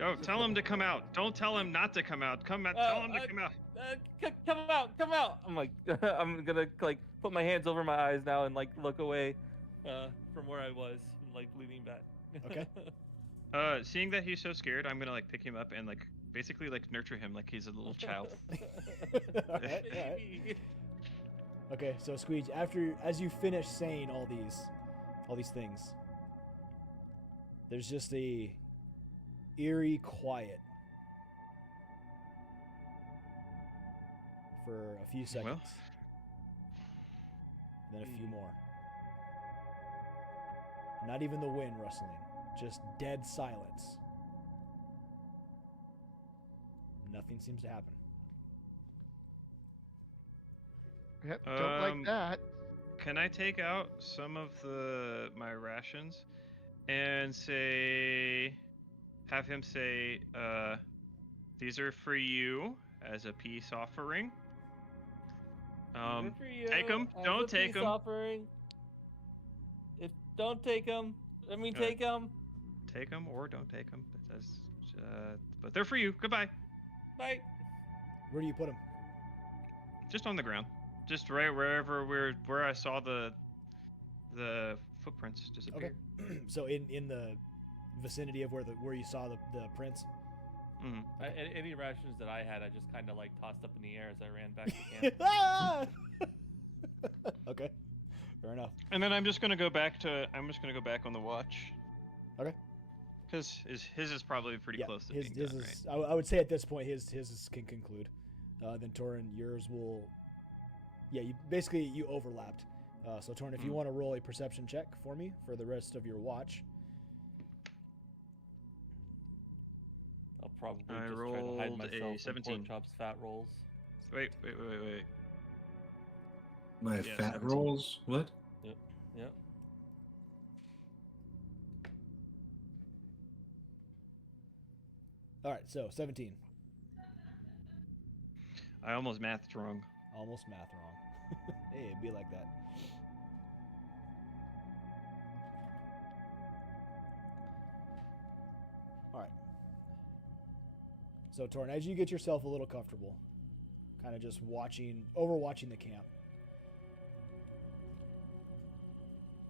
Oh, tell him to come out. Don't tell him not to come out. Tell him to come out. Come out, come out. I'm like, I'm gonna like put my hands over my eyes now and like look away from where I was, like leaning back. Okay. Seeing that he's so scared, I'm gonna like pick him up and like basically like nurture him like he's a little child. All right. Okay, so Squeege, as you finish saying all these things, there's just a eerie quiet for a few seconds. Then a few more. Not even the wind rustling, just dead silence. Nothing seems to happen. Yep, don't like that. Can I take out some of my rations and have him say, these are for you as a peace offering. Take them. Don't take them. Offering. Don't take them. I mean, take them. Take them or don't take them. But they're for you. Goodbye. Bye. Where do you put them? Just on the ground. Just right where I saw the footprints disappear. Okay. So in the vicinity of where you saw the prints. Mhm. Any rations that I had, I just kind of like tossed up in the air as I ran back to camp. Okay, fair enough. And then I'm just gonna go back on the watch. Okay. Because his is probably pretty close to being done, is. I would say at this point his can conclude. Then Torin, yours will. Yeah, you overlapped. So Torin, if you want to roll a perception check for me for the rest of your watch. I'll probably I just try to rolled hide a myself in 17. Pork Chop's fat rolls. Wait. My Yeah, fat 17. rolls? What? Yep. All right, so 17. I almost mathed wrong. Almost math wrong. Hey, it'd be like that. All right. So, Torin, as you get yourself a little comfortable, kind of just overwatching the camp,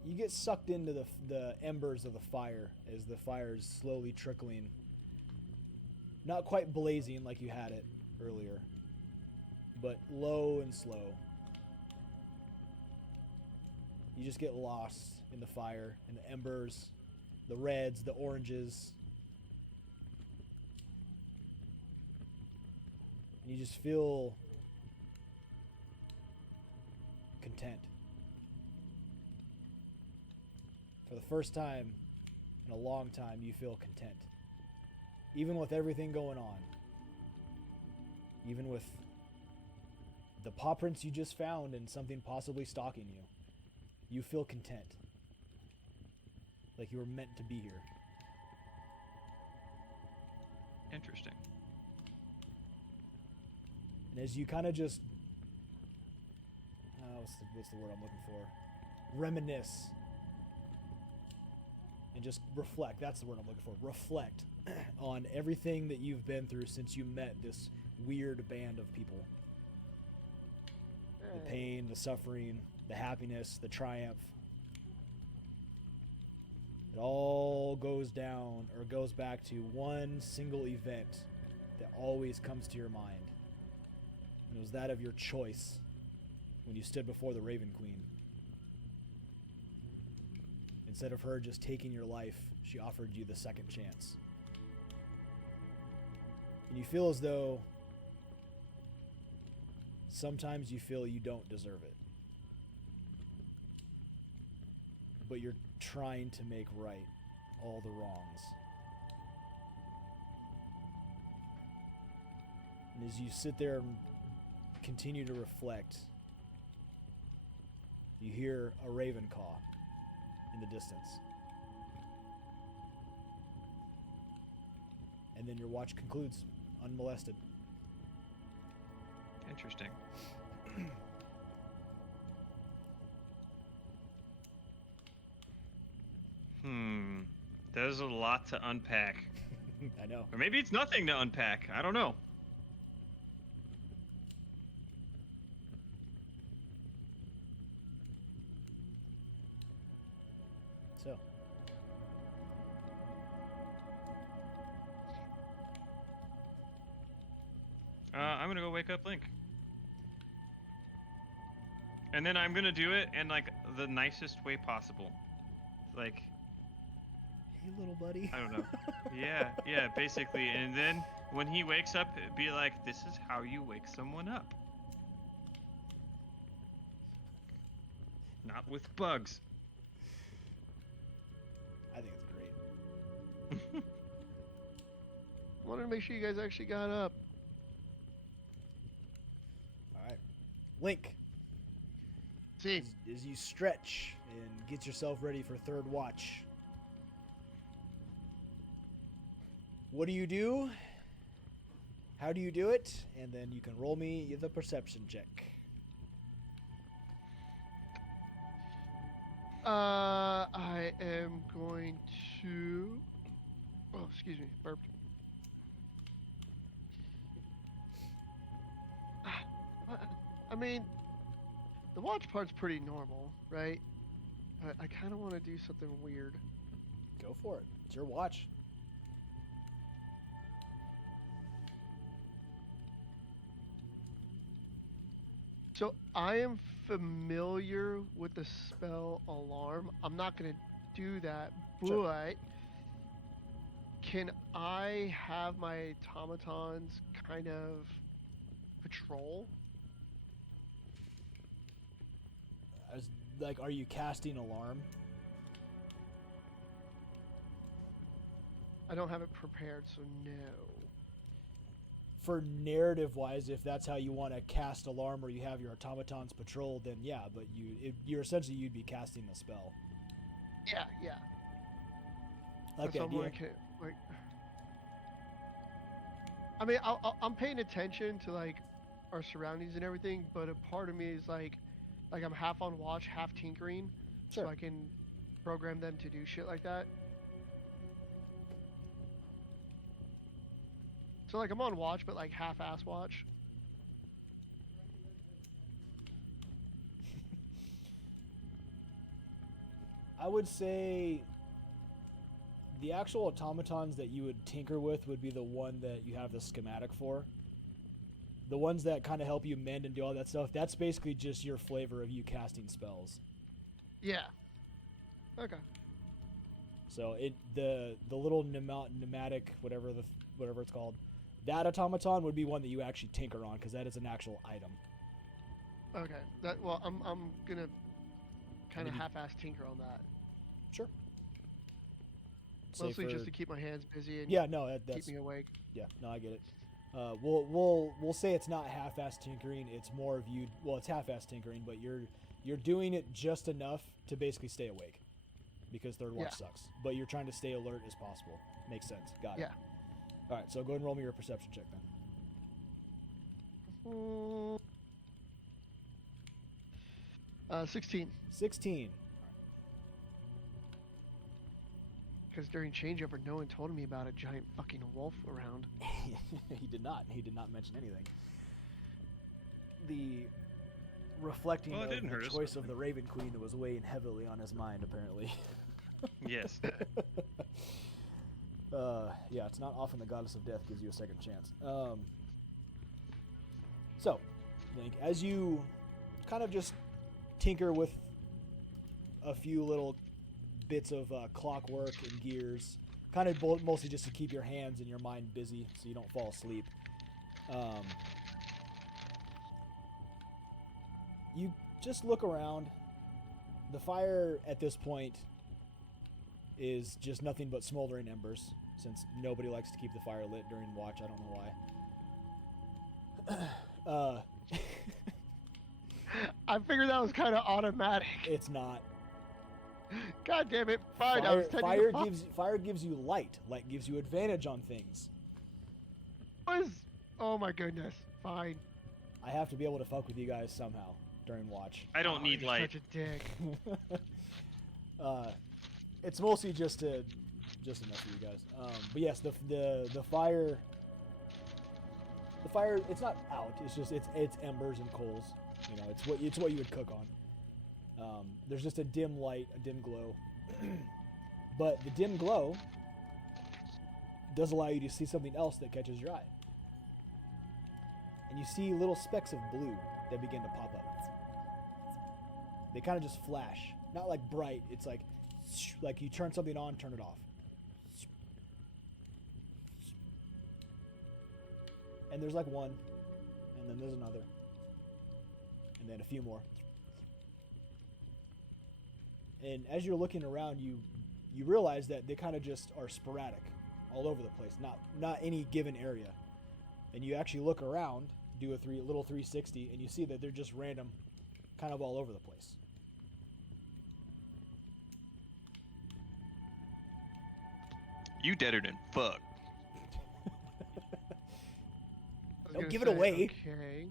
you get sucked into the embers of the fire as the fire is slowly trickling. Not quite blazing like you had it earlier, but low and slow. You just get lost in the fire, in the embers, the reds, the oranges. And you just feel content. For the first time in a long time, you feel content. Even with everything going on. Even with the paw prints you just found and something possibly stalking you. You feel content. Like you were meant to be here. Interesting. And as you kind of just... what's the word I'm looking for? Reminisce. And just reflect. That's the word I'm looking for. Reflect on everything that you've been through since you met this weird band of people. The pain, the suffering, the happiness, the triumph. It all goes back to one single event that always comes to your mind. And it was that of your choice when you stood before the Raven Queen. Instead of her just taking your life, she offered you the second chance. And you feel as though sometimes you feel you don't deserve it. But you're trying to make right all the wrongs. And as you sit there and continue to reflect, you hear a raven caw in the distance. And then your watch concludes, unmolested. Interesting. There's a lot to unpack. I know. Or maybe it's nothing to unpack. I don't know. So. I'm gonna go wake up Link. And then I'm gonna do it in like the nicest way possible. Like, hey little buddy. I don't know. Yeah, basically. And then when he wakes up, it'd be like, this is how you wake someone up. Not with bugs. I think it's great. Wanted to make sure you guys actually got up. Alright. Link. See. As you stretch and get yourself ready for third watch. What do you do? How do you do it? And then you can roll me the perception check. I am going to... Oh, excuse me, burped. I mean, the watch part's pretty normal, right? But I kind of want to do something weird. Go for it. It's your watch. So I am familiar with the spell alarm. I'm not gonna do that, Sure. but can I have my automatons kind of patrol? As, like, are you casting alarm? I don't have it prepared, so no. For narrative wise, if that's how you want to cast alarm, or you have your automatons patrol, then yeah, but you're essentially you'd be casting the spell. Yeah. Like That's the what I'm idea. like, I mean, I'm paying attention to like our surroundings and everything, but a part of me is like I'm half on watch, half tinkering, Sure. so I can program them to do shit like that. So like I'm on watch, but like half-ass watch. I would say the actual automatons that you would tinker with would be the one that you have the schematic for. The ones that kind of help you mend and do all that stuff, that's basically just your flavor of you casting spells. Yeah. Okay. So the little pneumatic whatever it's called, that automaton would be one that you actually tinker on, because that is an actual item. Okay. Well, I'm gonna kind of Maybe- half-ass tinker on that. Sure. Say Mostly for- just to keep my hands busy and yeah, no, that's keep me awake. yeah, no, I get it. We'll say it's not half-ass tinkering. It's more of you. Well, it's half-ass tinkering, but you're doing it just enough to basically stay awake, because third watch Yeah. sucks. But you're trying to stay alert as possible. Makes sense. Got it. Yeah. All right, so go ahead and roll me your perception check then. 16. 16. Because during changeover, no one told me about a giant fucking wolf around. He did not. He did not mention anything. The reflecting Well, it of didn't the hurt us. choice of the Raven Queen was weighing heavily on his mind, apparently. Yes. Yeah, it's not often the goddess of death gives you a second chance. So, Link, as you kind of just tinker with a few little bits of clockwork and gears, kind of mostly just to keep your hands and your mind busy so you don't fall asleep. You just look around. The fire at this point is just nothing but smoldering embers, since nobody likes to keep the fire lit during watch. I don't know why. I figured that was kind of automatic. It's not. God damn it! Fine, I was tending Fire to fire gives you light. Light gives you advantage on things. Oh my goodness! Fine. I have to be able to fuck with you guys somehow during watch. I don't need You're light. Such a dick. It's mostly just enough for you guys. But yes, the fire. The fire, it's not out. It's just it's embers and coals. You know, it's what you would cook on. There's just a dim light, a dim glow. But the dim glow does allow you to see something else that catches your eye. And you see little specks of blue that begin to pop up. They kind of just flash. Not like bright, it's like you turn something on, turn it off. And there's like one, and then there's another, and then a few more. And as you're looking around, you realize that they kind of just are sporadic, all over the place, not any given area. And you actually look around, do a little 360, and you see that they're just random, kind of all over the place. You deader than fuck. I was Don't gonna give it say, away. Okay.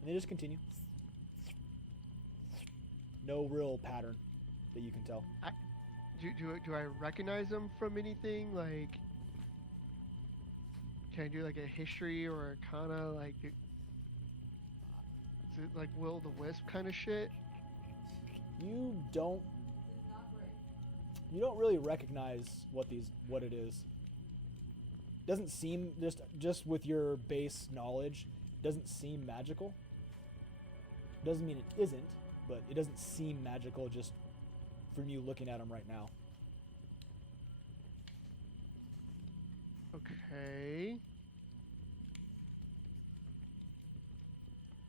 And they just continue. No real pattern that you can tell. Do I recognize them from anything? Like, can I do like a history or a kind of like, is it like Will the Wisp kind of shit? You don't. you don't really recognize what it is. Doesn't seem just with your base knowledge, doesn't seem magical. Doesn't mean it isn't, but it doesn't seem magical just from you looking at them right now. Okay.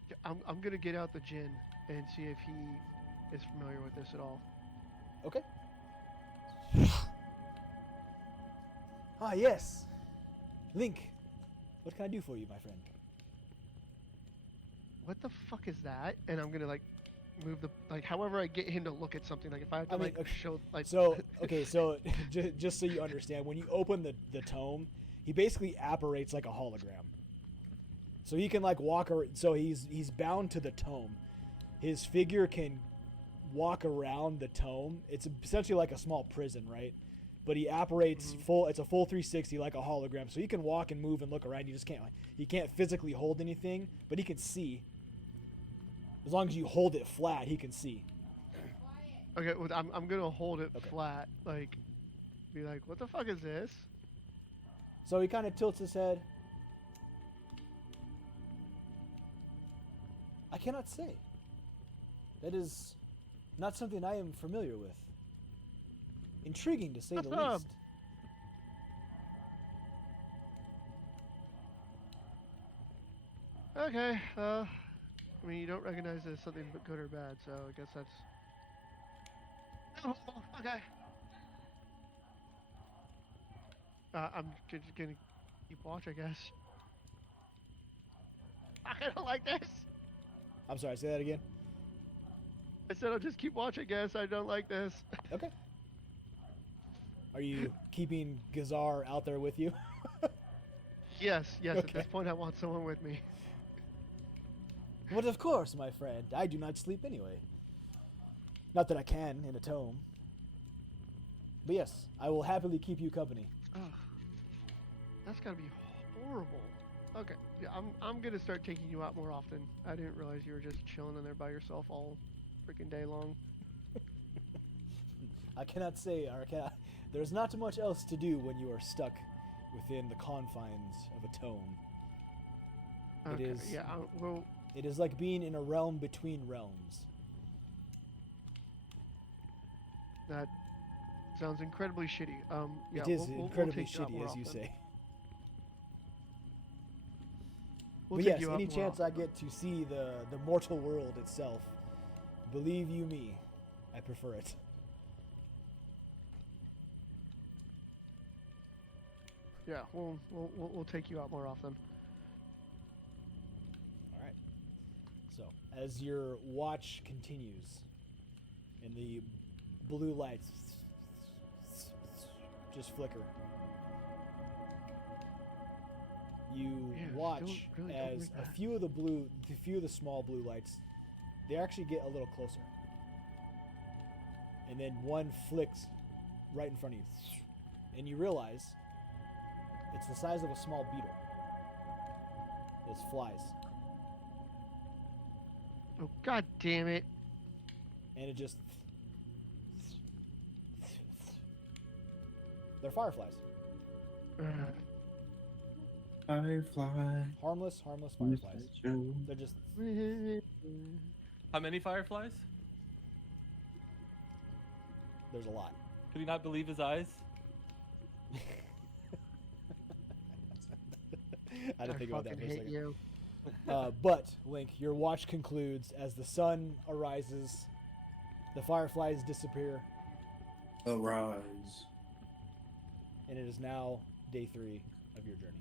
Yeah, I'm gonna get out the djinn and see if he is familiar with this at all. Okay. Ah, yes. Link, what can I do for you, my friend? What the fuck is that? And I'm gonna like move the however I get him to look at something. Like if I have to okay. show like. So okay, so just so you understand, when you open the tome, he basically apparates like a hologram. So he can like walk around. So he's bound to the tome. His figure can walk around the tome. It's essentially like a small prison, right? But he apparates full. It's a full 360 like a hologram. So he can walk and move and look around. You just can't. He can't physically hold anything, but he can see. As long as you hold it flat, he can see. Okay, well, I'm gonna hold it flat. Like, be like, what the fuck is this? So he kind of tilts his head. I cannot say. That is not something I am familiar with. Intriguing, to say the least. Okay, I mean, you don't recognize it as something but good or bad, so I guess that's... Oh, okay. I'm just gonna keep watch, I guess. I don't like this! I'm sorry, say that again. I said I'll just keep watch, I guess. I don't like this. Okay. Are you keeping Gazar out there with you? Yes, Okay. at this point I want someone with me. But of course, my friend. I do not sleep anyway. Not that I can in a tome. But yes, I will happily keep you company. Ugh. That's gotta be horrible. Okay, yeah, I'm gonna start taking you out more often. I didn't realize you were just chilling in there by yourself all freaking day long. I cannot say, or there's not much else to do when you are stuck within the confines of a tome. Okay, It is. yeah, well... It is like being in a realm between realms. That sounds incredibly shitty. Yeah, it is we'll incredibly take you out shitty, more as you often. say. We'll But take yes, you out any more chance often. I get to see the mortal world itself, believe you me, I prefer it. Yeah, we'll take you out more often. All right. So as your watch continues, and the blue lights just flicker, you Yeah, watch really don't as like a that. few of the small blue lights, they actually get a little closer, and then one flicks right in front of you, and you realize it's the size of a small beetle. It flies, Oh, god damn it. and it just. They're fireflies. Firefly. Harmless fireflies. They're just. How many fireflies? There's a lot. Could he not believe his eyes? I didn't think about that for a hate second. you. But, Link, your watch concludes as the sun arises, the fireflies disappear, Arise. and it is now day 3 of your journey.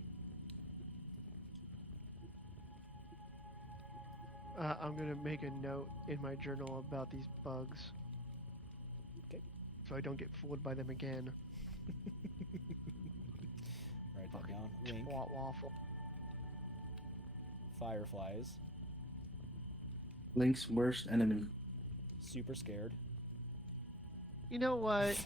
I'm gonna make a note in my journal about these bugs. Okay. So I don't get fooled by them again. Write that down. Link, Twat waffle. fireflies, Link's worst enemy. super scared. You know what?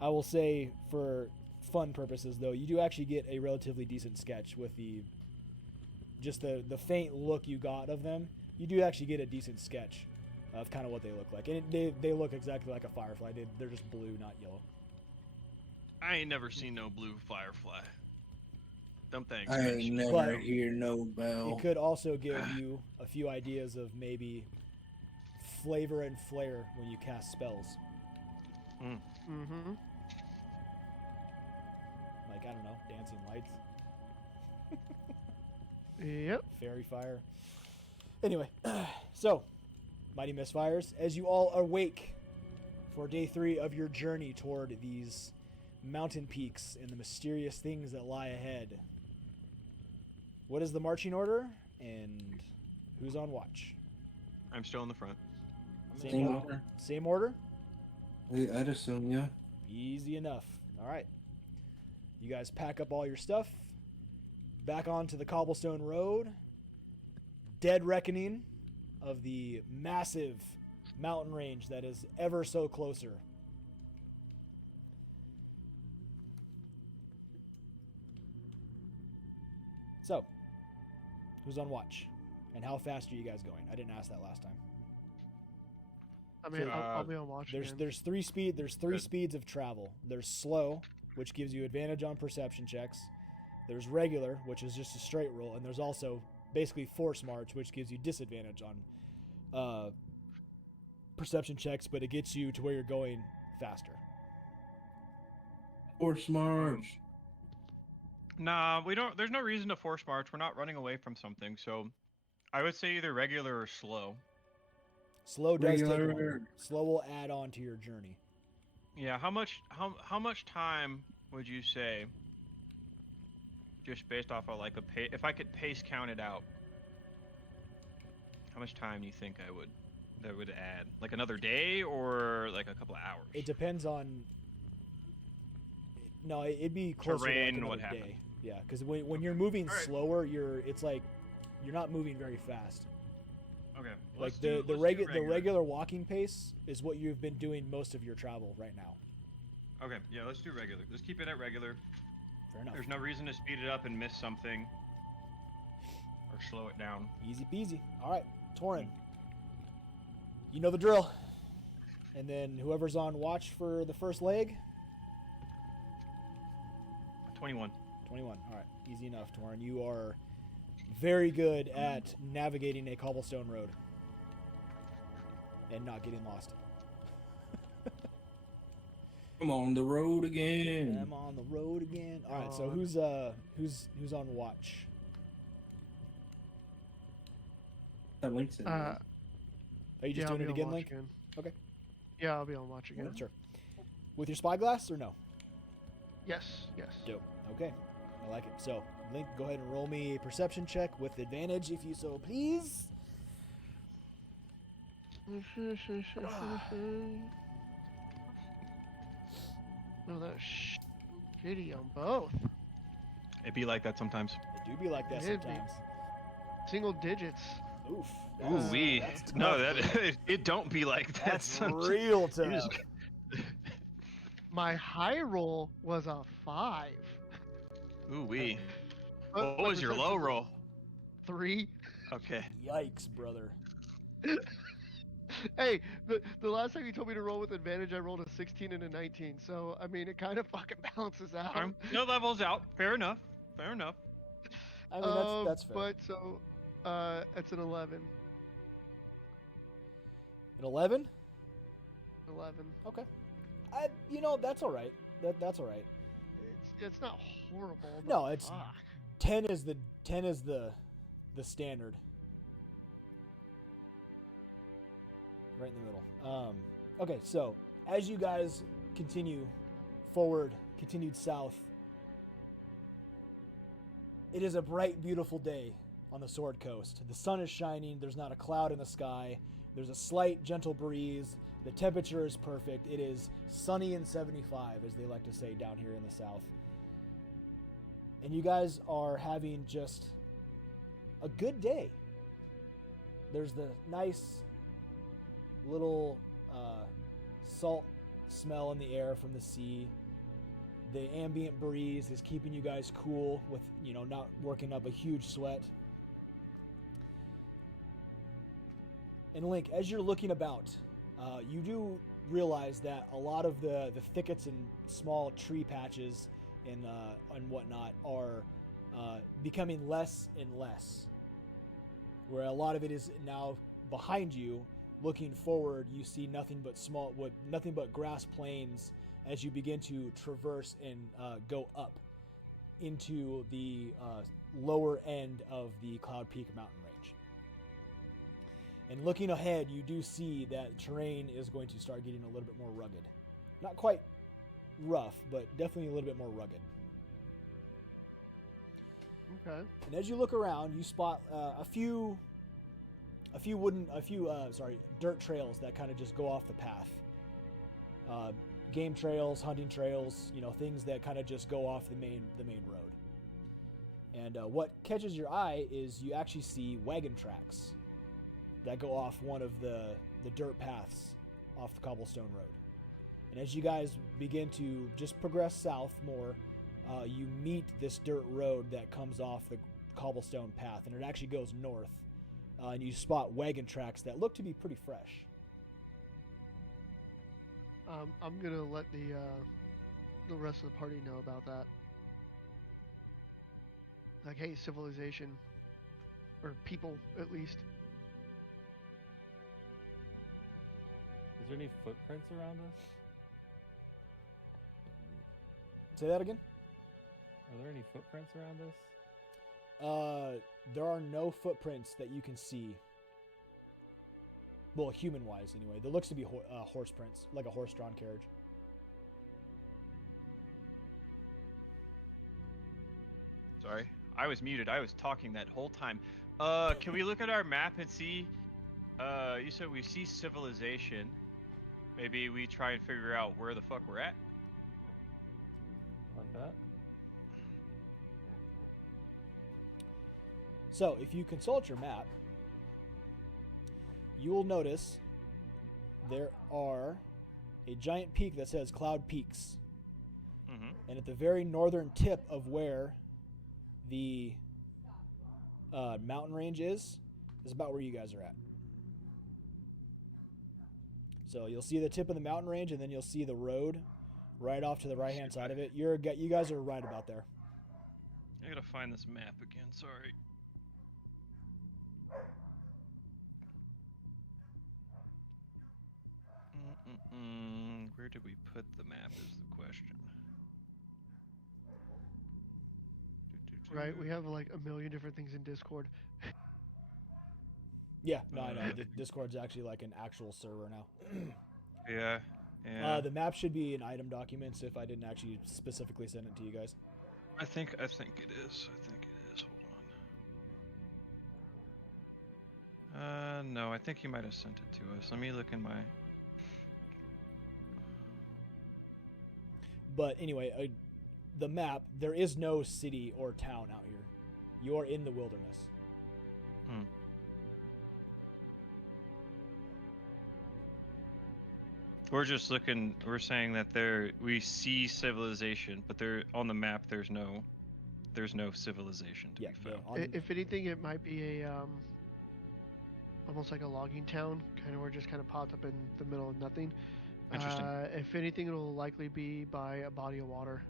I will say, for fun purposes, though, you do actually get a relatively decent sketch with the faint look you got of them. You do actually get a decent sketch of kind of what they look like. And they look exactly like a firefly. They're just blue, not yellow. I ain't never seen no blue firefly. Them things. I ain't never But hear no bell. It could also give you a few ideas of maybe flavor and flair when you cast spells. Mm-hmm. Like, I don't know, dancing lights, Yep. fairy fire. Anyway, so, Mighty Misfires, as you all awake for day 3 of your journey toward these mountain peaks and the mysterious things that lie ahead, what is the marching order, and who's on watch? I'm still in the front. Same order. Same order? I'd assume, yeah. Easy enough. All right. You guys pack up all your stuff. Back onto the cobblestone road. Dead reckoning of the massive mountain range that is ever so closer. So, who's on watch? And how fast are you guys going? I didn't ask that last time. I mean, So, I'll be on watch. There's three speeds of travel. There's slow, which gives you advantage on perception checks. There's regular, which is just a straight roll, and there's also basically force march, which gives you disadvantage on perception checks, but it gets you to where you're going faster. Force march. Nah, we don't. There's no reason to force march. We're not running away from something, so I would say either regular or slow. Slow does take Regular. longer. Slow will add on to your journey. Yeah. How much time would you say? Just based off of like a pace, if I could pace count it out, how much time do you think that would add? Like another day or like a couple of hours? It depends on. No, it'd be closer Terrain, to like what another happened. day. Yeah, because when you're moving Alright. slower, it's like you're not moving very fast. Okay. Like let's do the regular. regular walking pace is what you've been doing most of your travel right now. Okay. Yeah. Let's do regular. Let's keep it at regular. Fair enough. There's no reason to speed it up and miss something or slow it down. Easy peasy. All right, Torin. You know the drill. And then whoever's on watch for the first leg. 21. 21. All right, easy enough, Torin. You are very good at navigating a cobblestone road and not getting lost. I'm on the road again. I'm on the road again. All right, so On. who's on watch? That link's in there. Are you just I'll doing be it on again, watch Link? again. Okay. Yeah, I'll be on watch again. Sure. With your spyglass or no? Yes. Yes. Dope. Okay. I like it. So, Link, go ahead and roll me a perception check with advantage, if you so please. Oh, that's shitty on both. It'd be like that sometimes. It do be like that It'd be. sometimes. Single digits. Oof. Ooh that's- wee. that's No, tough. that it don't be like that. That's sometimes. real You tough. just- My high roll was a 5. Ooh wee. But What was your low perception- roll? 3. Okay. Yikes, brother. Hey, the last time you told me to roll with advantage, I rolled a 16 and a 19. So, I mean, it kind of fucking balances out. No levels out. Fair enough. Fair enough. I mean, that's fair. But so, it's an 11. An 11? 11. Okay. That's all right. That's all right. It's not horrible. No, but it's- fuck. 10 is the standard. Right in the middle. Okay, so as you guys continue forward, continued south, it is a bright, beautiful day on the Sword Coast. The sun is shining. There's not a cloud in the sky. There's a slight, gentle breeze. The temperature is perfect. It is sunny and 75, as they like to say down here in the south. And you guys are having just a good day. There's the nice little salt smell in the air from the sea. The ambient breeze is keeping you guys cool with, not working up a huge sweat. And Link, as you're looking about, you do realize that a lot of the thickets and small tree patches and whatnot are becoming less and less. Where a lot of it is now behind you. Looking forward, you see nothing but grass plains as you begin to traverse and go up into the lower end of the Cloud Peak mountain range. And looking ahead, you do see that terrain is going to start getting a little bit more rugged. Not quite rough, but definitely a little bit more rugged. Okay. And as you look around, you spot a few dirt trails that kind of just go off the path. Game trails, hunting trails, things that kind of just go off the main road. And what catches your eye is you actually see wagon tracks that go off one of the dirt paths off the cobblestone road. And as you guys begin to just progress south more, you meet this dirt road that comes off the cobblestone path, and it actually goes north. And you spot wagon tracks that look to be pretty fresh. I'm gonna let the rest of the party know about that. Like, hey, civilization, or people at least. Is there any footprints around us? Say that again? Are there any footprints around us? There are no footprints that you can see. Well, human-wise, anyway. There looks to be horse prints, like a horse-drawn carriage. Sorry, I was muted. I was talking that whole time. Can we look at our map and see? You said we see civilization. Maybe we try and figure out where the fuck we're at. Like that? So, if you consult your map, you will notice there are a giant peak that says Cloud Peaks. Mm-hmm. And at the very northern tip of where the mountain range is about where you guys are at. So you'll see the tip of the mountain range, and then you'll see the road right off to the right-hand side of it. You guys are right about there. I gotta find this map again. Sorry. Where did we put the map is the question. Right, we have like a million different things in Discord. Yeah, no, I know. Discord's actually like an actual server now. Yeah, yeah. The map should be in item documents if I didn't actually specifically send it to you guys. I think it is. I think it is. Hold on. No, I think he might have sent it to us. Let me look in my... But anyway, the map, there is no city or town out here. You are in the wilderness. Hmm. We're just looking, we're saying that we see civilization, but on the map there's no civilization to be found. If anything, it might be a almost like a logging town, kind of where it just kind of popped up in the middle of nothing. Interesting. If anything, it'll likely be by a body of water.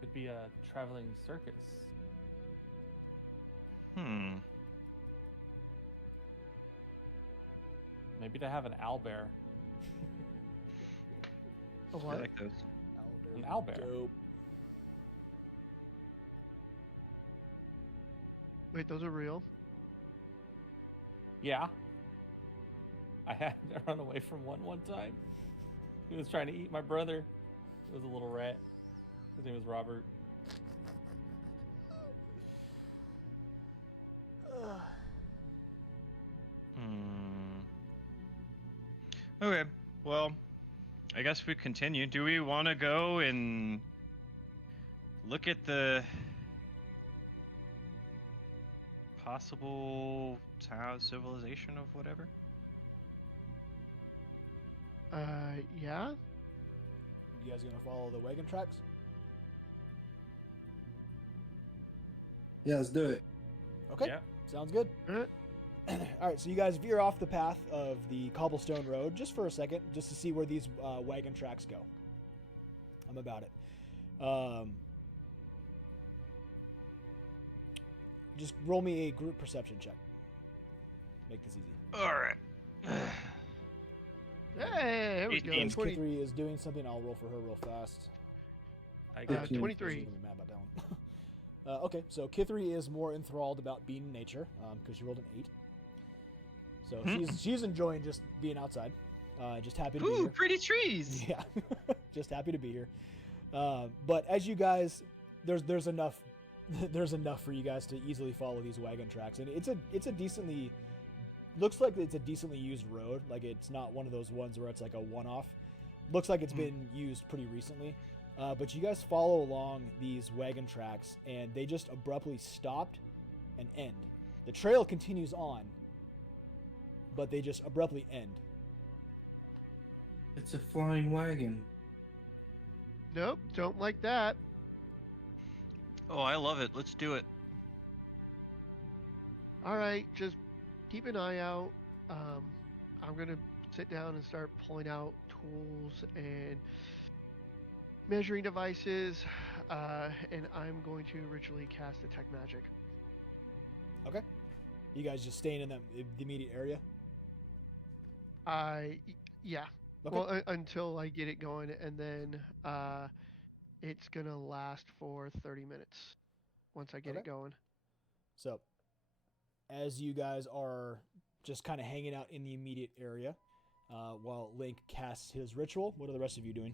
Could be a traveling circus. Maybe to have an owlbear. A what? I like those. An owlbear. Dope. Wait, those are real? Yeah. I had to run away from one time. He was trying to eat my brother. It was a little rat. His name was Robert. Okay, well, I guess we continue. Do we want to go and look at the possible town civilization of whatever? Yeah. You guys gonna follow the wagon tracks? Yeah, let's do it. Okay, Yeah. sounds good. All right, so you guys veer off the path of the cobblestone road just for a second, just to see where these wagon tracks go. I'm about it. Just roll me a group perception check. Make this easy. All right. Hey, there we go. 18. 23 is doing something. I'll roll for her real fast. I got 23. She's gonna be mad about that one. Okay, so Kithri is more enthralled about being in nature because she rolled an 8. So she's enjoying just being outside. Just happy to be here. Ooh, pretty trees. Yeah, just happy to be here. But as you guys, there's enough for you guys to easily follow these wagon tracks, and it's a decently looks like it's a decently used road. Like it's not one of those ones where it's like a one-off. Looks like it's been used pretty recently. But you guys follow along these wagon tracks, and they just abruptly stopped and end. The trail continues on, but they just abruptly end. It's a flying wagon. Nope, don't like that. Oh, I love it. Let's do it. All right, just keep an eye out. I'm gonna sit down and start pulling out tools and measuring devices, and I'm going to ritually cast detect magic. Okay. You guys just staying in the immediate area? Yeah. Okay. Well, until I get it going, and then it's gonna last for 30 minutes once I get it going. So, as you guys are just kind of hanging out in the immediate area, while Link casts his ritual, what are the rest of you doing?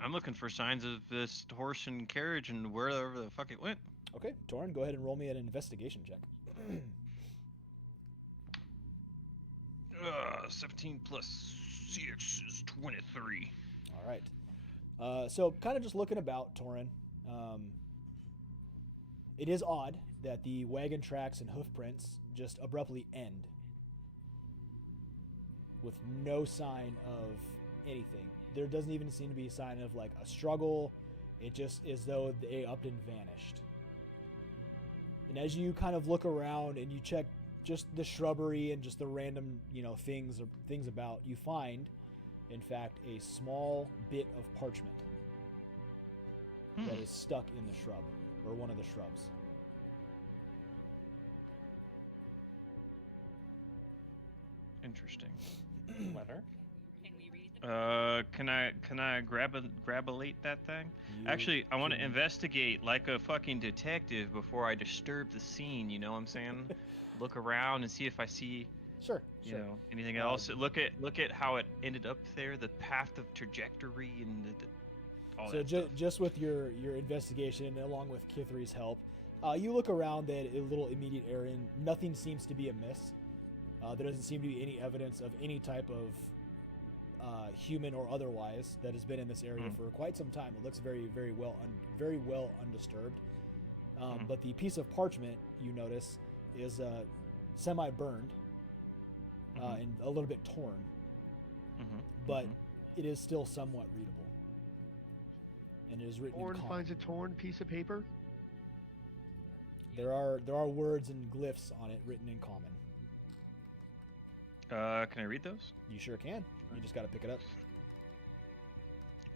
I'm looking for signs of this horse and carriage and wherever the fuck it went. Okay, Torin, go ahead and roll me an investigation check. 17 plus 6 is 23. All right. So, kind of just looking about, Torin. It is odd that the wagon tracks and hoof prints just abruptly end with no sign of anything. There doesn't even seem to be a sign of like a struggle. It just is though they upped and vanished. And as you kind of look around and you check just the shrubbery and just the random, things about, you find, in fact, a small bit of parchment that is stuck in the shrub, or one of the shrubs. Interesting. Letter. Can we read the Can I grab-a-late that thing? You Actually, I want to can- investigate like a fucking detective before I disturb the scene. You know what I'm saying? Look around and see if I see, Sure. anything else. Look at how it ended up there, the path of trajectory, and all So that stuff. just with your investigation and along with Kithri's help, you look around that little immediate area and nothing seems to be amiss. There doesn't seem to be any evidence of any type of human or otherwise that has been in this area for quite some time. It looks very, very well undisturbed. But the piece of parchment you notice is semi-burned and a little bit torn, but it is still somewhat readable. And it is written in Torn common. finds a torn piece of paper. There are words and glyphs on it written in common. Can I read those? You sure can. You just got to pick it up.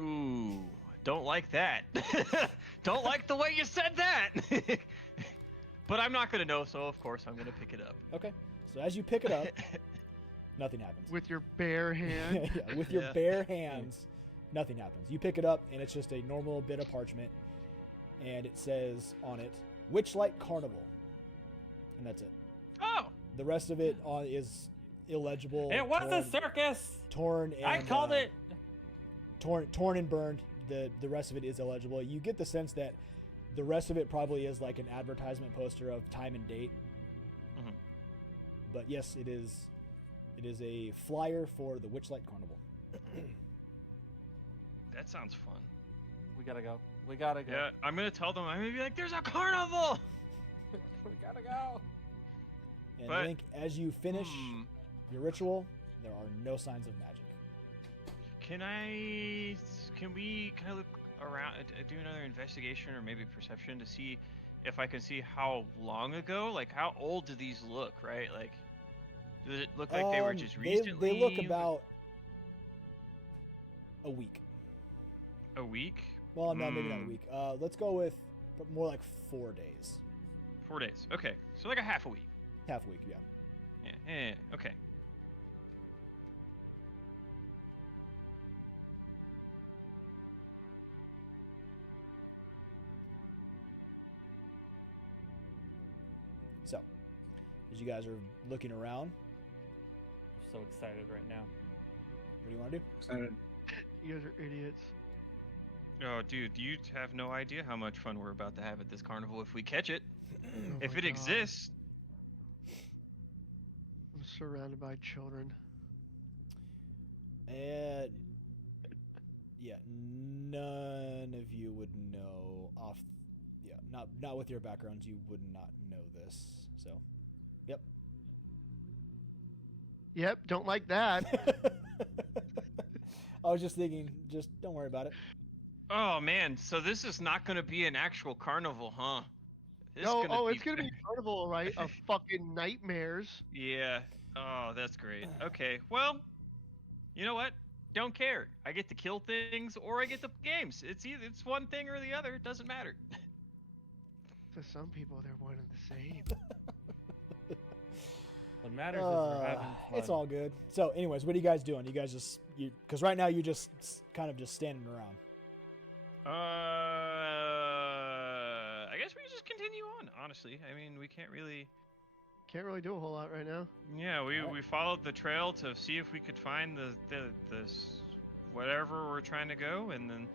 Ooh, don't like that. Don't like the way you said that. But I'm not gonna know, so of course I'm gonna pick it up. Okay. So as you pick it up, nothing happens. With your bare hand. Yeah, with your bare hands, nothing happens. You pick it up, and it's just a normal bit of parchment, and it says on it, Witchlight Carnival. And that's it. Oh! The rest of it is illegible. It was torn, a circus. torn and I called it. torn and burned. The rest of it is illegible. You get the sense that the rest of it probably is like an advertisement poster of time and date. But yes, it is a flyer for the Witchlight Carnival. That sounds fun. We gotta go. We gotta go. Yeah, I'm gonna tell them. I'm gonna be like, "There's a carnival." We gotta go. And But- Link, as you finish your ritual, there are no signs of magic. Can we kind of look around, do another investigation or maybe perception to see if I can see how long ago, like how old do these look, right? Like, does it look like they were just recently? They look about a week. A week? Well, no, maybe not a week. Let's go with more like 4 days. 4 days. Okay, so like a half a week. Half a week, yeah. Yeah. Okay. So, as you guys are looking around, I'm so excited right now. what do you want to do? Excited. You guys are idiots. Oh, dude, you have no idea how much fun we're about to have at this carnival if we catch it. Oh If my it God. exists. I'm surrounded by children. And yeah, none of you would know off. Yeah, not with your backgrounds, you would not know this. So, yep. Yep, don't like that. I was just thinking, just don't worry about it. Oh man, so this is not going to be an actual carnival, huh? It's gonna be carnival, right? Of fucking nightmares. Yeah. Oh, that's great. Okay, well, you know what? Don't care. I get to kill things or I get to play games. It's it's one thing or the other. It doesn't matter. To some people, they're one and the same. What matters is we're having fun. It's all good. So, anyways, what are you guys doing? You guys just because right now you're just kind of just standing around. I guess we just continue on. Honestly, I mean, we can't really do a whole lot right now. Yeah, we followed the trail to see if we could find the whatever we're trying to go, and then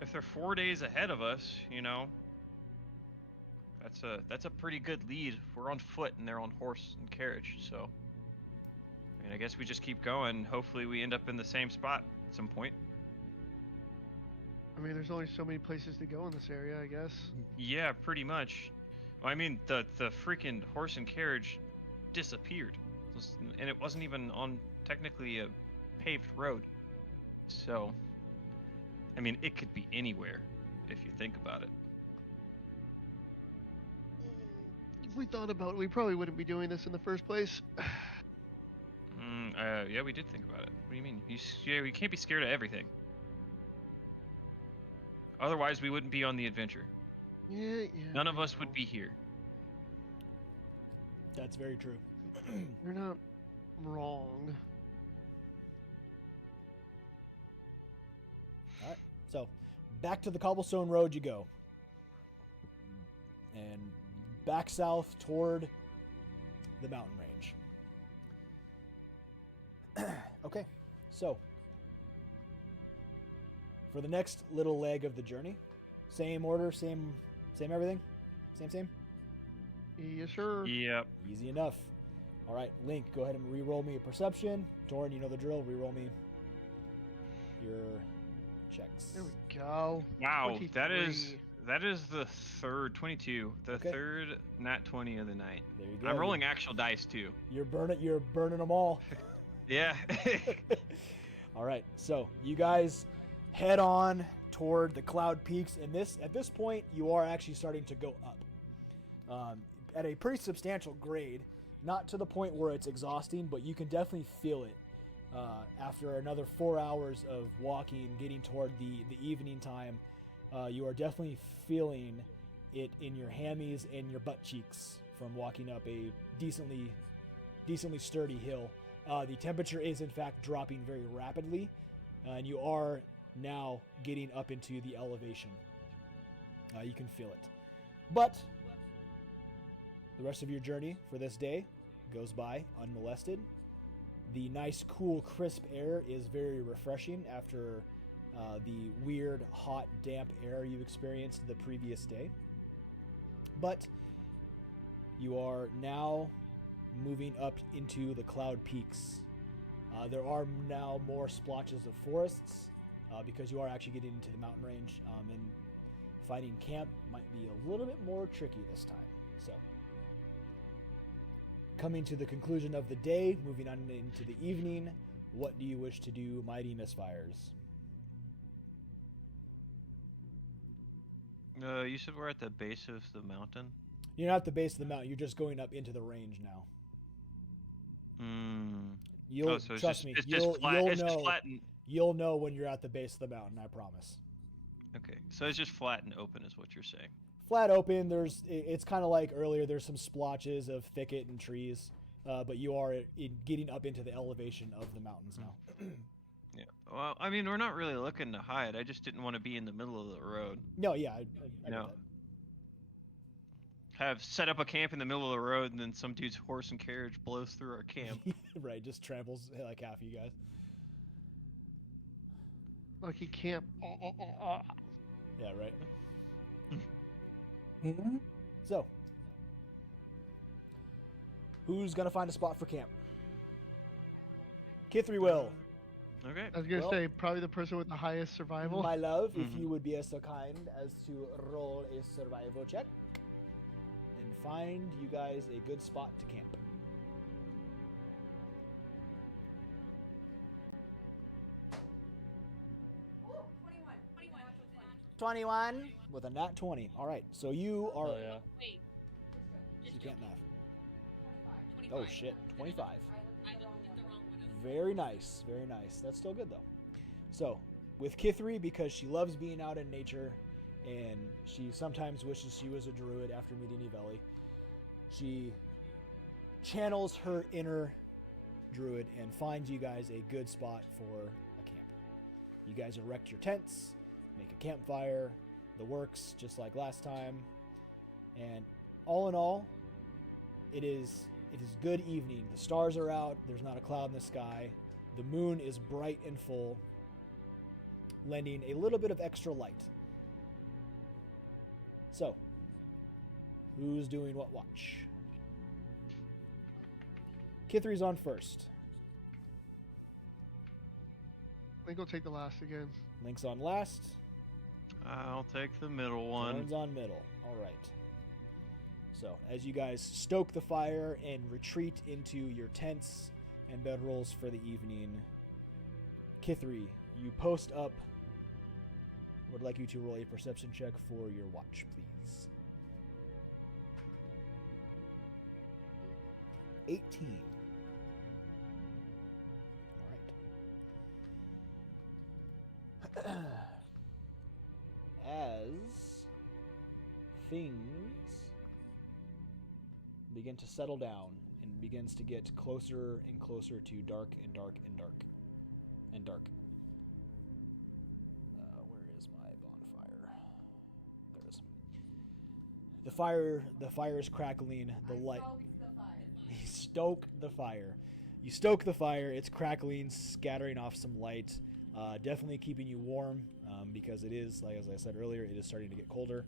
if they're 4 days ahead of us, you know, that's a pretty good lead. We're on foot and they're on horse and carriage, so I mean, I guess we just keep going. Hopefully, we end up in the same spot at some point. I mean, there's only so many places to go in this area, I guess. Yeah, pretty much. Well, I mean, the freaking horse and carriage disappeared, and it wasn't even on technically a paved road. So, I mean, it could be anywhere if you think about it. If we thought about it, we probably wouldn't be doing this in the first place. Yeah, we did think about it. What do you mean? We can't be scared of everything. Otherwise, we wouldn't be on the adventure. Yeah. None of us would be here. That's very true. You're not wrong. All right. So, back to the cobblestone road you go. And back south toward the mountain range. Okay. So, for the next little leg of the journey, same order, same everything? Same? Yes, sir. Yep. Easy enough. All right, Link, go ahead and re-roll me a perception. Torin, you know the drill. Re-roll me your checks. There we go. Wow, that 23. is the third 22, the Okay. third nat 20 of the night. There you go. I'm rolling actual dice too. You're burning them all. Yeah. All right, so you guys head on toward the cloud peaks, and at this point you are actually starting to go up at a pretty substantial grade, not to the point where it's exhausting, but you can definitely feel it after another 4 hours of walking, getting toward the evening time. You are definitely feeling it in your hammies and your butt cheeks from walking up a decently sturdy hill. The temperature is in fact dropping very rapidly, and you are now getting up into the elevation. You can feel it. But the rest of your journey for this day goes by unmolested. The nice, cool, crisp air is very refreshing after the weird, hot, damp air you experienced the previous day. But you are now moving up into the cloud peaks. There are now more splotches of forests because you are actually getting into the mountain range, and finding camp might be a little bit more tricky this time. So, coming to the conclusion of the day, moving on into the evening, what do you wish to do, Mighty Misfires? You said we're at the base of the mountain. You're not at the base of the mountain. You're just going up into the range now. You'll so trust me. It's You'll just flat. It's know. just flat and... You'll know when you're at the base of the mountain. I promise. Okay, so it's just flat and open, is what you're saying. Flat open. It's kind of like earlier. There's some splotches of thicket and trees, but you are getting up into the elevation of the mountains now. Yeah. Well, I mean, we're not really looking to hide. I just didn't want to be in the middle of the road. No, yeah, I get No. that. Have set up a camp in the middle of the road, and then some dude's horse and carriage blows through our camp. Right, just tramples like half of you guys. Like he can't. Yeah, right. So, who's gonna find a spot for camp? Kithri will. Okay. I was gonna Well, say probably the person with the highest survival. My love, if you would be so kind as to roll a survival check and find you guys a good spot to camp. Ooh, 21 with a nat 20. All right, so you are. Oh yeah. Wait. You can't math. 25. Oh shit, 25. I looked at the wrong one. Very nice, very nice. That's still good though. So, with Kithri, because she loves being out in nature, and she sometimes wishes she was a druid after meeting Ivelli, she channels her inner druid and finds you guys a good spot for a camp. You guys erect your tents, make a campfire, the works, just like last time, and all in all, it is good evening. The stars are out. There's not a cloud in the sky. The moon is bright and full, lending a little bit of extra light. So, who's doing what watch? Kithri's on first. I think I'll take the last again. Link's on last. I'll take the middle one. Thorn's on middle. All right. So, as you guys stoke the fire and retreat into your tents and bedrolls for the evening, Kithri, you post up. Would like you to roll a perception check for your watch, please. 18. All right. As things begin to settle down and begins to get closer and closer to dark and dark and dark and dark. Where is my bonfire? There it is. The fire is crackling. The light. You stoke the fire. You stoke the fire. It's crackling, scattering off some light. Definitely keeping you warm because it is, like as I said earlier, it is starting to get colder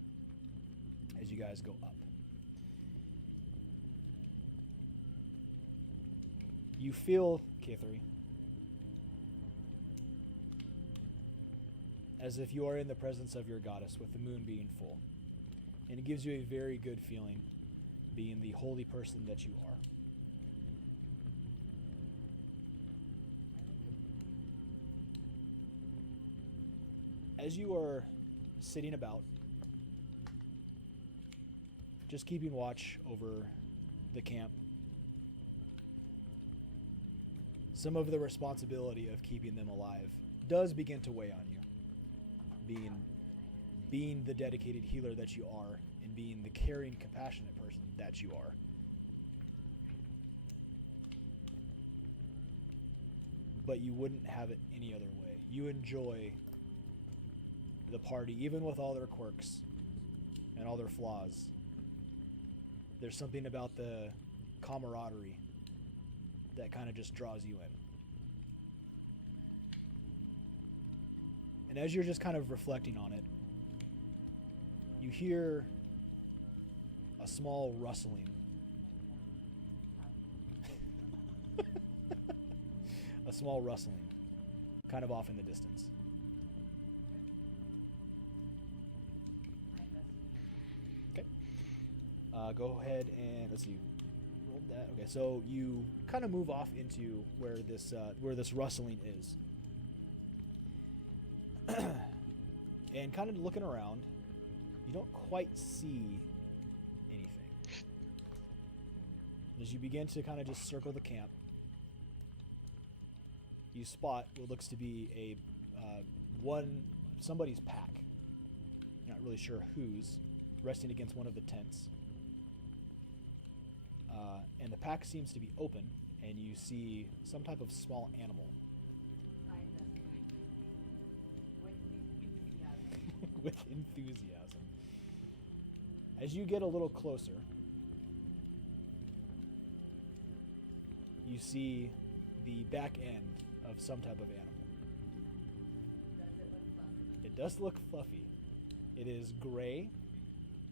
as you guys go up. You feel, Kithri, as if you are in the presence of your goddess with the moon being full. And it gives you a very good feeling being the holy person that you are. As you are sitting about, just keeping watch over the camp, some of the responsibility of keeping them alive does begin to weigh on you. Being the dedicated healer that you are, and being the caring, compassionate person that you are. But you wouldn't have it any other way. You enjoy the party, even with all their quirks and all their flaws. There's something about the camaraderie that kind of just draws you in. And as you're just kind of reflecting on it, you hear a small rustling. A small rustling, kind of off in the distance. Okay. Go ahead and let's see. Roll that. Okay, so you kind of move off into where this rustling is, and kind of looking around, You don't quite see anything. As you begin to kind of just circle the camp, you spot what looks to be a somebody's pack. You're not really sure whose, resting against one of the tents. And the pack seems to be open, and you see some type of small animal. With enthusiasm. As you get a little closer, you see the back end of some type of animal. It does look fluffy. It is gray,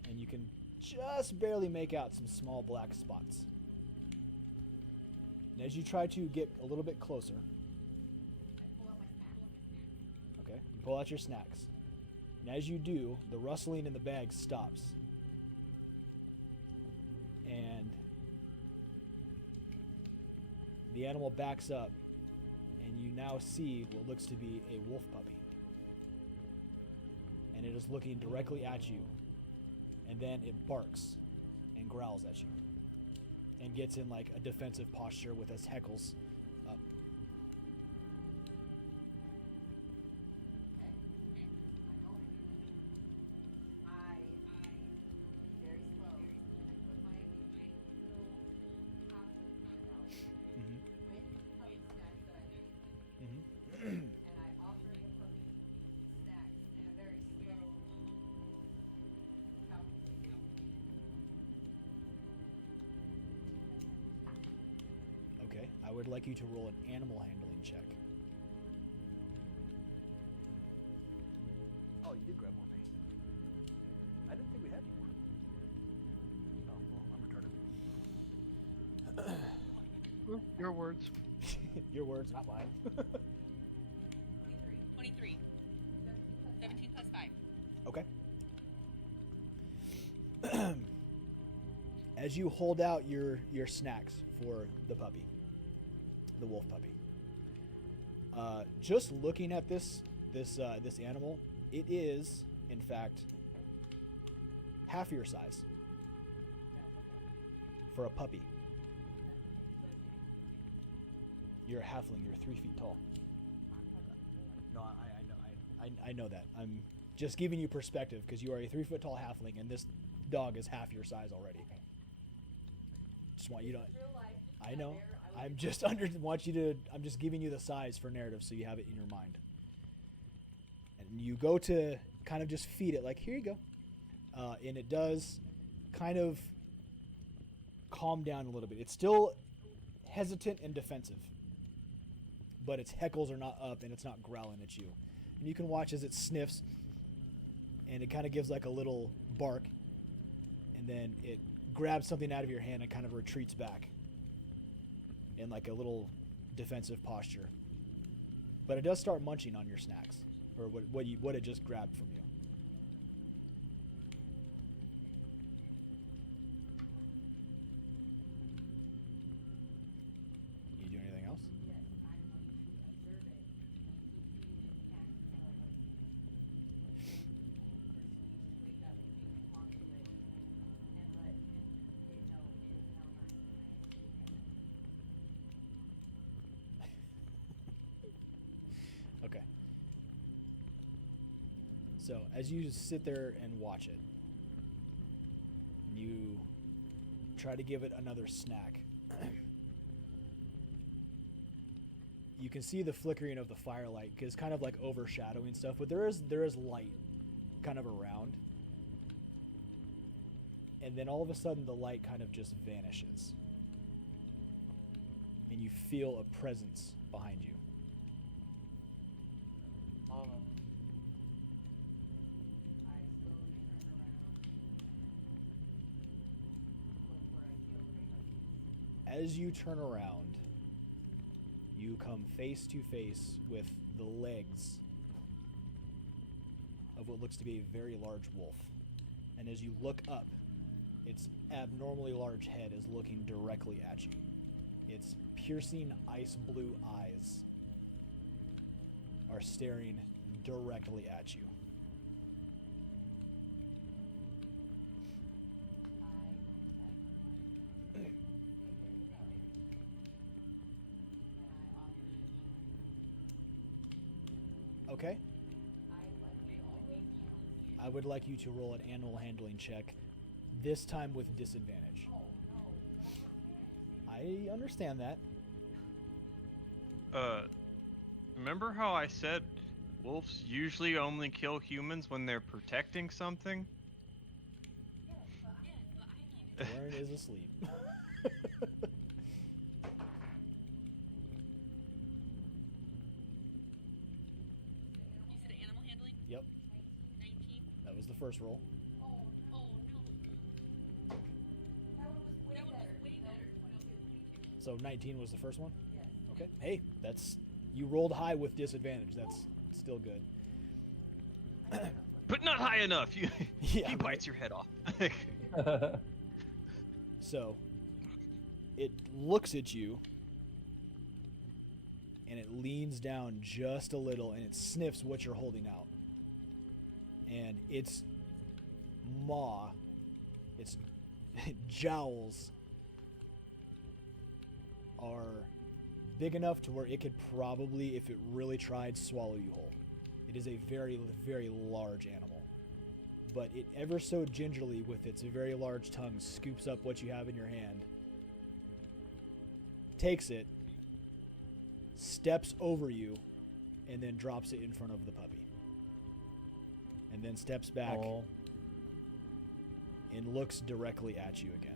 and you can just barely make out some small black spots. And as you try to get a little bit closer, okay, you pull out your snacks. And as you do, the rustling in the bag stops. And the animal backs up, and you now see what looks to be a wolf puppy. And it is looking directly at you, and then it barks and growls at you and gets in like a defensive posture with its heckles up. Okay, I would like you to roll an animal handling check. Oh, you did grab more paint. I didn't think we had any more. Oh, well, I'm retarded. Well, your words. Your words, not mine. 23. 17 plus 5. Okay. As you hold out your snacks for the puppy, the wolf puppy, just looking at this animal, it is in fact half your size for a puppy. You're a halfling. You're 3 feet tall. No, I know that. I'm just giving you perspective because you are a 3 foot tall halfling, and this dog is half your size already. Just want you to. I know. I'm just I'm just giving you the size for narrative so you have it in your mind. And you go to kind of just feed it like, here you go, and it does kind of calm down a little bit. It's still hesitant and defensive, but its heckles are not up and it's not growling at you. And you can watch as it sniffs, and it kind of gives like a little bark, and then it grabs something out of your hand and kind of retreats back in like a little defensive posture. But it does start munching on your snacks, or what it just grabbed from you. You do anything else? Okay. So as you sit there and watch it, you try to give it another snack. You can see the flickering of the firelight because kind of like overshadowing stuff, but there is light kind of around. And then all of a sudden the light kind of just vanishes. And you feel a presence behind you. As you turn around, you come face to face with the legs of what looks to be a very large wolf. And as you look up, its abnormally large head is looking directly at you. Its piercing ice blue eyes are staring directly at you. Okay. I would like you to roll an animal handling check, this time with disadvantage. I understand that. Remember how I said wolves usually only kill humans when they're protecting something? Warren is asleep. You said animal handling? Yep. 19. That was the first roll. Oh no. That one was way better. 22. So 19 was the first one? Yes. Okay. Hey, that's... You rolled high with disadvantage. That's still good. But not high enough. You, Yeah, he right. bites your head off. So, it looks at you, and it leans down just a little, and it sniffs what you're holding out. And its maw, its jowls, are big enough to where it could probably, if it really tried, swallow you whole. It is a very, very large animal. But it ever so gingerly, with its very large tongue, scoops up what you have in your hand, takes it, steps over you, and then drops it in front of the puppy. And then steps back and looks directly at you again.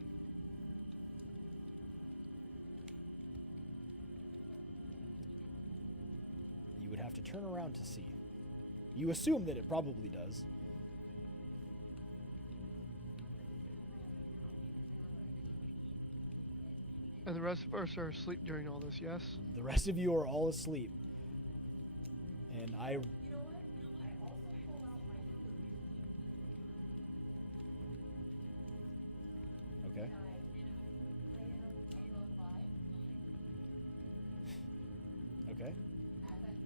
You would have to turn around to see. You assume that it probably does. And the rest of us are asleep during all this, yes? The rest of you are all asleep. And I... You know what? I also pull out my food. Okay. And I lay it on the vibe. Okay. As I'm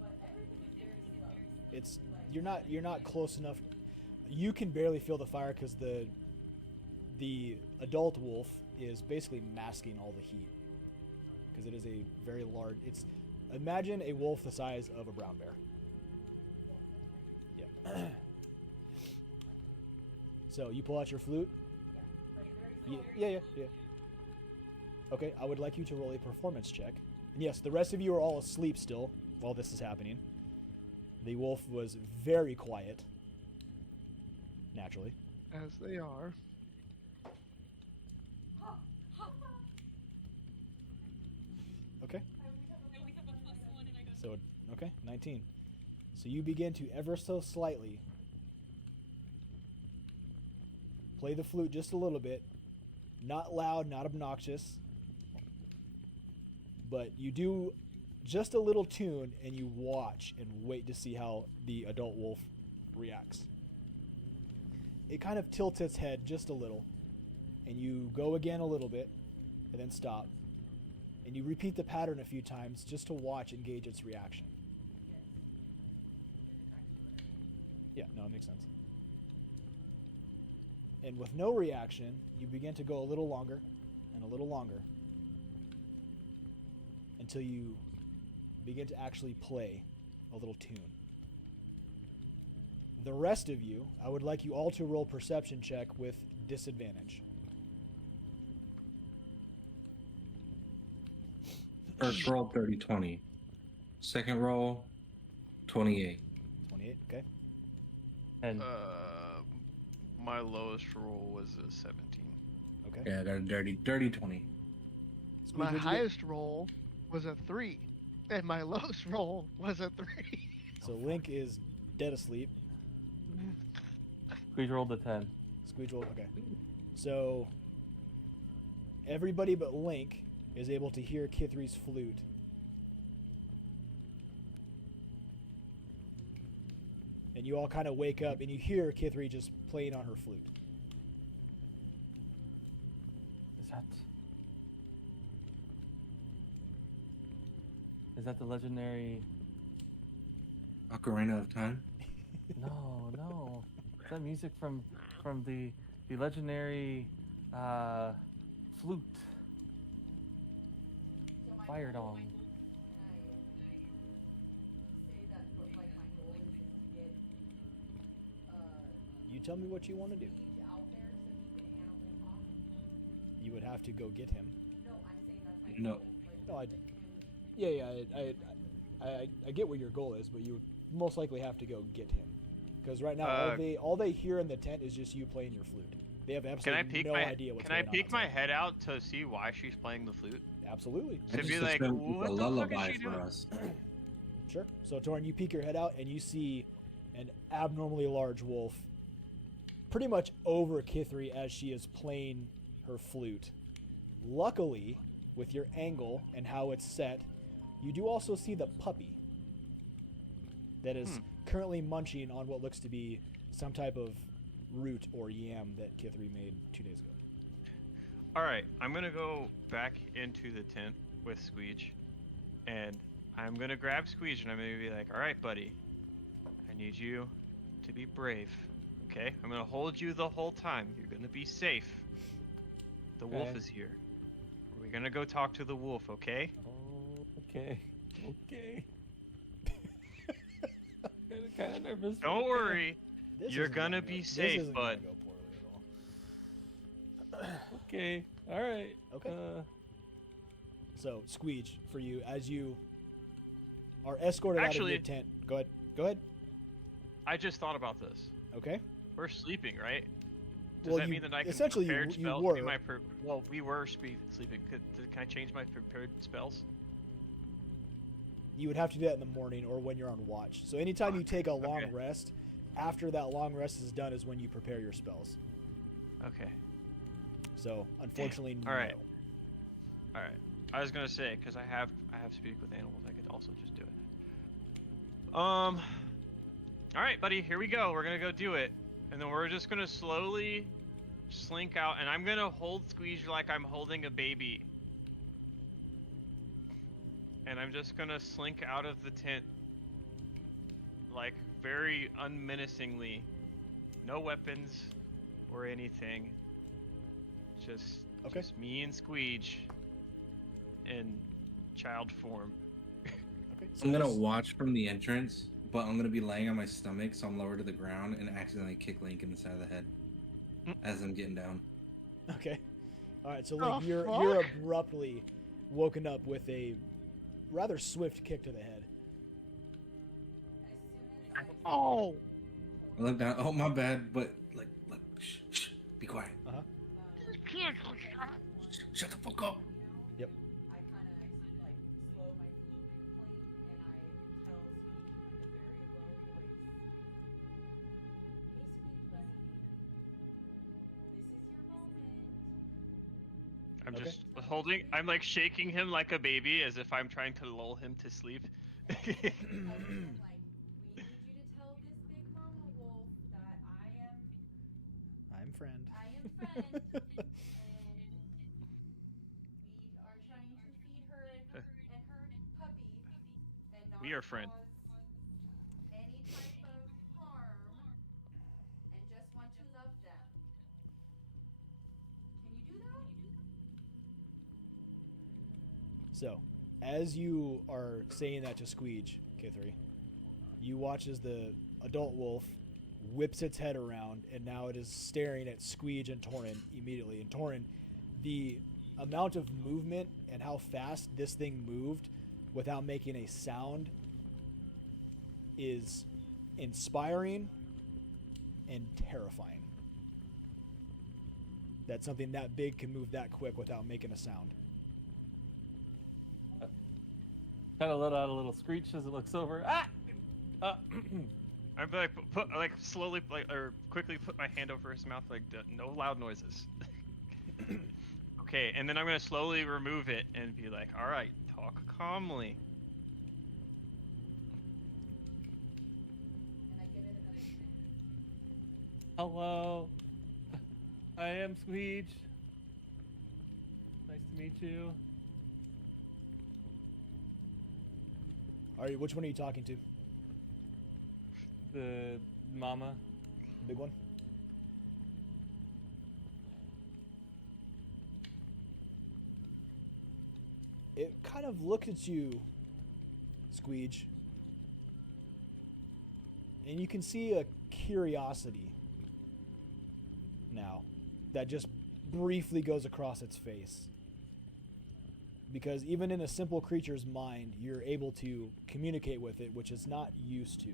But everything is very slow. It's... You're not close enough. You can barely feel the fire because the adult wolf is basically masking all the heat. Because it is a very large... It's... Imagine a wolf the size of a brown bear. Yeah. So, you pull out your flute? Yeah. Okay, I would like you to roll a performance check. And yes, the rest of you are all asleep still while this is happening. The wolf was very quiet. Naturally. As they are. Okay. And we have a +1 and I got So, okay, 19. So you begin to ever so slightly play the flute just a little bit. Not loud, not obnoxious. But you do just a little tune, and you watch and wait to see how the adult wolf reacts. It kind of tilts its head just a little, and you go again a little bit, and then stop. And you repeat the pattern a few times just to watch and gauge its reaction. Yeah, no, it makes sense. And with no reaction, you begin to go a little longer and a little longer until you begin to actually play a little tune. The rest of you, I would like you all to roll perception check with disadvantage. First roll 30-20. Second roll 28. 28, okay. And My lowest roll was a 17. Okay. Yeah, I got a dirty 20. My what'd you get? highest roll was a 3, and my lowest roll was a 3. So Link is dead asleep. Squeeze rolled a 10. Squeeze roll, okay. So everybody but Link is able to hear Kithri's flute. And you all kind of wake up and you hear Kithri just playing on her flute. Is that the legendary? Ocarina of Time? No. Is that music from the legendary flute? fire dong. You tell me what you want to do. You would have to go get him. No. No, I get what your goal is, but you would most likely have to go get him, because right now all they hear in the tent is just you playing your flute. They have absolutely no idea what's going on. Can I peek my outside. head out to see why she's playing the flute? Absolutely. To be just like, assumed what a the fuck is lullaby she for doing? us. Sure. So Torin, you peek your head out and you see an abnormally large wolf, pretty much over Kithri as she is playing her flute. Luckily, with your angle and how it's set, you do also see the puppy that is currently munching on what looks to be some type of root or yam that Kithri made 2 days ago. Alright, I'm gonna go back into the tent with Squeege, and I'm gonna grab Squeege and I'm gonna be like, alright buddy, I need you to be brave, okay? I'm gonna hold you the whole time. You're gonna be safe. The wolf is here. We're gonna go talk to the wolf, okay? Oh, okay. Okay. I'm kind of nervous. Don't worry. This You're isn't gonna go- be this safe, isn't gonna bud. go poorly at all. Okay. All right. Okay. So, Squeege, for you, as you are escorted out of your tent. Go ahead. Go ahead. I just thought about this. Okay. We're sleeping, right? Does Well, that you- mean that I can essentially you- prepared you spells were. be my well, we were sleeping. Can I change my prepared spells? You would have to do that in the morning or when you're on watch. So anytime you take a long rest, after that long rest is done is when you prepare your spells. Okay. So, unfortunately, no. All right. All right. I was gonna say, because I have speak with animals, I could also just do it. All right, buddy. Here we go. We're gonna go do it, and then we're just gonna slowly slink out, and I'm gonna hold Squeege like I'm holding a baby, and I'm just gonna slink out of the tent, like very unmenacingly, no weapons or anything. Just me and Squeege in child form. Okay. So I'm gonna watch from the entrance, but I'm gonna be laying on my stomach, so I'm lower to the ground and accidentally kick Link in the side of the head as I'm getting down. Okay. All right. So Link, you're abruptly woken up with a rather swift kick to the head. Oh! I look down. Oh, my bad, but like, shh, be quiet. Uh-huh. Shut the fuck up. Yep. I'm just holding. I'm like shaking him like a baby, as if I'm trying to lull him to sleep. I'm friend. We are friend. Any type of harm, and just want to love them. Can you do that? So, as you are saying that to Squeege, Kithri, you watch as the adult wolf whips its head around, and now it is staring at Squeege and Torin immediately. And Torin, the amount of movement and how fast this thing moved without making a sound is inspiring and terrifying. That something that big can move that quick without making a sound. Kind of let out a little screech as it looks over. Ah! I'm like slowly or quickly put my hand over his mouth, like no loud noises. Okay, and then I'm gonna slowly remove it and be like, all right, talk calmly. Hello. I am Squeege. Nice to meet you. All right, which one are you talking to? The mama. Big one? It kind of looks at you, Squeege, and you can see a curiosity now that just briefly goes across its face. Because even in a simple creature's mind, you're able to communicate with it, which it's not used to.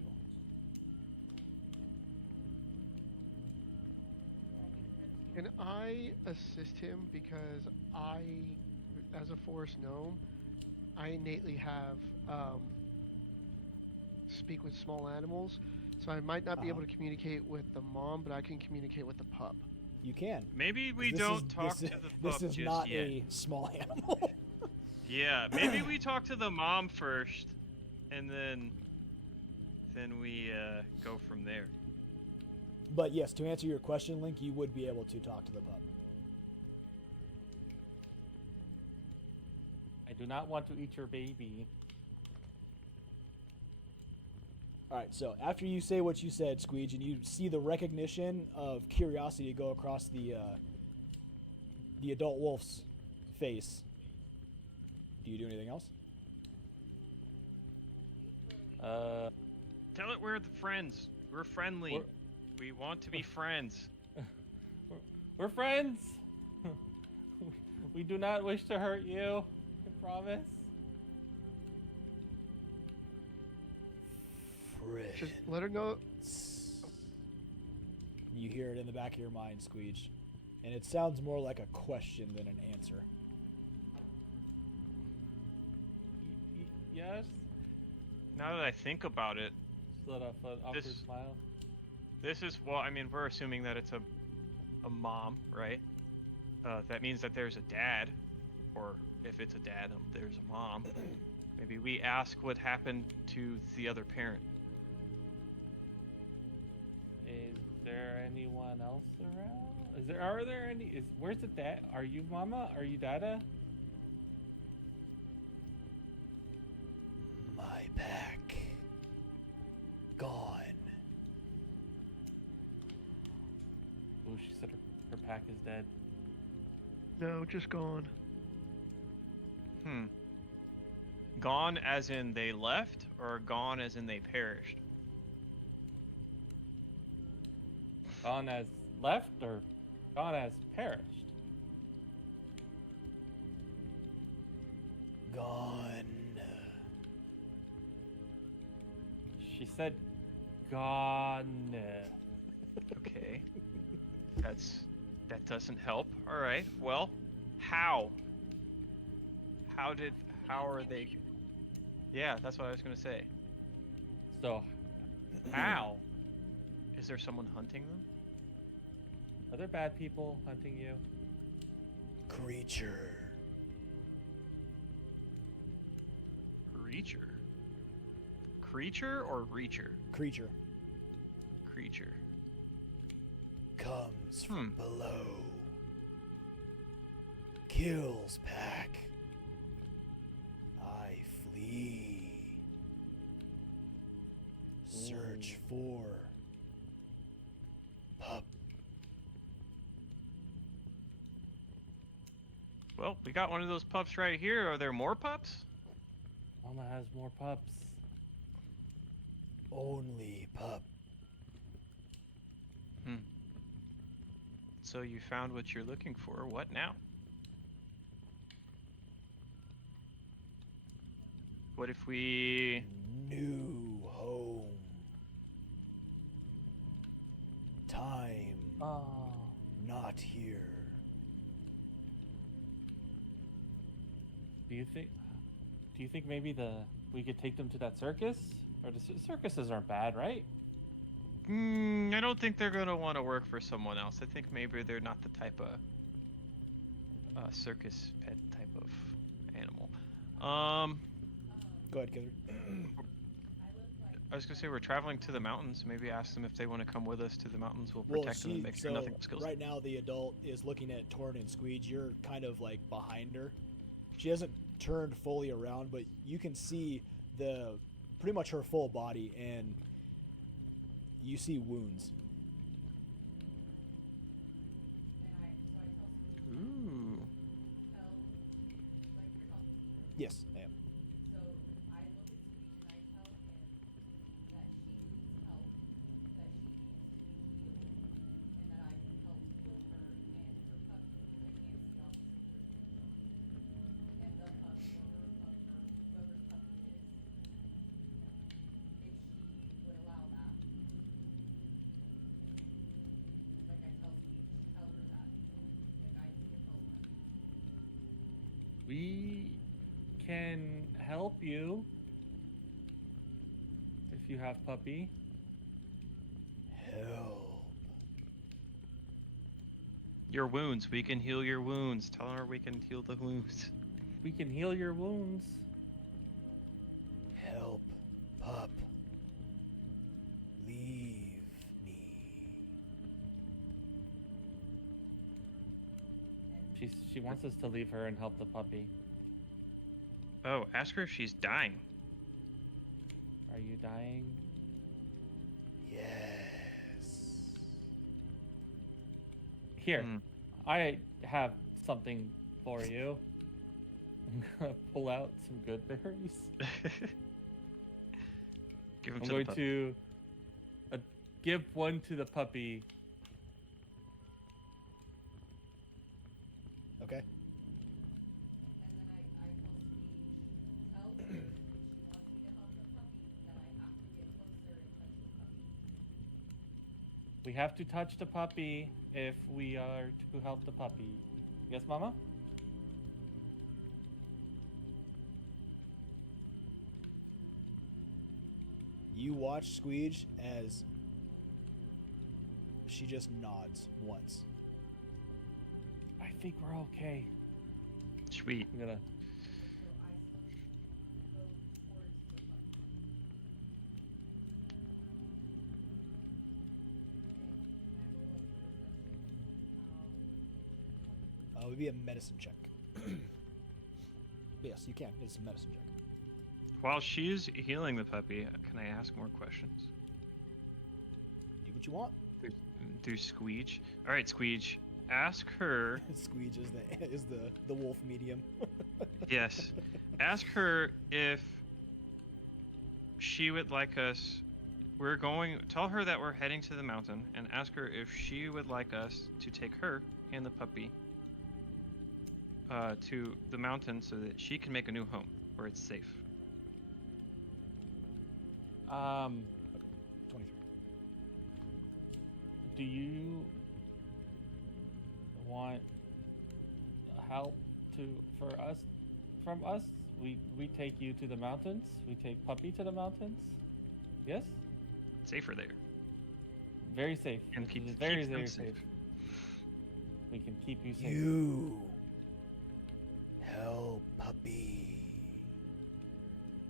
Can I assist him because I, as a forest gnome, I innately have speak with small animals, so I might not be able to communicate with the mom, but I can communicate with the pup. You can. Maybe we don't talk to the pup This is just not yet. a small animal. Yeah, maybe we talk to the mom first, and then we go from there. But yes, to answer your question, Link, you would be able to talk to the pup. I do not want to eat your baby. Alright, so after you say what you said, Squeege, and you see the recognition of curiosity go across the adult wolf's face, do you do anything else? Tell it we're the friends. We're friendly. We want to be friends. We're friends. We do not wish to hurt you. I promise. Just let her know. You hear it in the back of your mind, Squeege, and it sounds more like a question than an answer. Yes. Now that I think about it, Just let off an awkward This- smile. this is, well, I mean, we're assuming that it's a mom, right? That means that there's a dad, or if it's a dad, there's a mom. Maybe we ask what happened to the other parent. Is there anyone else around? Are there any? Where's the dad? Are you Mama? Are you Dada? My pack. Gone. Ooh, she said her pack is dead. No, just gone. Gone as in they left, or gone as in they perished? Gone as left or gone as perished? Gone. She said gone. Okay. That doesn't help. All right. Well, how? How are they? Yeah, that's what I was gonna say. So, how? Is there someone hunting them? Are there bad people hunting you? Creature. Creature. Creature or reacher? Creature. Creature. Comes from below. Kills pack. I flee. Search for pup. Well, we got one of those pups right here. Are there more pups? Mama has more pups. Only pup. So you found what you're looking for. What now? What if we... New home. Time. Not here. Do you think maybe we could take them to that circus? Or the circuses aren't bad, right? I don't think they're gonna want to work for someone else. I think maybe they're not the type of circus pet type of animal. Go ahead, Killer. I was gonna say we're traveling to the mountains. Maybe ask them if they want to come with us to the mountains. We'll protect them and make sure nothing kills them. Right now the adult is looking at Torn and Squeege. You're kind of like behind her. She hasn't turned fully around, but you can see pretty much her full body, and you see wounds. Ooh. Yes, I am. So I look at Sweet and I tell him that she needs help, that she needs to be healed, and that I can help heal her and her puppy because I can't see obviously through the and the pup or her pup or whoever's puppy it is. If she would allow that. Like I tell Sweet, tell her that. Like I can help her. We can help you if you have puppy. Help. Your wounds. We can heal your wounds. Tell her we can heal the wounds. We can heal your wounds. Help, pup. Leave me. She wants us to leave her and help the puppy. Oh, ask her if she's dying. Are you dying? Yes. Here, Hmm. I have something for you. I'm gonna pull out some good berries. Give him I'm to the going pup. to give one to the puppy. Okay. And then I tell Sweet, tell her if she wants me to help the puppy, that I have to get closer and touch the puppy. We have to touch the puppy if we are to help the puppy. Yes, Mama? You watch Squeege as she just nods once. I think we're okay. Sweet. I'm gonna. So I slowly go towards the puppy. And I roll a perception to see how It would be a medicine check. Yes, you can. It's a medicine check. While she's healing the puppy, can I ask more questions? Do what you want. Do Squeege. All right, Squeege. Ask her. Squeege is the wolf medium. Yes. Ask her if she would like us. Tell her that we're heading to the mountain, and ask her if she would like us to take her and the puppy to the mountain so that she can make a new home where it's safe. 23. Do you want help from us? We take you to the mountains. We take puppy to the mountains. Yes. Safer there. Very safe. And This keep- is very keeps them very safe. safe. We can keep you safe. You help puppy.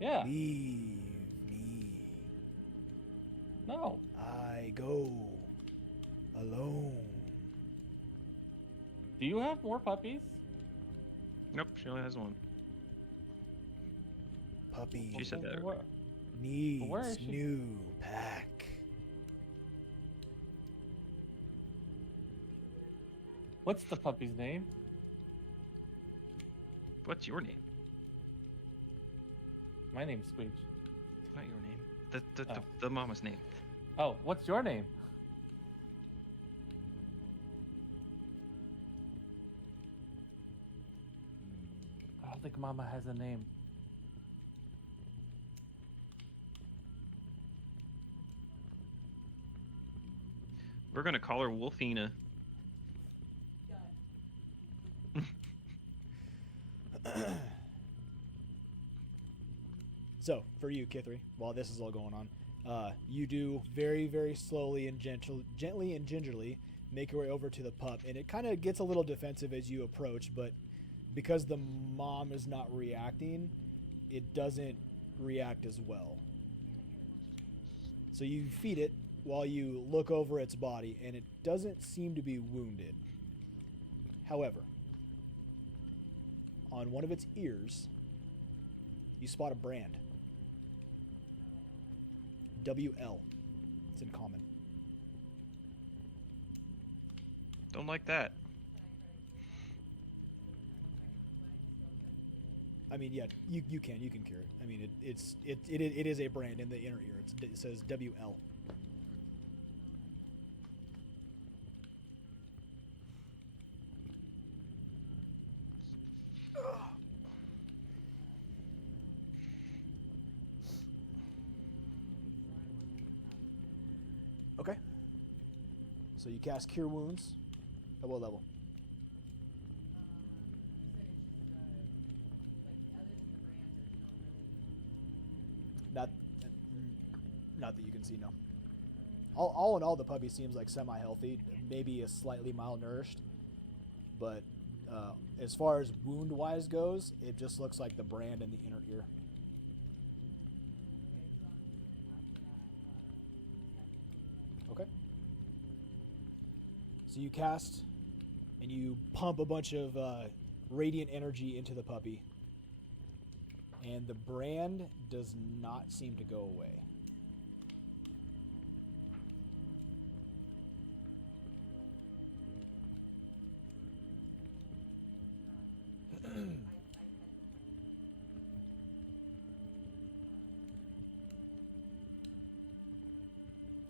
Yeah. Leave me. No. I go alone. Do you have more puppies? Nope, she only has one. Puppy She said that. Where needs is she? new pack. What's the puppy's name? What's your name? My name's Squeech. Not your name. Oh. The mama's name. Oh, what's your name? I don't think Mama has a name. We're gonna call her Wolfina. So, for you, Kithri, while this is all going on, you do very, very slowly and gently and gingerly make your way over to the pup, and it kind of gets a little defensive as you approach, but because the mom is not reacting, it doesn't react as well. So you feed it while you look over its body, and it doesn't seem to be wounded. However, on one of its ears, you spot a brand. WL. It's in common. Don't like that. I mean, yeah, you can cure it. I mean, it is a brand in the inner ear. It says WL. Okay. So you cast Cure Wounds. At what level? Not that you can see, no. All in all, the puppy seems like semi-healthy, maybe a slightly malnourished, but as far as wound-wise goes, it just looks like the brand in the inner ear. Okay. So you cast, and you pump a bunch of radiant energy into the puppy, and the brand does not seem to go away.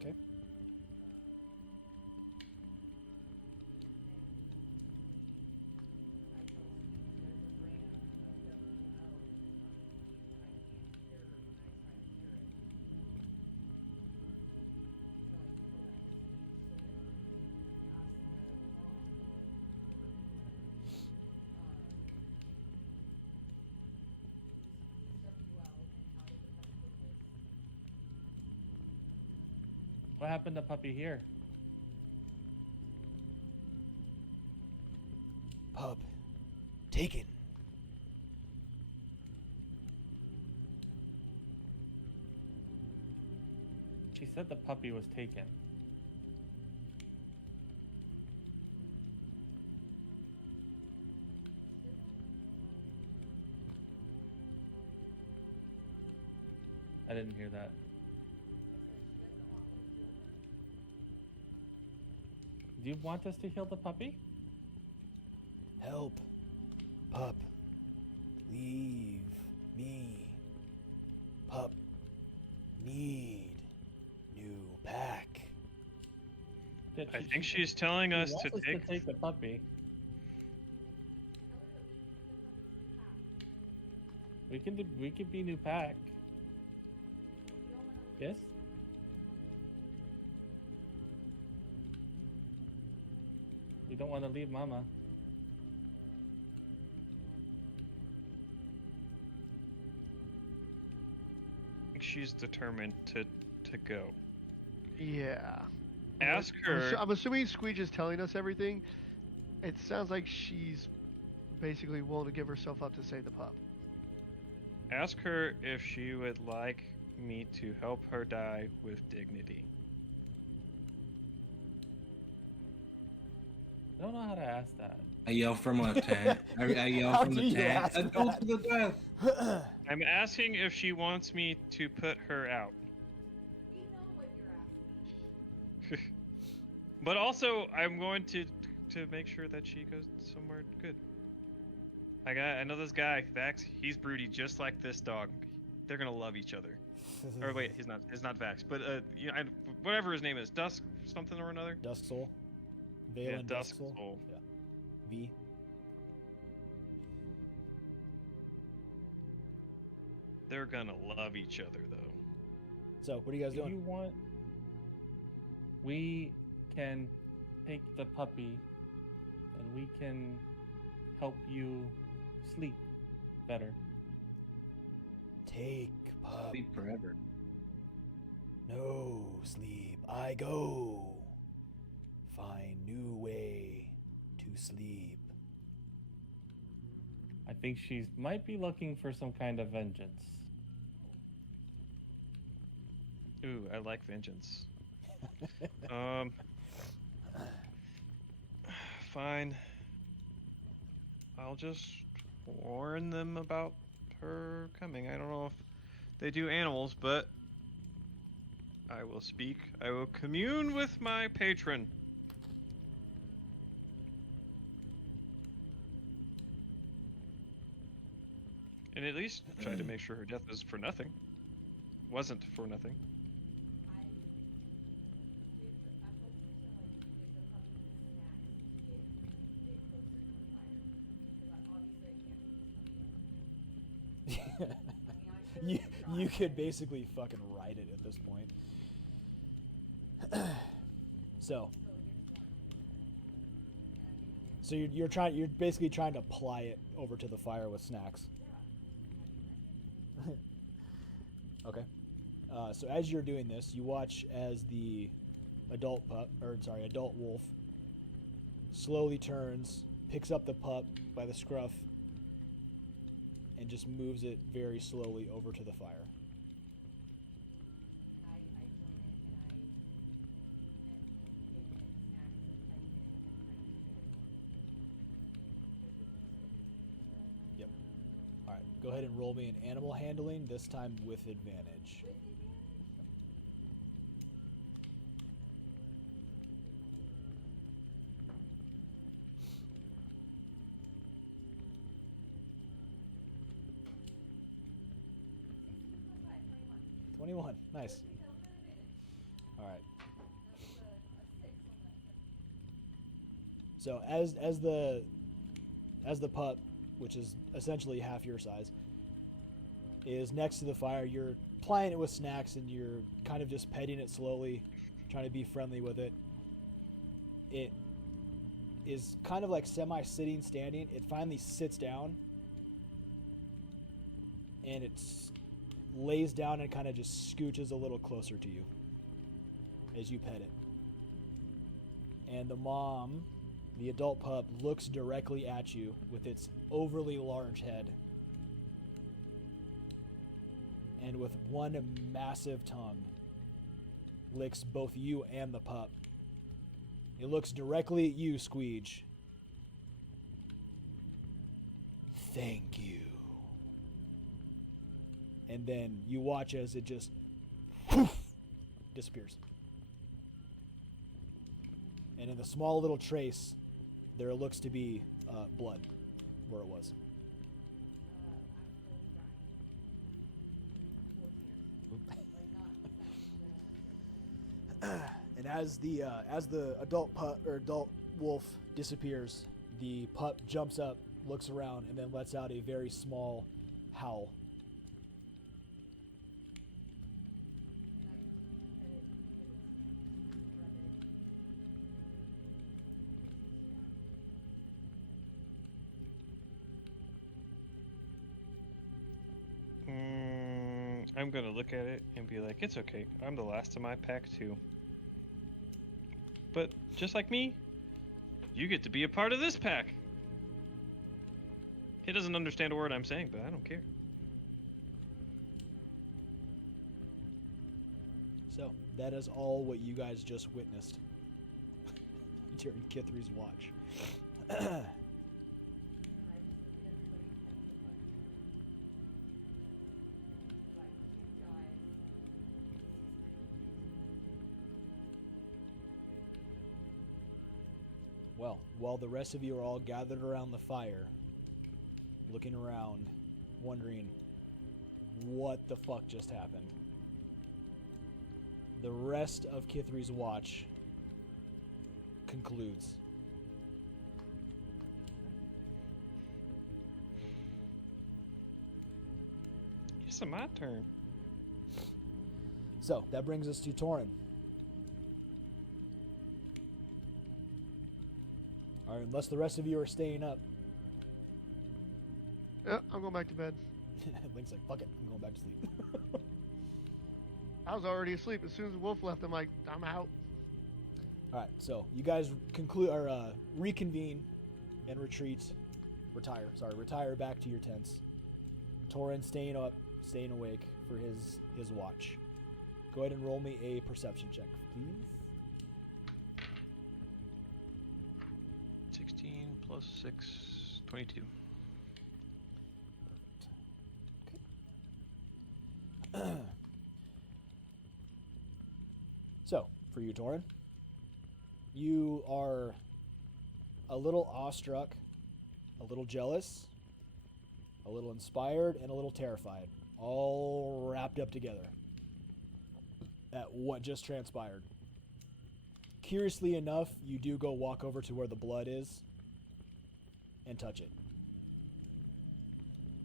Okay. What happened to Puppy here? Pup. Taken. She said the puppy was taken. I didn't hear that. Do you want us to heal the puppy? Help. Pup. Leave me. Pup. Need new pack. I think she's telling us to take the puppy. We can be new pack. Yes? We don't want to leave Mama. I think she's determined to go. Yeah. Ask her. I'm assuming Squeege is telling us everything. It sounds like she's basically willing to give herself up to save the pup. Ask her if she would like me to help her die with dignity. I don't know how to ask that. I yell from a tent. I yell from the tent. I go to the death. I'm asking if she wants me to put her out. We know what you're asking. But also, I'm going to make sure that she goes somewhere good. I know this guy, Vax. He's broody, just like this dog. They're gonna love each other. Or wait, he's not. It's not Vax, but you know, whatever his name is, Dusk something or another. Dusk Soul. Yeah, Valen Dusk Soul. Soul. Yeah. V. They're gonna love each other though. So, what are you guys doing? You want? We can take the puppy, and we can help you sleep better. Take pup. Sleep forever. No sleep. I go. Find new way to sleep. I think she might be looking for some kind of vengeance. Ooh, I like vengeance. Fine. I'll just warn them about her coming. I don't know if they do animals, but I will speak. I will commune with my patron. And at least tried to make sure her death was for nothing. Wasn't for nothing. you could basically fucking ride it at this point. So you're basically trying to ply it over to the fire with snacks. Okay. So as you're doing this, you watch as the adult wolf slowly turns, picks up the pup by the scruff, and just moves it very slowly over to the fire. Yep. All right, go ahead and roll me an animal handling, this time with advantage. 21. Nice. All right. So as the pup, which is essentially half your size, is next to the fire, you're plying it with snacks and you're kind of just petting it slowly, trying to be friendly with it. It is kind of like semi-sitting, standing. It finally sits down and it's lays down and kind of just scooches a little closer to you as you pet it. And the mom, the adult pup, looks directly at you with its overly large head. And with one massive tongue, licks both you and the pup. It looks directly at you, Squeege. Thank you. And then you watch as it just disappears. And in the small little trace, there looks to be blood where it was. And as the adult pup or adult wolf disappears, the pup jumps up, looks around, and then lets out a very small howl. I'm gonna look at it and be like, it's okay. I'm the last of my pack too. But just like me, you get to be a part of this pack. He doesn't understand a word I'm saying, but I don't care. So that is all what you guys just witnessed during Kithri's watch. Well, while the rest of you are all gathered around the fire, looking around, wondering what the fuck just happened, the rest of Kithri's watch concludes. It's my turn. So, that brings us to Torin. All right, unless the rest of you are staying up. Yeah, I'm going back to bed. Link's like, fuck it, I'm going back to sleep. I was already asleep. As soon as the wolf left, I'm like, I'm out. All right, so you guys reconvene and retire back to your tents. Torin staying awake for his watch. Go ahead and roll me a perception check, please. 16 plus 6, 22. Perfect. Okay. So, for you, Torin, you are a little awestruck, a little jealous, a little inspired, and a little terrified, all wrapped up together at what just transpired. Curiously enough, you do go walk over to where the blood is and touch it.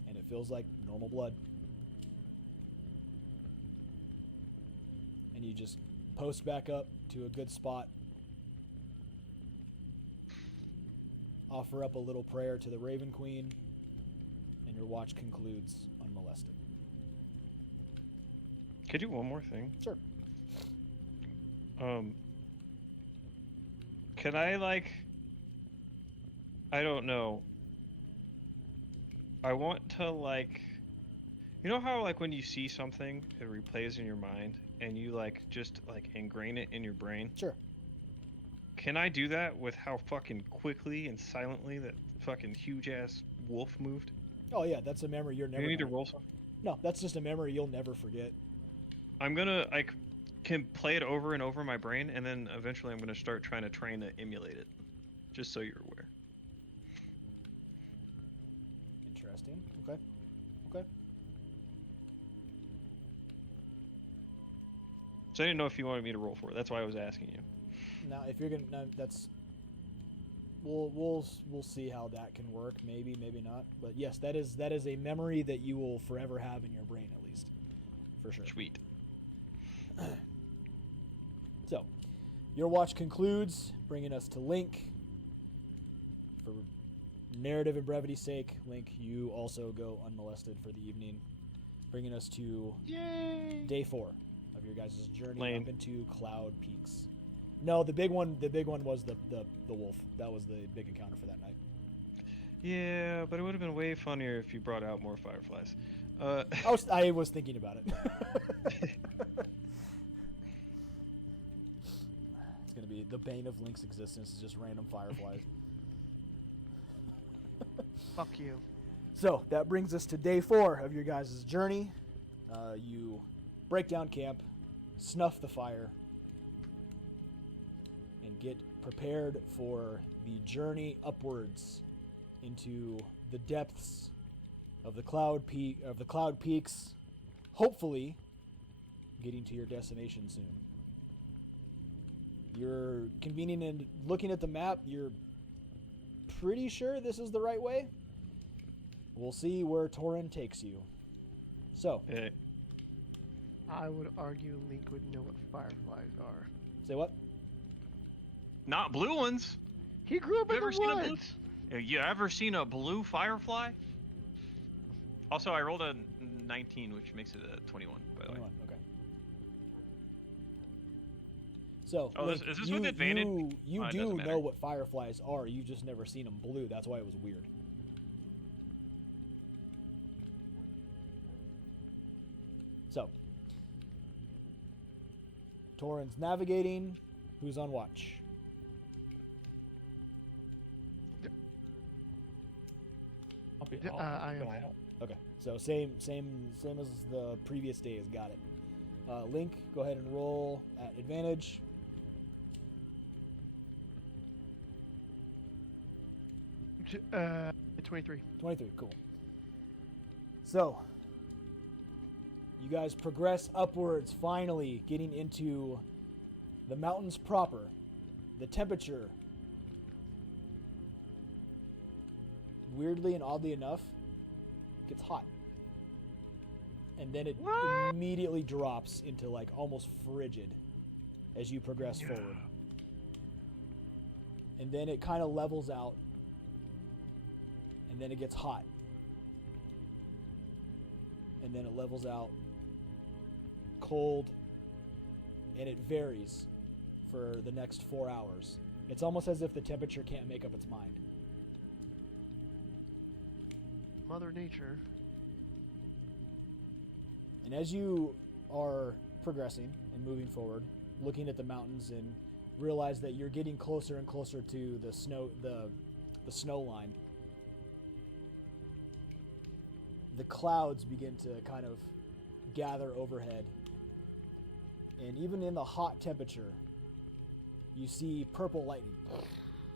And it feels like normal blood. And you just post back up to a good spot. Offer up a little prayer to the Raven Queen, and your watch concludes unmolested. Could I do one more thing? Sure. Can I, like... I don't know. I want to, like... You know how, like, when you see something, it replays in your mind, and you, like, just, like, ingrain it in your brain? Sure. Can I do that with how fucking quickly and silently that fucking huge-ass wolf moved? Oh, yeah, that's a memory you're never... Do you need to gonna... roll something? No, that's just a memory you'll never forget. I'm gonna, like, can play it over and over in my brain, and then eventually I'm gonna start trying to train to emulate it. Just so you're aware. Interesting. Okay. Okay. So I didn't know if you wanted me to roll for it. That's why I was asking you. Now, if you're gonna... No, that's... We'll see how that can work. Maybe, maybe not. But yes, that is a memory that you will forever have in your brain, at least. For sure. Sweet. So, your watch concludes, bringing us to Link. For narrative and brevity's sake, Link, you also go unmolested for the evening, bringing us to day 4 of your guys' journey up into Cloud Peaks. No, the big one was the wolf. That was the big encounter for that night. Yeah, but it would have been way funnier if you brought out more fireflies. I was thinking about it. It's gonna be the bane of Link's existence is just random fireflies. Fuck you. So that brings us to day 4 of your guys' journey. You break down camp, snuff the fire, and get prepared for the journey upwards into the depths of the cloud peaks, hopefully getting to your destination soon. You're convening and looking at the map. You're pretty sure this is the right way. We'll see where Torin takes you. So, I would argue Link would know what fireflies are. Say what? Not blue ones. He grew up in the woods. You ever seen a blue firefly? Also, I rolled a 19, which makes it a 21, by the way. Okay. So, is this with advantage? You do know what fireflies are. You've just never seen them blue. That's why it was weird. So, Torin's navigating. Who's on watch? I am. Okay, so same as the previous days. Got it. Link, go ahead and roll at advantage. Uh, 23. 23, cool. So, you guys progress upwards, finally getting into the mountains proper. The temperature, weirdly and oddly enough, gets hot. And then it immediately drops into like almost frigid as you progress forward. And then it kind of levels out. And then it gets hot. And then it levels out. Cold. And it varies for the next 4 hours. It's almost as if the temperature can't make up its mind. Mother Nature. And as you are progressing and moving forward, looking at the mountains and realize that you're getting closer and closer to the snow line, the clouds begin to kind of gather overhead. And even in the hot temperature, you see purple lightning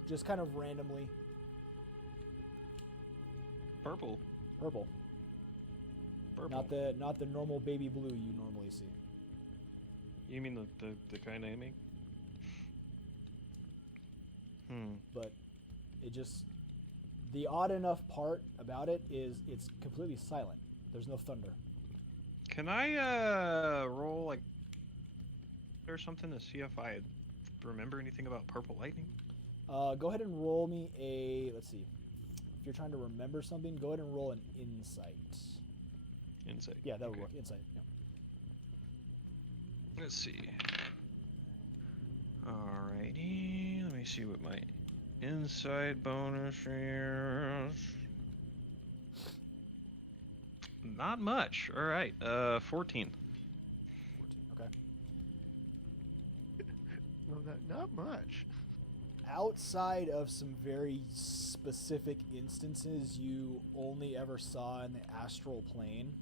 just kind of randomly. Purple. Purple. Purple. Not the normal baby blue you normally see. You mean the kind I make? But it just, the odd enough part about it is it's completely silent. There's no thunder. Can I roll like or something to see if I remember anything about purple lightning? Go ahead and roll me a, let's see. If you're trying to remember something, go ahead and roll an insight. Insight. Yeah, that would work. Insight. Yeah. Let's see. Alrighty. Let me see what my insight bonus is. Not much. Alright. 14. 14. Okay. No, not much. Outside of some very specific instances you only ever saw in the astral plane,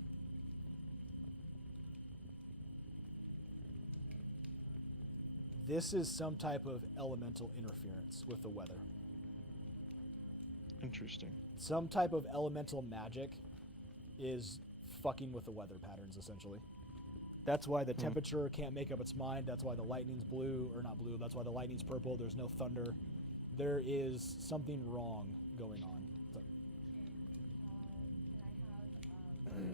this is some type of elemental interference with the weather. Interesting. Some type of elemental magic is fucking with the weather patterns, essentially. That's why the temperature can't make up its mind. That's why the lightning's blue, or not blue. That's why the lightning's purple. There's no thunder. There is something wrong going on. So, Can I have,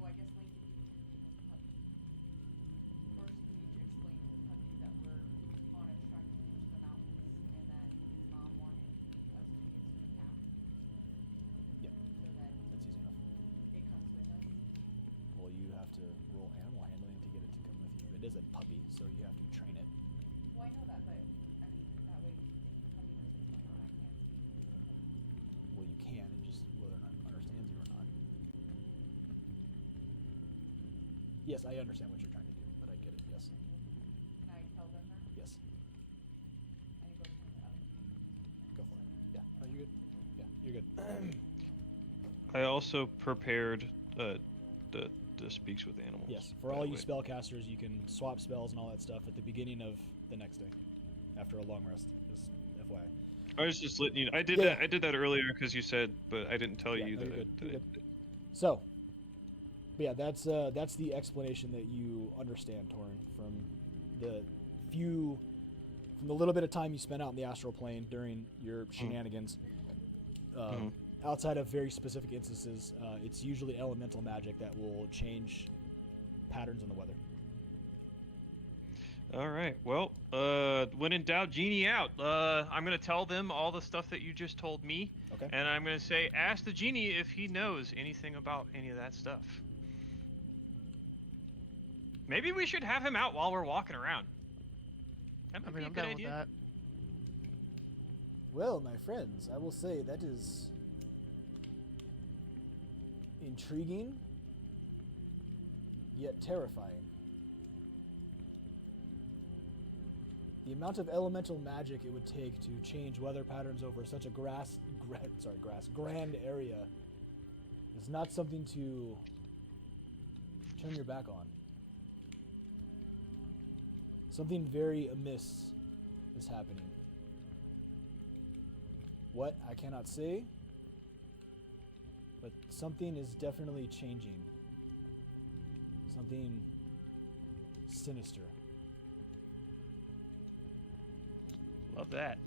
well, I guess Link, if you can was a puppy. First, we need to explain to the puppy that we're on a trek to reach the mountains and that his mom wanted us to get to the path. Yeah. So that that's easy enough. it comes with us. Well, you have to roll animal handling to get it to come with you. It is a puppy, so you have to train it. Well, I know that, but I mean, that way, if the puppy knows what's going on, I can't speak to the puppy. Well, you can, it just whether or not it understands you or not. Yes, I understand what you're trying to do, but I get it, yes. Can I tell them that? Yes. And it goes into other. Go for it. Yeah. No, you're good. Yeah, you're good. I also prepared the speaks with animals. Yes, for all you spellcasters, you can swap spells and all that stuff at the beginning of the next day, after a long rest. Just FYI. I was just letting you know. I did that earlier because you said, but I didn't tell you no, that. You're good. So, but yeah, that's the explanation that you understand, Torin, from the little bit of time you spent out in the astral plane during your shenanigans. Outside of very specific instances, it's usually elemental magic that will change patterns in the weather. All right. Well, when in doubt, genie out. I'm gonna tell them all the stuff that you just told me. Okay. And I'm gonna say, ask the genie if he knows anything about any of that stuff. Maybe we should have him out while we're walking around. That might be a I'm good down idea. with that. Well, my friends, I will say that is intriguing, yet terrifying. The amount of elemental magic it would take to change weather patterns over such a grand area is not something to turn your back on. Something very amiss is happening. What? I cannot say. But something is definitely changing. Something sinister. Love that.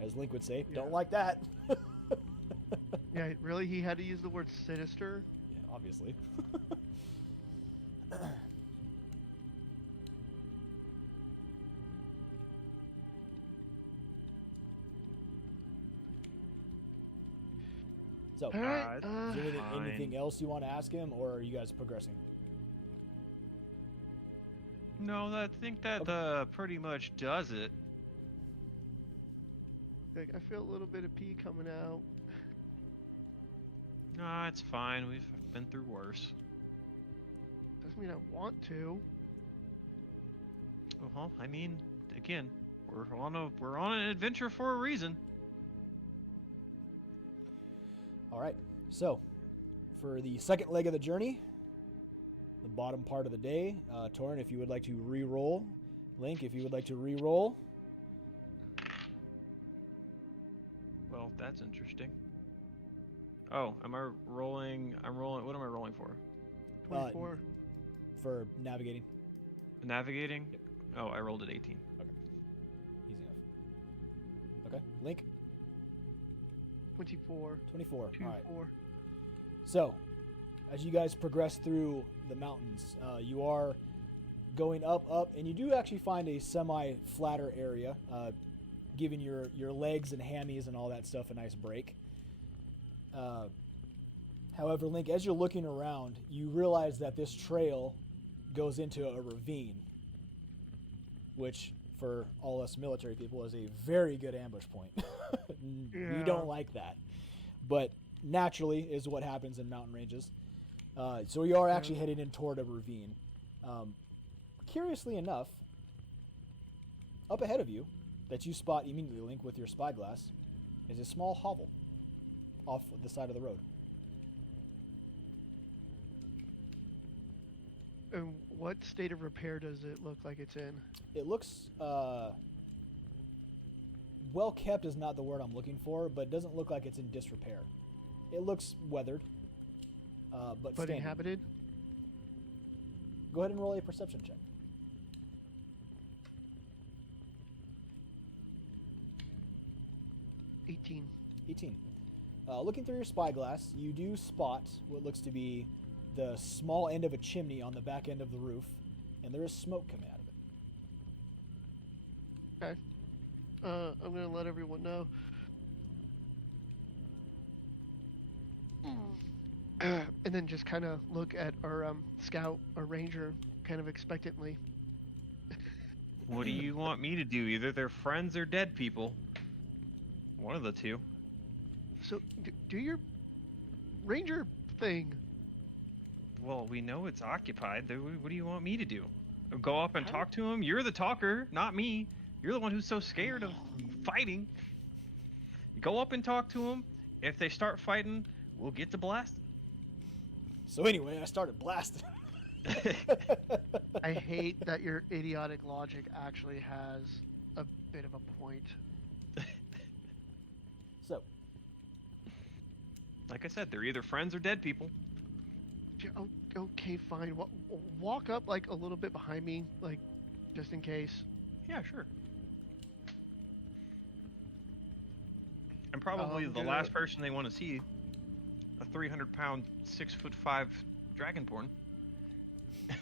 As Link would say, Yeah. don't like that. Yeah, really? He had to use the word sinister? Yeah, obviously. So, All right. is there anything else you want to ask him, or are you guys progressing? No, I think that pretty much does it. Like, I feel a little bit of pee coming out. Nah, it's fine. We've been through worse. Doesn't mean I want to. Well, I mean, again, we're on an adventure for a reason. All right. So, for the second leg of the journey, the bottom part of the day, Torin, if you would like to re-roll. Link, if you would like to re-roll. Well, Well, that's interesting. Oh, am I rolling? I'm rolling. What am I rolling for? 24. For navigating. Navigating? Oh, I rolled at 18. Okay. Easy enough. Okay. Link? 24. 24. 2, All right. 4. So, as you guys progress through the mountains, you are going up, and you do actually find a semi-flatter area, giving your legs and hammies and all that stuff a nice break. However, Link, as you're looking around, you realize that this trail goes into a ravine, which, for all us military people, is a very good ambush point. We don't like that. But naturally is what happens in mountain ranges. So you are actually heading in toward a ravine. Curiously enough, up ahead of you, that you spot immediately, Link, with your spyglass, is a small hovel off the side of the road. And what state of repair does it look like it's in? It looks well kept is not the word I'm looking for, but it doesn't look like it's in disrepair. It looks weathered, but standing. Inhabited? Go ahead and roll a perception check. 18. 18. Looking through your spyglass, you do spot what looks to be the small end of a chimney on the back end of the roof, and there is smoke coming out of it. Okay. I'm going to let everyone know. And then just kind of look at our scout or ranger kind of expectantly. What do you want me to do? Either they're friends or dead people. One of the two. So, do your ranger thing. Well, we know it's occupied. What do you want me to do? Go up and talk to him? You're the talker, not me. You're the one who's so scared of fighting. Go up and talk to him. If they start fighting, we'll get to blasting. So anyway, I started blasting. I hate that your idiotic logic actually has a bit of a point. So, like I said, they're either friends or dead people. Okay, fine. Walk up like a little bit behind me, like just in case. Yeah, sure. I'm probably the last person they want to see. A 300-pound, 6'5" dragonborn. The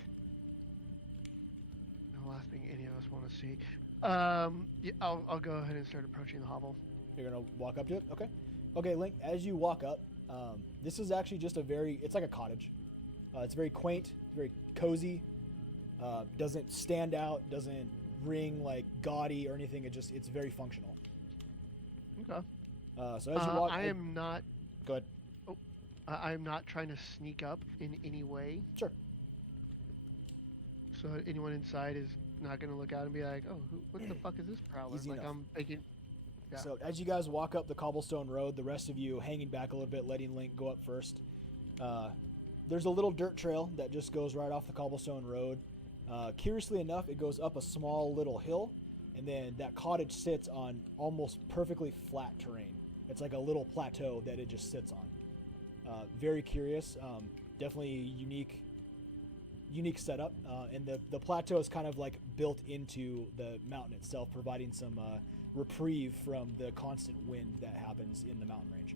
last thing any of us want to see. Yeah, I'll go ahead and start approaching the hovel. You're gonna walk up to it? Okay. Okay, Link, as you walk up, this is actually just it's like a cottage. It's very quaint, very cozy, doesn't stand out, doesn't ring like gaudy or anything. It's very functional. Okay. So as you walk, I am not. Go ahead. Oh, I am not trying to sneak up in any way. Sure. So anyone inside is not going to look out and be like, "Oh, what the fuck is this prowler?" Easy like enough. I'm thinking. Yeah. So as you guys walk up the cobblestone road, the rest of you hanging back a little bit, letting Link go up first. There's a little dirt trail that just goes right off the cobblestone road. Curiously enough, it goes up a small little hill, and then that cottage sits on almost perfectly flat terrain. It's like a little plateau that it just sits on. Very curious, definitely unique setup, and the plateau is kind of like built into the mountain itself, providing some reprieve from the constant wind that happens in the mountain range.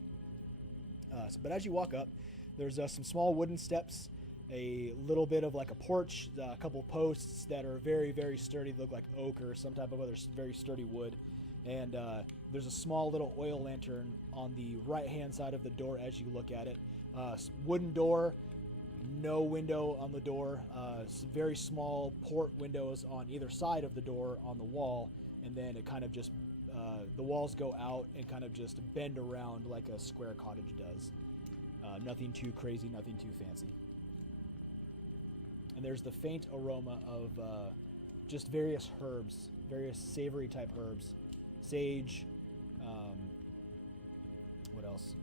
But as you walk up, there's some small wooden steps, a little bit of like a porch, a couple posts that are very, very sturdy, look like oak or some type of other very sturdy wood. And there's a small little oil lantern on the right-hand side of the door as you look at it. Wooden door, no window on the door, some very small port windows on either side of the door on the wall, and then it kind of just, the walls go out and kind of just bend around like a square cottage does. Nothing too crazy, nothing too fancy. And there's the faint aroma of just various herbs, various savory type herbs. Sage, what else?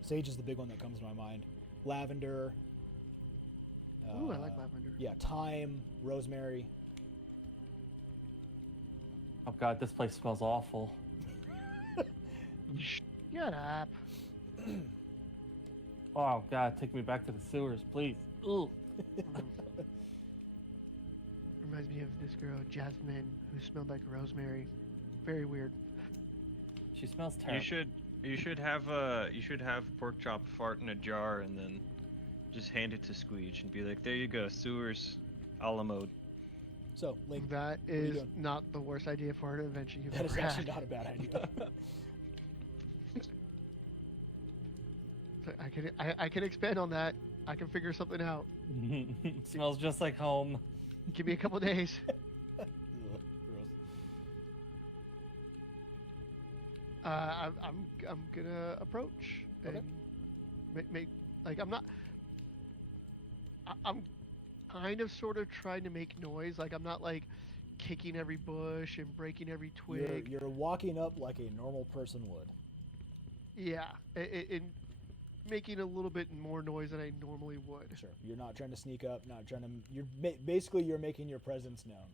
Sage is the big one that comes to my mind. Lavender. Ooh, I like lavender. Yeah, thyme, rosemary. Oh god, this place smells awful. Shut up. Oh God, take me back to the sewers, please. Ooh. Reminds me of this girl, Jasmine, who smelled like rosemary. Very weird. She smells terrible. You should have pork chop fart in a jar and then just hand it to Squeege and be like, there you go, sewers, a la mode. So, Link, That are you is doing? not the worst idea for an invention you've that ever is actually had. not a bad idea. So I can expand on that. I can figure something out. Smells just like home. Give me a couple days. Ugh, gross. I'm gonna approach Okay. and make like I'm not. I'm kind of sort of trying to make noise. Like I'm not like kicking every bush and breaking every twig. You're walking up like a normal person would. Yeah, and making a little bit more noise than I normally would. Sure. You're not trying to sneak up. Not trying to. Basically you're making your presence known.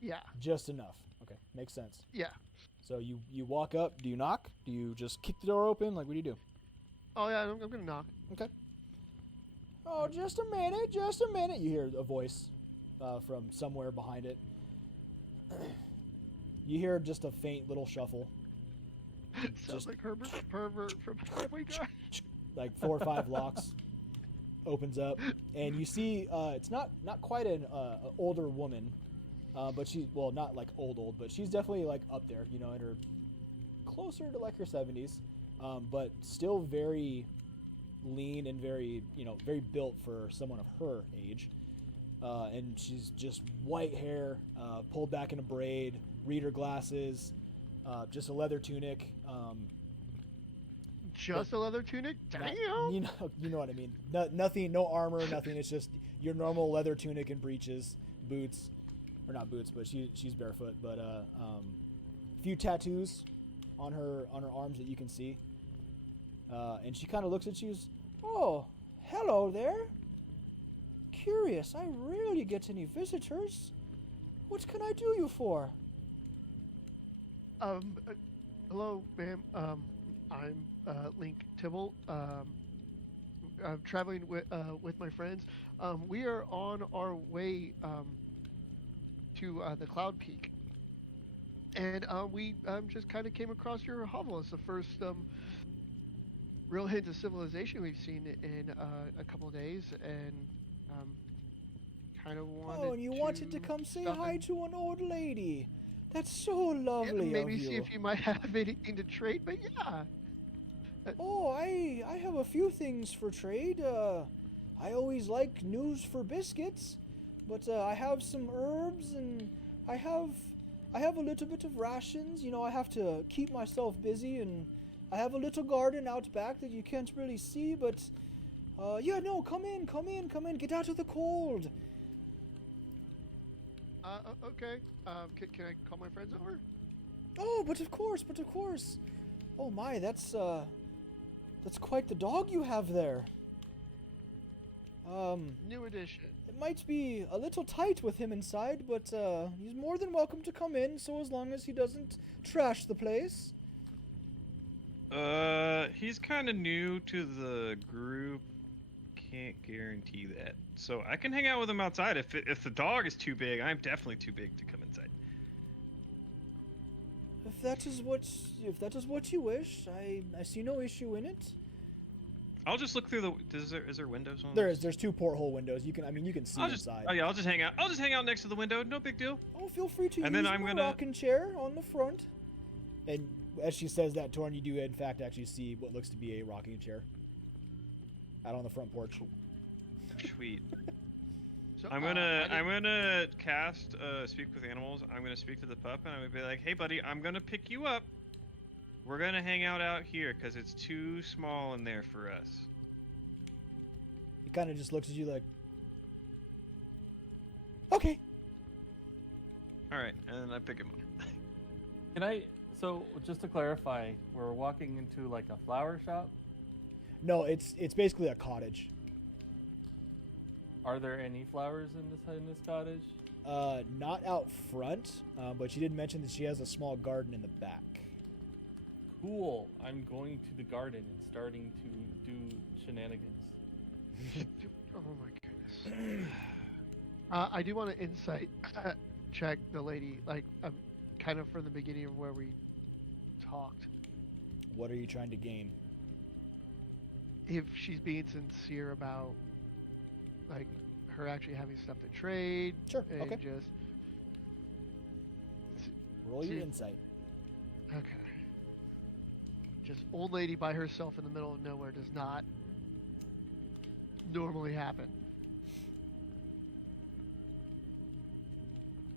Yeah, Just enough. Okay, makes sense. yeah. So you walk up. Do you knock? Do you just kick the door open? Like, what do you do? Oh yeah, I'm gonna knock. Okay. Oh, just a minute, just a minute. You hear a voice from somewhere behind it. You hear just a faint little shuffle. Sounds Just- like Herbert the pervert from Highway Guy. Like 4 or 5 locks. Opens up, and you see it's not quite an older woman, but she's, well, not like old, but she's definitely like up there, you know, in her closer to like her 70s, but still very lean and very, you know, very built for someone of her age. And she's just white hair, pulled back in a braid, reader glasses, just a leather tunic. Just a leather tunic? Damn. You know what I mean. Nothing, no armor, nothing. It's just your normal leather tunic and breeches, boots, or not boots, but she's barefoot. But a few tattoos on her arms that you can see. And she kind of looks at you. Oh, hello there. Curious. I rarely get any visitors. What can I do you for? Hello, ma'am. I'm Link Tibble. I'm traveling with my friends. We are on our way to the Cloud Peak, and we just kind of came across your hovel. It's the first real hint of civilization we've seen in a couple of days, and kind of wanted. Oh, and you wanted to come say stop hi and to an old lady. That's so lovely maybe of you. see if you might have anything to trade. But yeah. Oh, I have a few things for trade. I always like news for biscuits, but I have some herbs and I have a little bit of rations. You know, I have to keep myself busy, and I have a little garden out back that you can't really see. But yeah, no, come in, get out of the cold. Okay. Can I call my friends over? Oh, but of course. Oh my, that's quite the dog you have there. New edition. It might be a little tight with him inside, but he's more than welcome to come in, so as long as he doesn't trash the place. He's kind of new to the group. Can't guarantee that. So I can hang out with him outside. If the dog is too big, I'm definitely too big to come inside. If that is what you wish, I see no issue in it. I'll just look through the. Is there windows on? There's 2 porthole windows. You can see inside. Oh yeah, I'll just hang out. I'll just hang out next to the window. No big deal. Oh, feel free to And use then I'm my gonna- rocking chair on the front. And as she says that, Torn, you do in fact actually see what looks to be a rocking chair out on the front porch. Sweet. So, I'm gonna cast speak with animals. I'm gonna speak to the pup, and I'm gonna be like, "Hey, buddy, I'm gonna pick you up. We're gonna hang out here because it's too small in there for us." He kind of just looks at you like, okay. All right, and then I pick him up. Can I? So just to clarify, we're walking into like a flower shop. No, it's basically a cottage. Are there any flowers in this cottage? Not out front, but she did mention that she has a small garden in the back. Cool. I'm going to the garden and starting to do shenanigans. Oh my goodness. I do want to insight check the lady, like kind of from the beginning of where we talked. What are you trying to gain? If she's being sincere about, like, her actually having stuff to trade. Sure. And Okay. just Roll your insight. okay. Just old lady by herself in the middle of nowhere does not normally happen.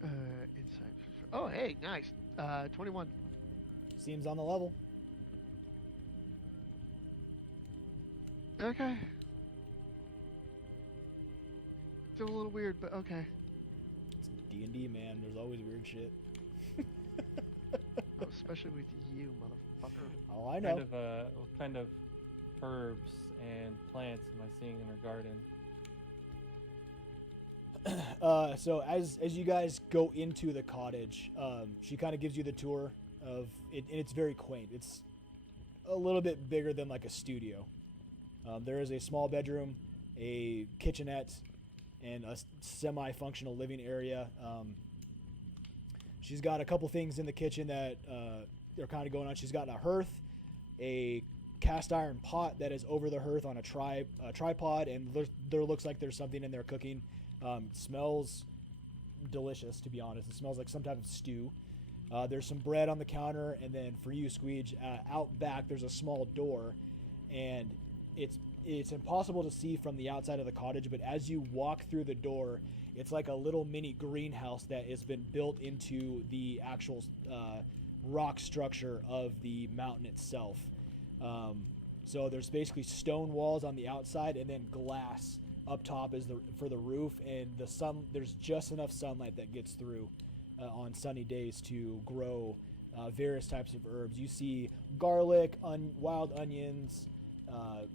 Insight. Oh, hey, nice. 21. Seems on the level. Okay. Still a little weird, but okay. It's D&D, man. There's always weird shit. Oh, especially with you, motherfucker. Oh, I know. What kind of herbs and plants am I seeing in her garden? So as you guys go into the cottage, she kind of gives you the tour of it, and it's very quaint. It's a little bit bigger than like a studio. There is a small bedroom, a kitchenette, and a semi-functional living area. She's got a couple things in the kitchen that are kind of going on. She's got a hearth, a cast iron pot that is over the hearth on a tripod, and there looks like there's something in there cooking. Smells delicious, to be honest. It smells like some type of stew. There's some bread on the counter, and then for you, Squeege, out back there's a small door, and it's impossible to see from the outside of the cottage, but as you walk through the door, it's like a little mini greenhouse that has been built into the actual rock structure of the mountain itself. So there's basically stone walls on the outside, and then glass up top is for the roof, and the sun. There's just enough sunlight that gets through on sunny days to grow various types of herbs. You see garlic, wild onions,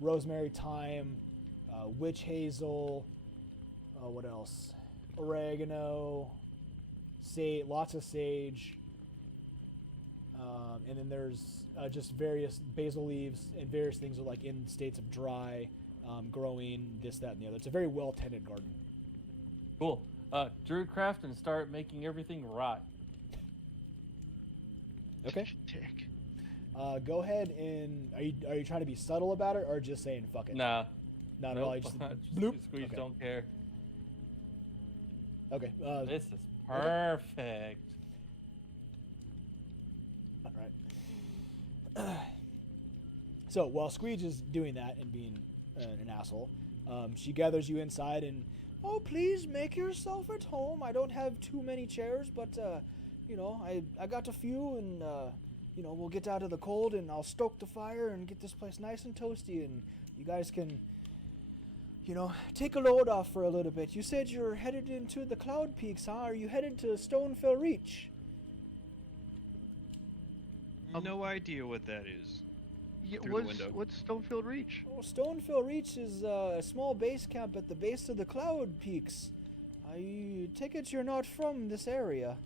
rosemary, thyme, witch hazel. What else? Oregano, lots of sage, and then there's just various basil leaves and various things are like in states of dry, growing this, that, and the other. It's a very well tended garden. Cool. Druidcraft and start making everything rot. Okay. Dick. Go ahead and are you trying to be subtle about it or just saying fuck it? Nah. Not at Nope. all. You just Just bloop. Squeeze Okay. don't care. Okay. This is perfect. All right. So while Squeege is doing that and being an asshole, she gathers you inside and, oh, please make yourself at home. I don't have too many chairs, but I got a few, and we'll get out of the cold, and I'll stoke the fire and get this place nice and toasty, and you guys can, take a load off for a little bit. You said you're headed into the Cloud Peaks, huh? Are you headed to Stonefell Reach? No idea what that is. Yeah, Through the window. what's Stonefield Reach? Oh, Stonefell Reach is a small base camp at the base of the Cloud Peaks. I take it you're not from this area.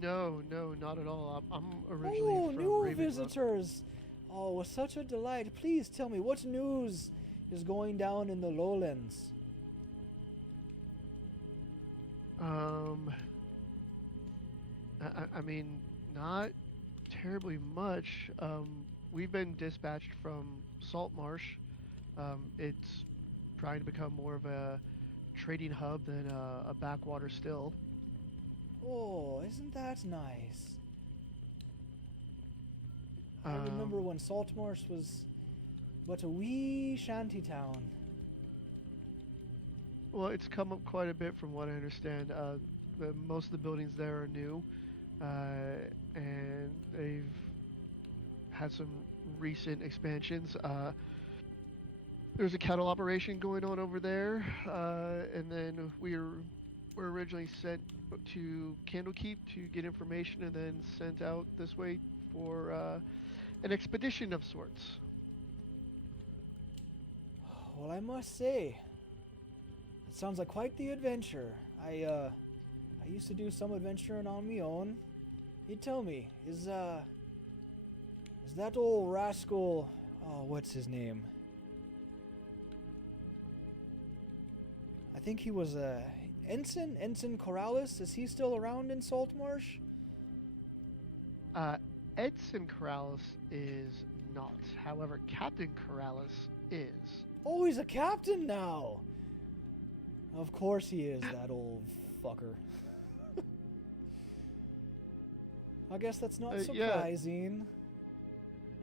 No, not at all. I'm originally Oh, from new Ravenbrook. visitors. Oh, it was such a delight. Please tell me, what news is going down in the lowlands? I mean, not terribly much. We've been dispatched from Salt Marsh. It's trying to become more of a trading hub than a backwater still. Oh, isn't that nice? I remember when Saltmarsh was but a wee shanty town. Well, it's come up quite a bit from what I understand. Most of the buildings there are new, and they've had some recent expansions. There's a cattle operation going on over there, and then we were originally sent to Candlekeep to get information, and then sent out this way for an expedition of sorts. Well, I must say, it sounds like quite the adventure. I used to do some adventuring on my own. You tell me, is Is that old rascal? Oh, what's his name? I think he was Ensign Corrales. Is he still around in Saltmarsh? Edson Corrales is not. However, Captain Corrales is. Oh, he's a captain now. Of course he is, that old fucker. I guess that's not surprising. Yeah.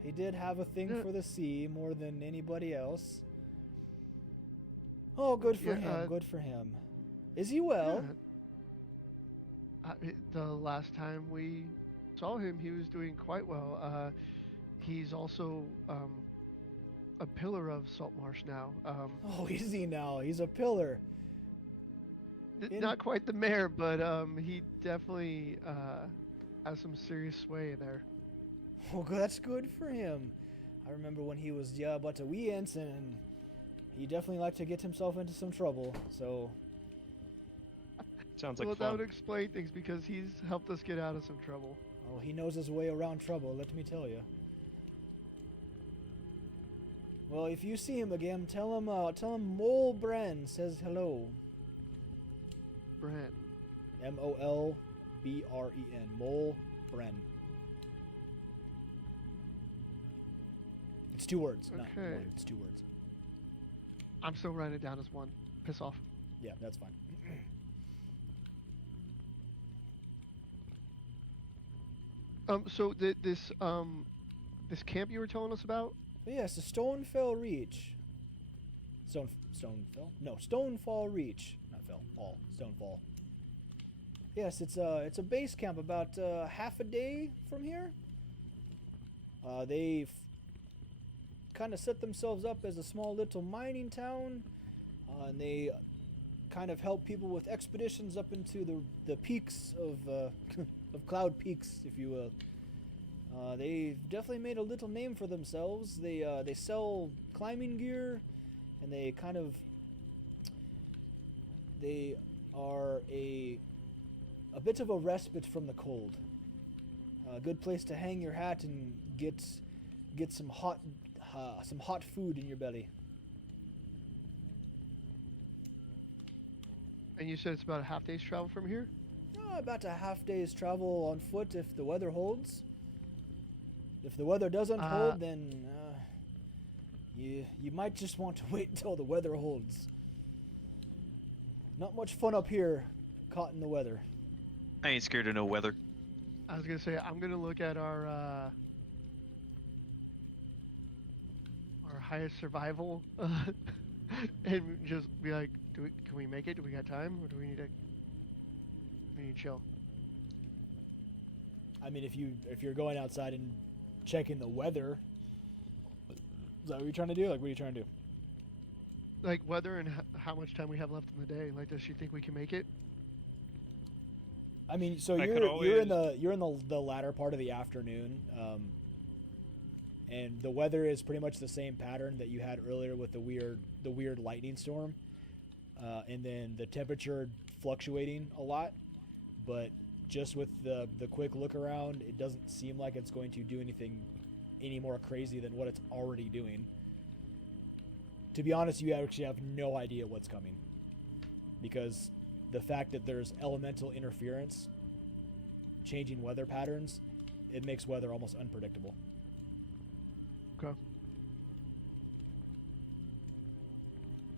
He did have a thing for the sea more than anybody else. Oh, good for him. Good for him. Is he well? Yeah. The last time we saw him, he was doing quite well. He's also a pillar of Saltmarsh now. Oh, is he now? He's a pillar. Not quite the mayor, but he definitely has some serious sway there. Oh, that's good for him. I remember when he was but a wee ensign, he definitely liked to get himself into some trouble. So sounds like fun. That would explain things because he's helped us get out of some trouble. Oh, he knows his way around trouble. Let me tell you. Well, if you see him again, tell him Mole Bren says hello. Bren. Molbren. Mole Bren. It's 2 words. Okay. Not one. It's 2 words. I'm still writing it down as one. Piss off. Yeah, that's fine. So this camp you were telling us about? Yes, the Stonefell Reach. Stonefell? No, Stonefall Reach. Not fell. Fall. Stonefall. Yes, it's a base camp about half a day from here. They've kind of set themselves up as a small little mining town, and they kind of help people with expeditions up into the peaks of of Cloud Peaks, if you will. They've definitely made a little name for themselves. They sell climbing gear, and they are a bit of a respite from the cold. A good place to hang your hat and get some hot food in your belly. And you said it's about a half day's travel from here? About a half day's travel on foot if the weather holds. If the weather doesn't hold, then you might just want to wait until the weather holds. Not much fun up here, caught in the weather. I ain't scared of no weather. I was gonna say I'm gonna look at our highest survival and just be like, can we make it? Do we got time, or do we need to chill? I mean, if you're going outside and checking the weather, is that what you're trying to do? Like, what are you trying to do? Like weather and how much time we have left in the day. Like, does she think we can make it? I mean, so you're in the latter part of the afternoon, and the weather is pretty much the same pattern that you had earlier with the weird lightning storm, and then the temperature fluctuating a lot, but just with the quick look around, it doesn't seem like it's going to do anything any more crazy than what it's already doing. To be honest, you actually have no idea what's coming, because the fact that there's elemental interference changing weather patterns, it makes weather almost unpredictable. Okay.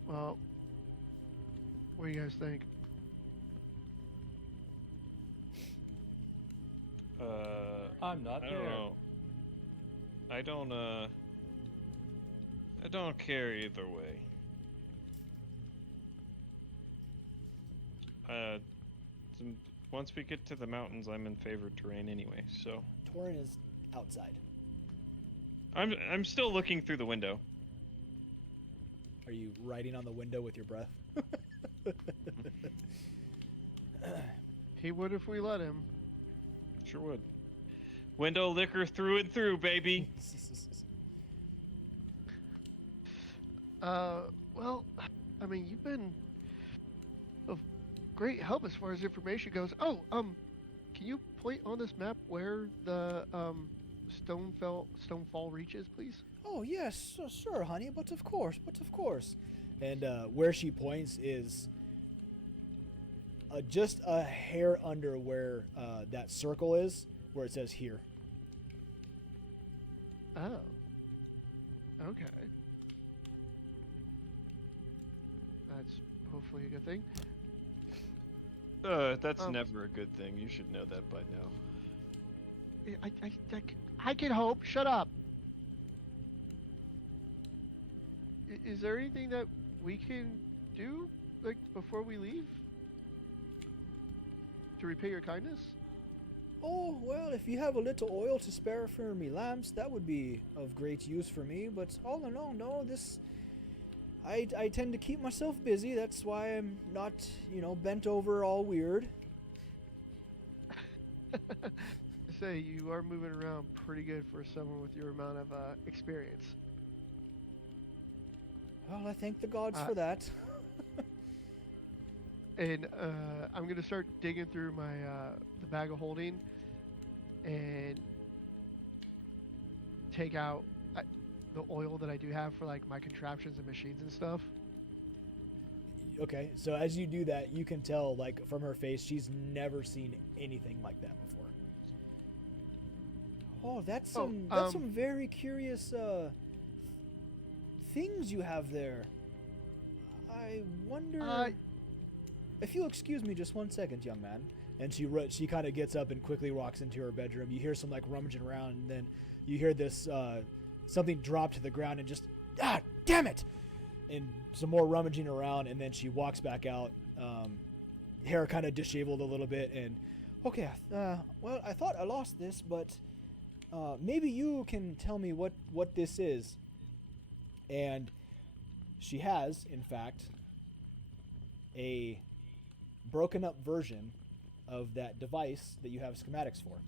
Well, what do you guys think? I'm not I there. don't know. I don't care either way. Once we get to the mountains, I'm in favored terrain anyway, so. Torin is outside. I'm still looking through the window. Are you writing on the window with your breath? He would if we let him. Sure would. Window liquor through and through, baby. Well, I mean, you've been of great help as far as information goes. Oh, can you point on this map where the Stonefall reaches, please? Oh yes, sure, honey. But of course. And where she points is just a hair under where that circle is, where it says here. Oh. Okay. That's hopefully a good thing. That's never a good thing. You should know that by now. I can hope. Shut up. Is there anything that we can do, like, before we leave? To repay your kindness? Oh, well, if you have a little oil to spare for me lamps, that would be of great use for me. But all in all, no, I tend to keep myself busy. That's why I'm not, bent over all weird. Say, you are moving around pretty good for someone with your amount of experience. Well, I thank the gods for that. And I'm gonna start digging through my the bag of holding and take out the oil that I do have for like my contraptions and machines and stuff. Okay, so as you do that, you can tell, like, from her face, she's never seen anything like that before. Oh, that's some very curious things you have there. I wonder if you'll excuse me just 1 second, young man. And she kind of gets up and quickly walks into her bedroom. You hear some like rummaging around, and then you hear this something drop to the ground and just damn it, and some more rummaging around, and then she walks back out, hair kind of disheveled a little bit, and okay, well, I thought I lost this, but maybe you can tell me what this is. And she has, in fact, a broken up version of that device that you have schematics for.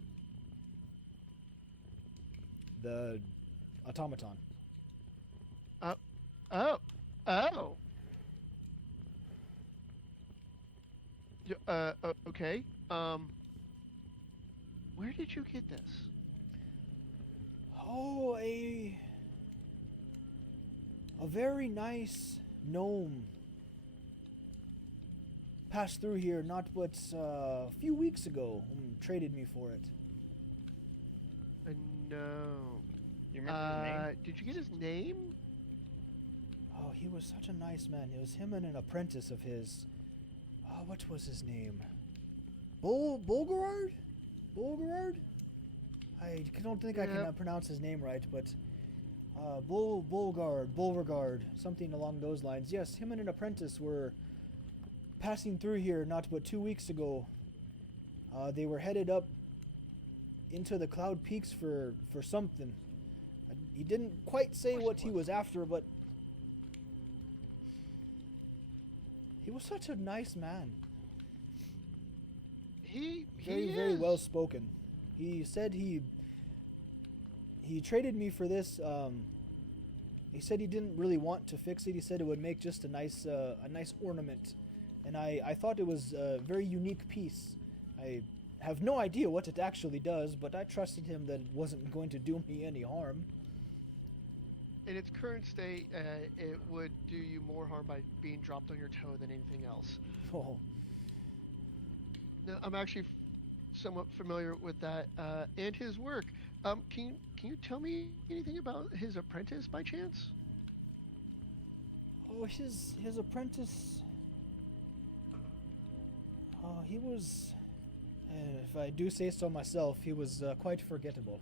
The automaton. Okay. Where did you get this? Oh, a very nice gnome passed through here not but a few weeks ago and traded me for it. No. You remember his name? Did you get his name? Oh, he was such a nice man. It was him and an apprentice of his. Oh, what was his name? Bulgarard? Bulgarard? I don't think I can pronounce his name right, but Bulgarard, something along those lines. Yes, him and an apprentice were passing through here not but 2 weeks ago. They were headed up into the Cloud Peaks for something. He didn't quite say what he was after, but he was such a nice man. He very well spoken. He said he traded me for this. He said he didn't really want to fix it. He said it would make just a nice ornament, and I thought it was a very unique piece. I have no idea what it actually does, but I trusted him that it wasn't going to do me any harm. In its current state, it would do you more harm by being dropped on your toe than anything else. Oh. Now, I'm actually somewhat familiar with that and his work. Can you tell me anything about his apprentice by chance? Oh, his apprentice. Oh, he was. If I do say so myself, he was quite forgettable.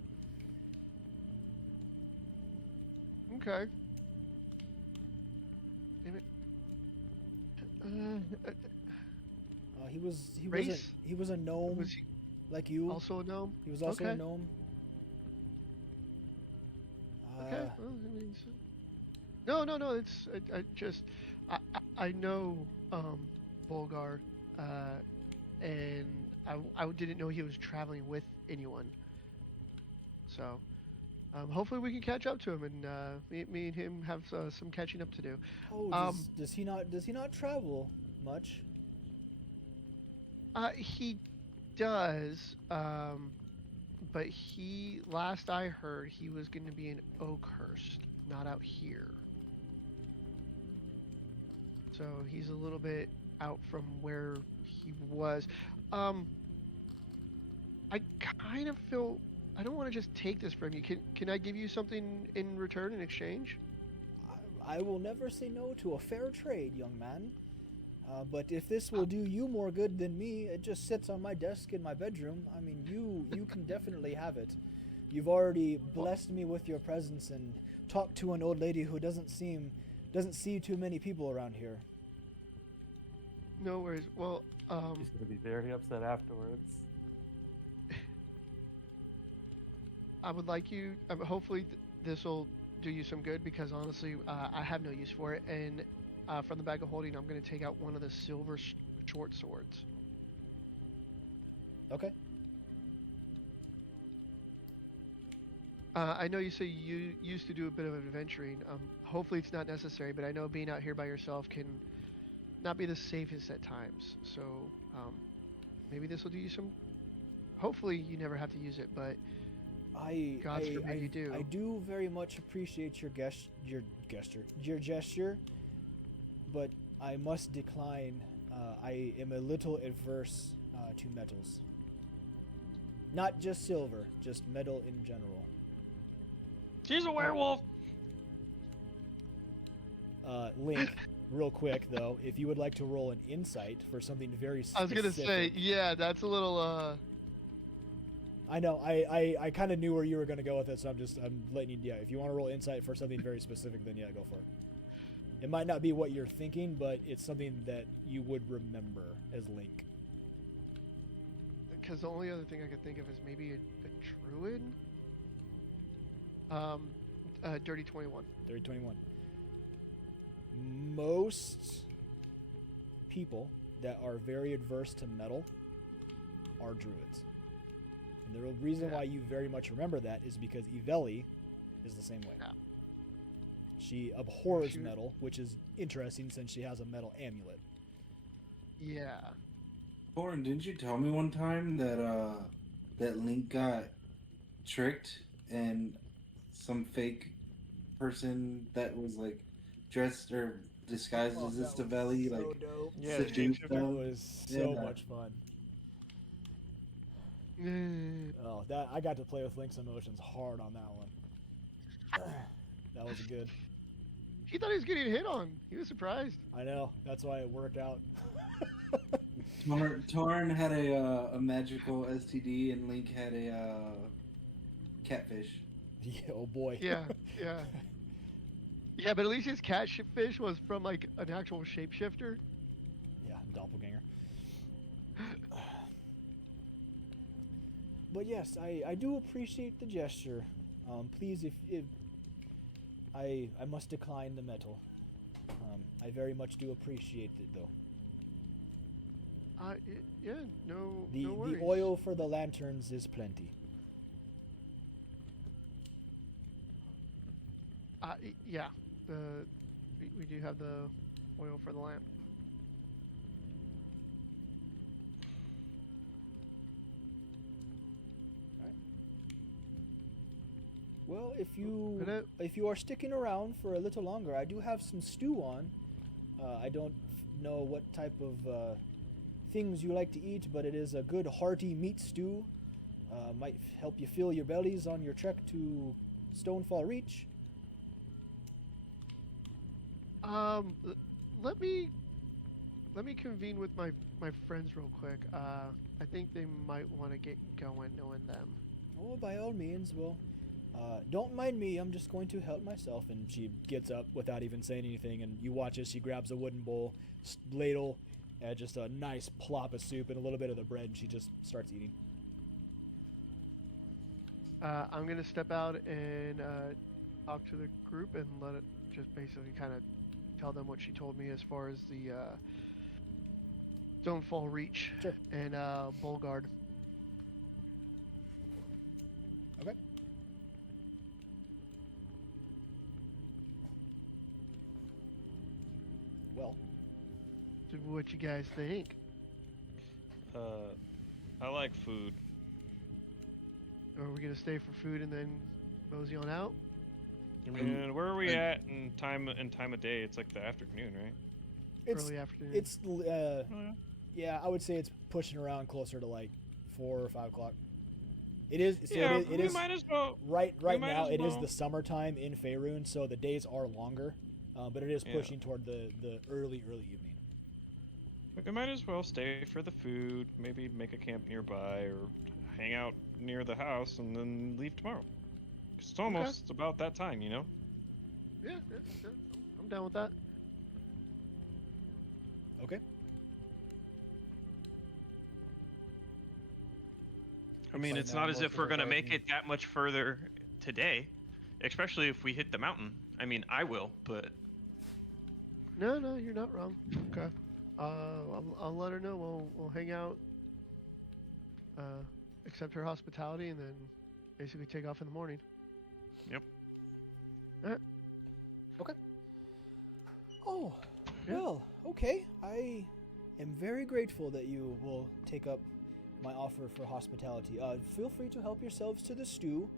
Okay. Damn it. He was a gnome, Was he like you. also a gnome? He was also a Okay. gnome. Okay. Well, I mean, no. It's I know Bulgar, and I didn't know he was traveling with anyone. So, hopefully we can catch up to him, and me and him have some catching up to do. Oh, does he not travel much? He does. but last I heard, he was going to be in Oakhurst, not out here. So he's a little bit out from where he was. I kind of feel I don't want to just take this from you. Can I give you something in return in exchange? I will never say no to a fair trade, young man. But if this will do you more good than me, it just sits on my desk in my bedroom. I mean, you can definitely have it. You've already blessed me with your presence and talked to an old lady who doesn't see too many people around here. No worries. Well, She's gonna be very upset afterwards. I would like you. Hopefully, this will do you some good because honestly, I have no use for it. And from the bag of holding, I'm going to take out one of the silver short swords. Okay. I know you say you used to do a bit of adventuring. Hopefully, it's not necessary, but I know being out here by yourself can not be the safest at times. So maybe this will do you some. Hopefully, you never have to use it, but. God forbid you do. I do very much appreciate your gesture, but I must decline. I am a little adverse to metals. Not just silver, just metal in general. She's a werewolf. Link, real quick though, if you would like to roll an insight for something very specific. I was gonna say, yeah, that's a little. I know. I kind of knew where you were going to go with it, so I'm letting you. Yeah, if you want to roll insight for something very specific, then yeah, go for it. It might not be what you're thinking, but it's something that you would remember as Link. Because the only other thing I could think of is maybe a druid. Dirty 21. Dirty 21. Most people that are very adverse to metal are druids. And the reason why you very much remember that is because Iveli is the same way. Yeah. She abhors metal, which is interesting since she has a metal amulet. Yeah. Lauren, didn't you tell me one time that that Link got tricked and some fake person that was like dressed or disguised as this Iveli like seduced them? It was so much fun. Oh, that I got to play with Link's emotions hard on that one. That was good. He thought he was getting hit on. He was surprised. I know. That's why it worked out. Torn had a magical STD, and Link had a catfish. Yeah, oh boy. Yeah. Yeah, but at least his catfish was from like an actual shapeshifter. Yeah, doppelganger. But yes, I do appreciate the gesture. Please, if I must decline the metal. I very much do appreciate it, though. Yeah, no The worries. oil for the lanterns is plenty. Yeah, we do have the oil for the lamp. Well, if you are sticking around for a little longer, I do have some stew on. I don't know what type of things you like to eat, but it is a good hearty meat stew. Might help you fill your bellies on your trek to Stonefall Reach. Let me convene with my friends real quick. I think they might want to get going knowing them. Oh, by all means. Well, don't mind me. I'm just going to help myself. And she gets up without even saying anything, and you watch as she grabs a wooden bowl, ladle, and just a nice plop of soup and a little bit of the bread, and she just starts eating. I'm gonna step out and talk to the group and let it just basically kind of tell them what she told me as far as the Stonefall Reach and Bulgard. Okay. Well, so what you guys think? I like food. Or are we gonna stay for food and then mosey on out? And where are we at in time of day? It's like the afternoon, right? It's Early afternoon. it's yeah, I would say it's pushing around closer to like 4 or 5 o'clock. It is. So yeah, it we is might as well. right might now. as It is well. the summertime in Faerun, so the days are longer, but it is pushing toward the early evening. We might as well stay for the food. Maybe make a camp nearby or hang out near the house and then leave tomorrow. 'Cause it's almost about that time, you know. Yeah, I'm down with that. Okay. I mean, it's not as if we're gonna make it that much further today, especially if we hit the mountain. I mean, I will, but No, you're not wrong. Okay. I'll let her know. We'll hang out. Accept her hospitality, and then basically take off in the morning. Yep. Alright. Okay. Oh, Yeah. well, okay. I am very grateful that you will take up my offer for hospitality. Feel free to help yourselves to the stew.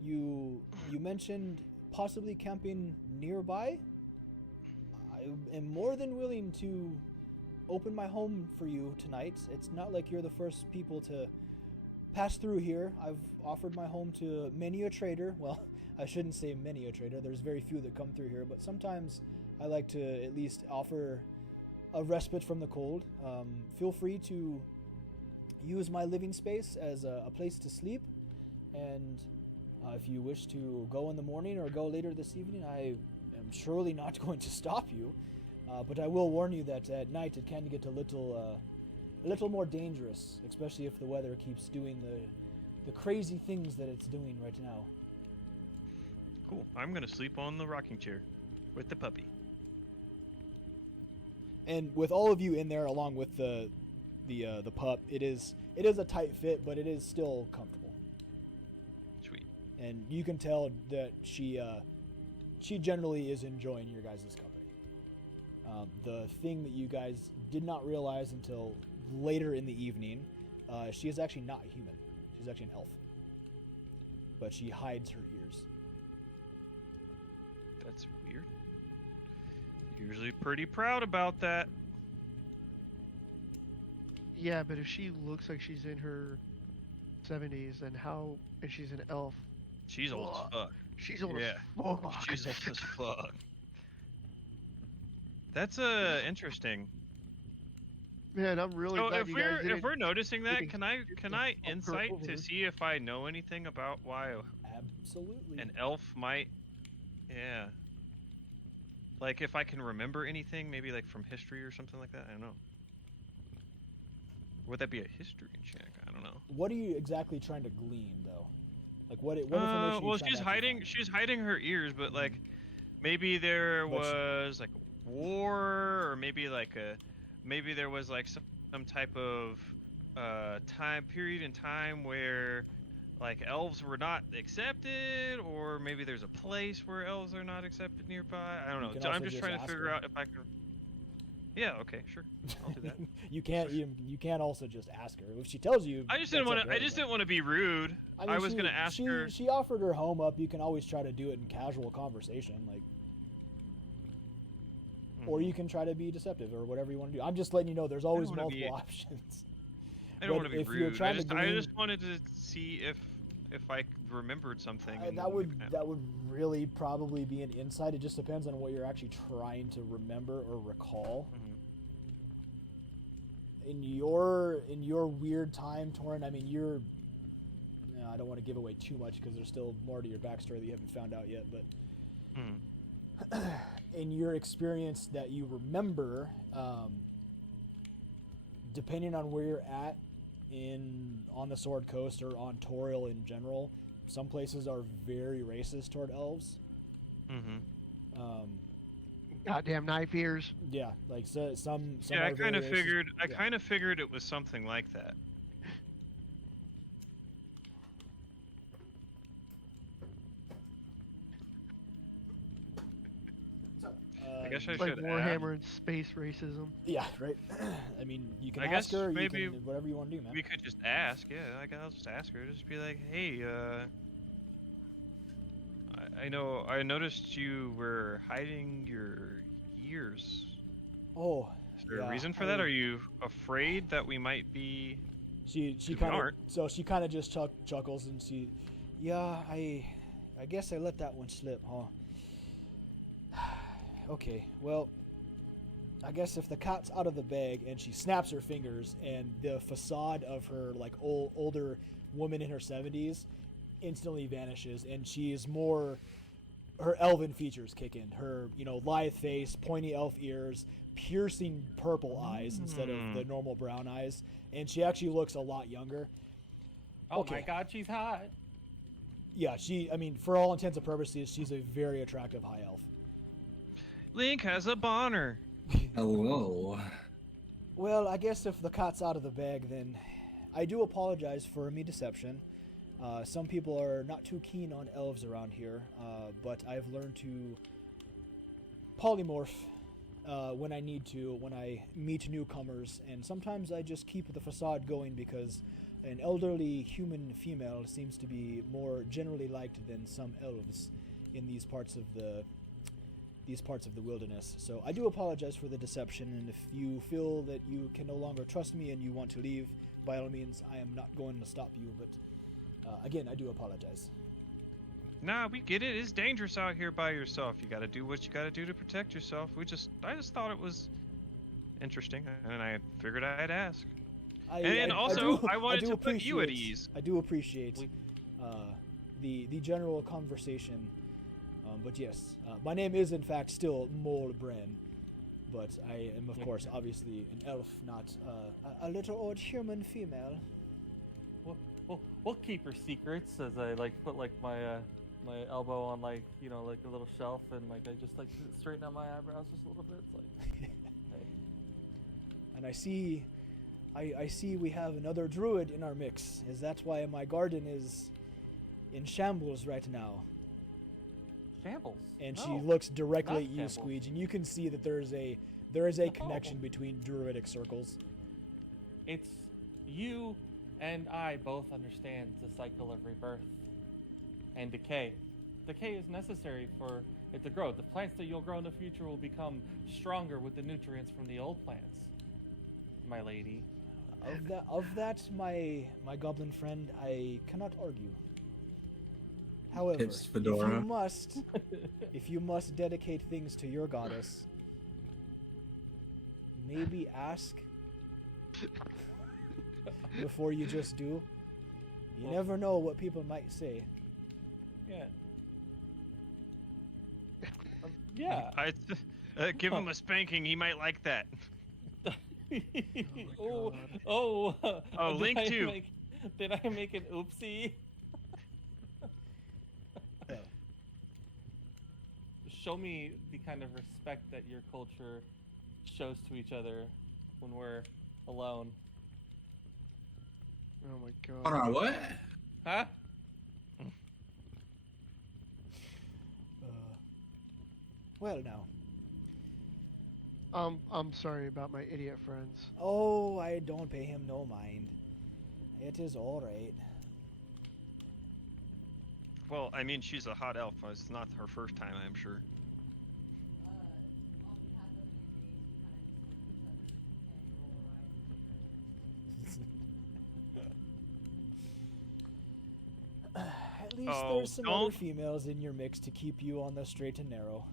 You mentioned possibly camping nearby. I am more than willing to open my home for you tonight. It's not like you're the first people to pass through here. I've offered my home to many a trader. Well, I shouldn't say many a trader. There's very few that come through here, but sometimes I like to at least offer a respite from the cold. Feel free to use my living space as a place to sleep, and if you wish to go in the morning or go later this evening, I am surely not going to stop you, but I will warn you that at night it can get a little more dangerous, especially if the weather keeps doing the crazy things that it's doing right now. cool. I'm gonna sleep on the rocking chair with the puppy. And with all of you in there, along with the pup, it is a tight fit, but it is still comfortable. Sweet. And you can tell that she generally is enjoying your guys' company. The thing that you guys did not realize until later in the evening, she is actually not a human. She's actually an elf. But she hides her ears. That's weird. Usually pretty proud about that. Yeah, but if she looks like she's in her 70s, then how? And she's an elf. She's old as fuck. She's old Yeah. as fuck. She's old as fuck. That's interesting. Man, I'm really So glad if you guys we're didn't noticing that, didn't can I fuck her insight over. to see if I know anything about why Absolutely. an elf might? Yeah. Like if I can remember anything, maybe like from history or something like that. I don't know. Would that be a history check? I don't know. What are you exactly trying to glean, though? Like what information? Are you Well, trying she's to actually hiding. find? She's hiding her ears, but like maybe there But she- was like war, or maybe there was like some type of time period in time where like elves were not accepted, or maybe there's a place where elves are not accepted nearby. I don't You know. can So I'm also just just trying to ask figure her. out if I can. Yeah. Okay. Sure. I'll do that. you can't also just ask her if she tells you. I just didn't that's want to. I okay, just but- didn't want to be rude. I, mean, I was gonna ask her. She offered her home up. You can always try to do it in casual conversation, like, or you can try to be deceptive or whatever you want to do. I'm just letting you know there's always wanna multiple be- options. I don't but want to be if you're rude. I trying to just glean- wanted to see if I remembered something. and That then would we can- that would really probably be an insight. It just depends on what you're actually trying to remember or recall. Mhm. In your weird time, Torin, I mean, I don't want to give away too much because there's still more to your backstory that you haven't found out yet. But Mhm. in your experience that you remember, depending on where you're at on the Sword Coast or on Toriel in general, some places are very racist toward elves. Mhm. Goddamn knife ears. Yeah, like some. Yeah, are I kind of very racist. figured. I Yeah. kind of figured it was something like that. So, I guess I It's like should Warhammer and space racism. Yeah, right. I mean, you can I ask guess her. maybe You can whatever you want to do, man. We could just ask. Yeah, I guess I'll just ask her. Just be like, hey, I noticed you were hiding your ears. Oh, Is there yeah, a reason for that? Are you afraid that we might be? She we kind of aren't. so she kind of just chuckles and yeah, I guess I let that one slip, huh? Okay, well, I guess if the cat's out of the bag, and she snaps her fingers, and the facade of her like older woman in her 70s instantly vanishes, and she is more, her elven features kick in. Her, lithe face, pointy elf ears, piercing purple eyes instead of the normal brown eyes, and she actually looks a lot younger. Oh my god, she's hot. Yeah, for all intents and purposes, she's a very attractive high elf. Link has a boner. Hello. Well, I guess if the cat's out of the bag, then I do apologize for me deception. Some people are not too keen on elves around here, but I've learned to polymorph when I need to, when I meet newcomers, and sometimes I just keep the facade going because an elderly human female seems to be more generally liked than some elves in these parts of the wilderness. So I do apologize for the deception, and if you feel that you can no longer trust me and you want to leave, by all means, I am not going to stop you, but again, I do apologize. Nah, we get it. It's dangerous out here by yourself. You gotta do what you gotta do to protect yourself. I just thought it was interesting, and I figured I'd ask. I wanted to put you at ease. I do appreciate the general conversation, but yes, my name is in fact still Mole Bren, but I am of course obviously an elf, not a little old human female. We'll keep her secrets, as I put my my elbow on a little shelf, and I just straighten out my eyebrows just a little bit. It's hey. And I see we have another druid in our mix. Is that why my garden is in shambles right now? Shambles. And No, she looks directly at you, shambles. Squeege, and you can see that there is a connection between druidic circles. It's you and I both understand the cycle of rebirth and decay. Decay is necessary for it to grow. The plants that you'll grow in the future will become stronger with the nutrients from the old plants, my lady. Of that, my goblin friend, I cannot argue. However, Tips, Fedora. if you must dedicate things to your goddess, maybe ask before you just do. You never know what people might say. Yeah. Yeah. Give him a spanking. He might like that. Oh, Link too. Did I make an oopsie? Show me the kind of respect that your culture shows to each other when we're alone. Oh my god. Hold on, what? Huh? Well, now. I'm sorry about my idiot friends. Oh, I don't pay him no mind. It is all right. Well, I mean, she's a hot elf. It's not her first time, I'm sure. At least there's some other females in your mix to keep you on the straight and narrow.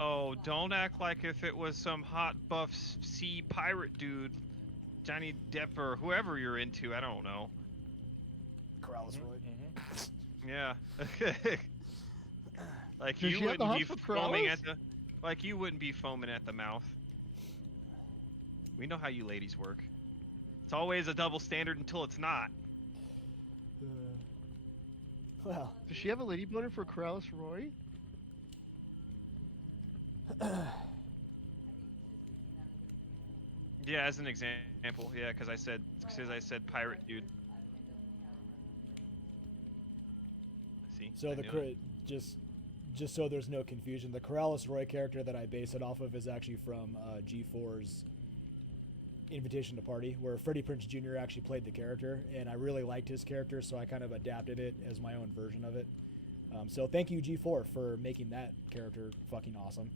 Oh, don't act like if it was some hot buff sea pirate dude, Johnny Depp or whoever you're into. I don't know. Corrales Roy. Yeah. Like Does you she have the wouldn't be hots for foaming Corrales? at the, like you wouldn't be foaming at the mouth. We know how you ladies work. It's always a double standard until it's not. Well. Does she have a lady boner for Corrales Roy? Yeah, as an example. Yeah, because I said pirate dude. See. So I the knew it. just just so there's no confusion, the Corrales Roy character that I base it off of is actually from G4's Invitation to Party, where Freddie Prinze Jr. actually played the character, and I really liked his character, so I kind of adapted it as my own version of it. So thank you, G4, for making that character fucking awesome.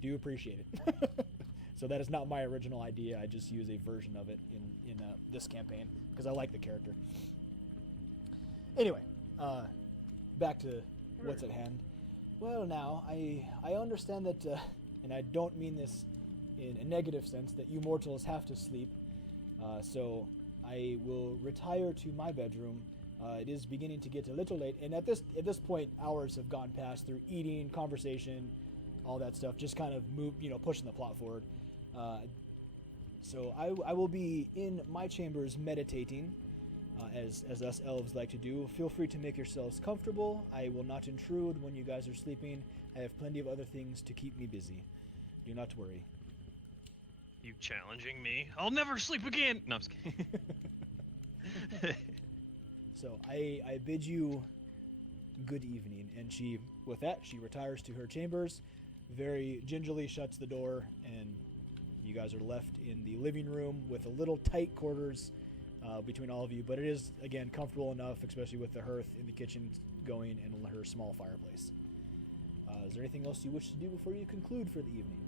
Do appreciate it. So that is not my original idea. I just use a version of it in this campaign because I like the character. Anyway, back to what's at hand. Well, now I understand that, and I don't mean this in a negative sense, that you mortals have to sleep. So I will retire to my bedroom. It is beginning to get a little late, and at this point, hours have gone past through eating, conversation, all that stuff, just kind of pushing the plot forward. So I will be in my chambers meditating, as us elves like to do. Feel free to make yourselves comfortable. I will not intrude when you guys are sleeping. I have plenty of other things to keep me busy. Do not worry. You challenging me? I'll never sleep again! No, I'm just kidding. So I bid you good evening, and with that, she retires to her chambers, very gingerly shuts the door, and you guys are left in the living room with a little tight quarters between all of you, but it is, again, comfortable enough, especially with the hearth in the kitchen going and her small fireplace. Is there anything else you wish to do before you conclude for the evening?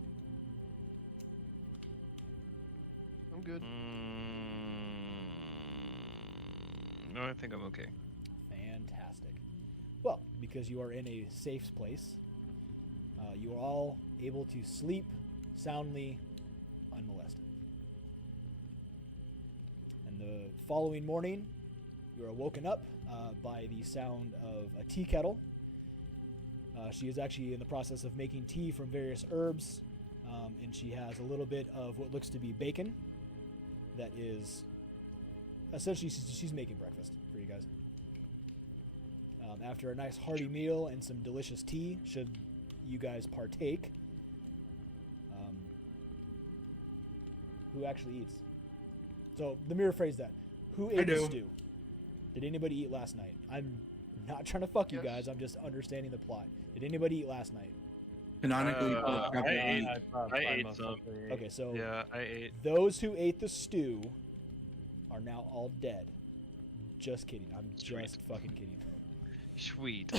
I'm good. No, I think I'm okay. Fantastic. Well, because you are in a safe place, you are all able to sleep soundly, unmolested. And the following morning, you are woken up by the sound of a tea kettle. She is actually in the process of making tea from various herbs, and she has a little bit of what looks to be bacon. That is essentially she's making breakfast for you guys. After a nice hearty meal and some delicious tea, should you guys partake. Who actually eats? So the mirror phrase that. Who ate the stew? Did anybody eat last night? I'm not trying to fuck you guys. I'm just understanding the plot. Did anybody eat last night? Canonically, I ate some. Okay, so yeah, I ate. Those who ate the stew are now all dead. Just kidding. I'm just fucking kidding. Sweet.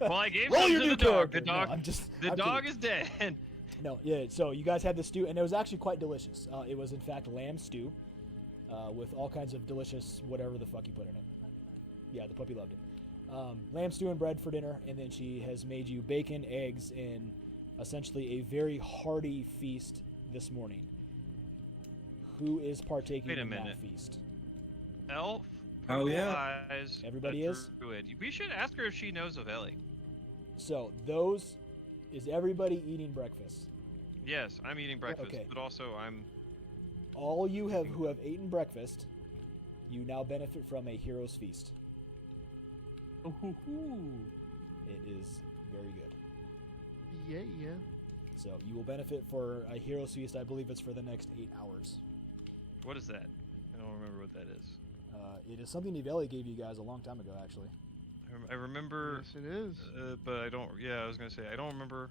Well, I gave Roll some your to new the dog. character. The dog. No, the I'm dog kidding. is dead. No, yeah. So you guys had the stew, and it was actually quite delicious. It was in fact lamb stew, with all kinds of delicious whatever the fuck you put in it. Yeah, the puppy loved it. Lamb stew and bread for dinner, and then she has made you bacon, eggs, and essentially a very hearty feast this morning. Who is partaking in that feast? Elf. Oh yeah. Eyes, Everybody is? Druid. We should ask her if she knows of Ellie. So is everybody eating breakfast? Yes, I'm eating breakfast, Okay. but also I'm. All you who have eaten breakfast, you now benefit from a hero's feast. It is very good. Yeah. So you will benefit for a hero's feast. I believe it's for the next 8 hours. What is that? I don't remember what that is. It is something Nivelli gave you guys a long time ago, actually. I remember. Yes, it is. But I don't. Yeah, I was gonna say I don't remember.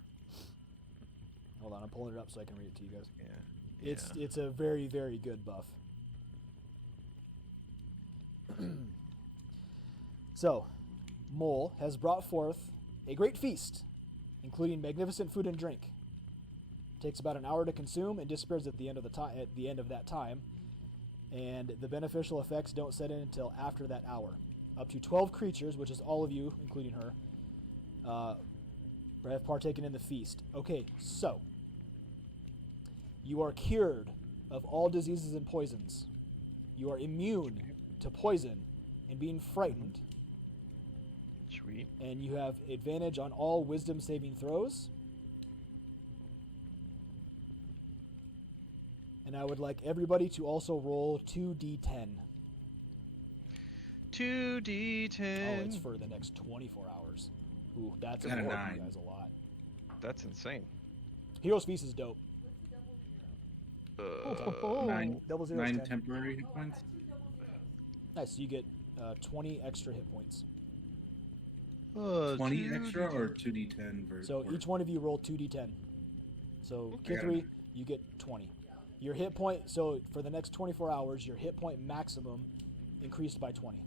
Hold on, I'm pulling it up so I can read it to you guys. Yeah. It's a very, very good buff. So, Mole has brought forth a great feast, including magnificent food and drink. Takes about an hour to consume and disappears at the end of that time. And the beneficial effects don't set in until after that hour. Up to 12 creatures, which is all of you, including her, have partaken in the feast. Okay, so you are cured of all diseases and poisons. You are immune to poison and being frightened. Sweet. And you have advantage on all wisdom saving throws. And I would like everybody to also roll 2d10. 2d10. Oh, it's for the next 24 hours. Ooh, that's Got a important, you 9. guys, a lot. That's insane. Hero's Feast is dope. Nine, Double zero is 9 10. temporary hit points. Nice, so you get 20 extra hit points. 20 extra or 2d10 versus. So each one of you roll 2d10. So Kithri, you get 20. Your hit point, so for the next 24 hours, your hit point maximum increased by 20.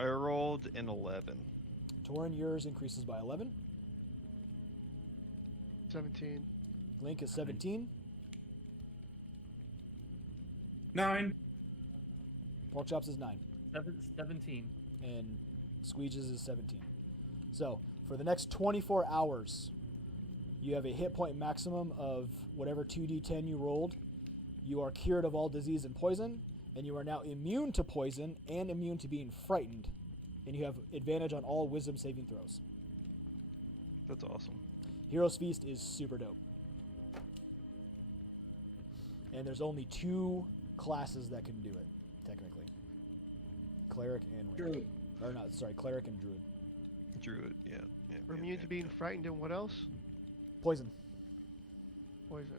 I rolled an 11. Torin, yours increases by 11. 17. Link is 17. 9. Porkchops is 9. 17. And Squeeges is 17. So for the next 24 hours, you have a hit point maximum of whatever 2d10 you rolled. You are cured of all disease and poison, and you are now immune to poison and immune to being frightened. And you have advantage on all wisdom saving throws. That's awesome. Hero's Feast is super dope. And there's only 2 classes that can do it, technically. Cleric and Druid. Or not, sorry, Cleric and Druid. Druid, yeah. We're immune to being frightened and what else? Poison. Poison.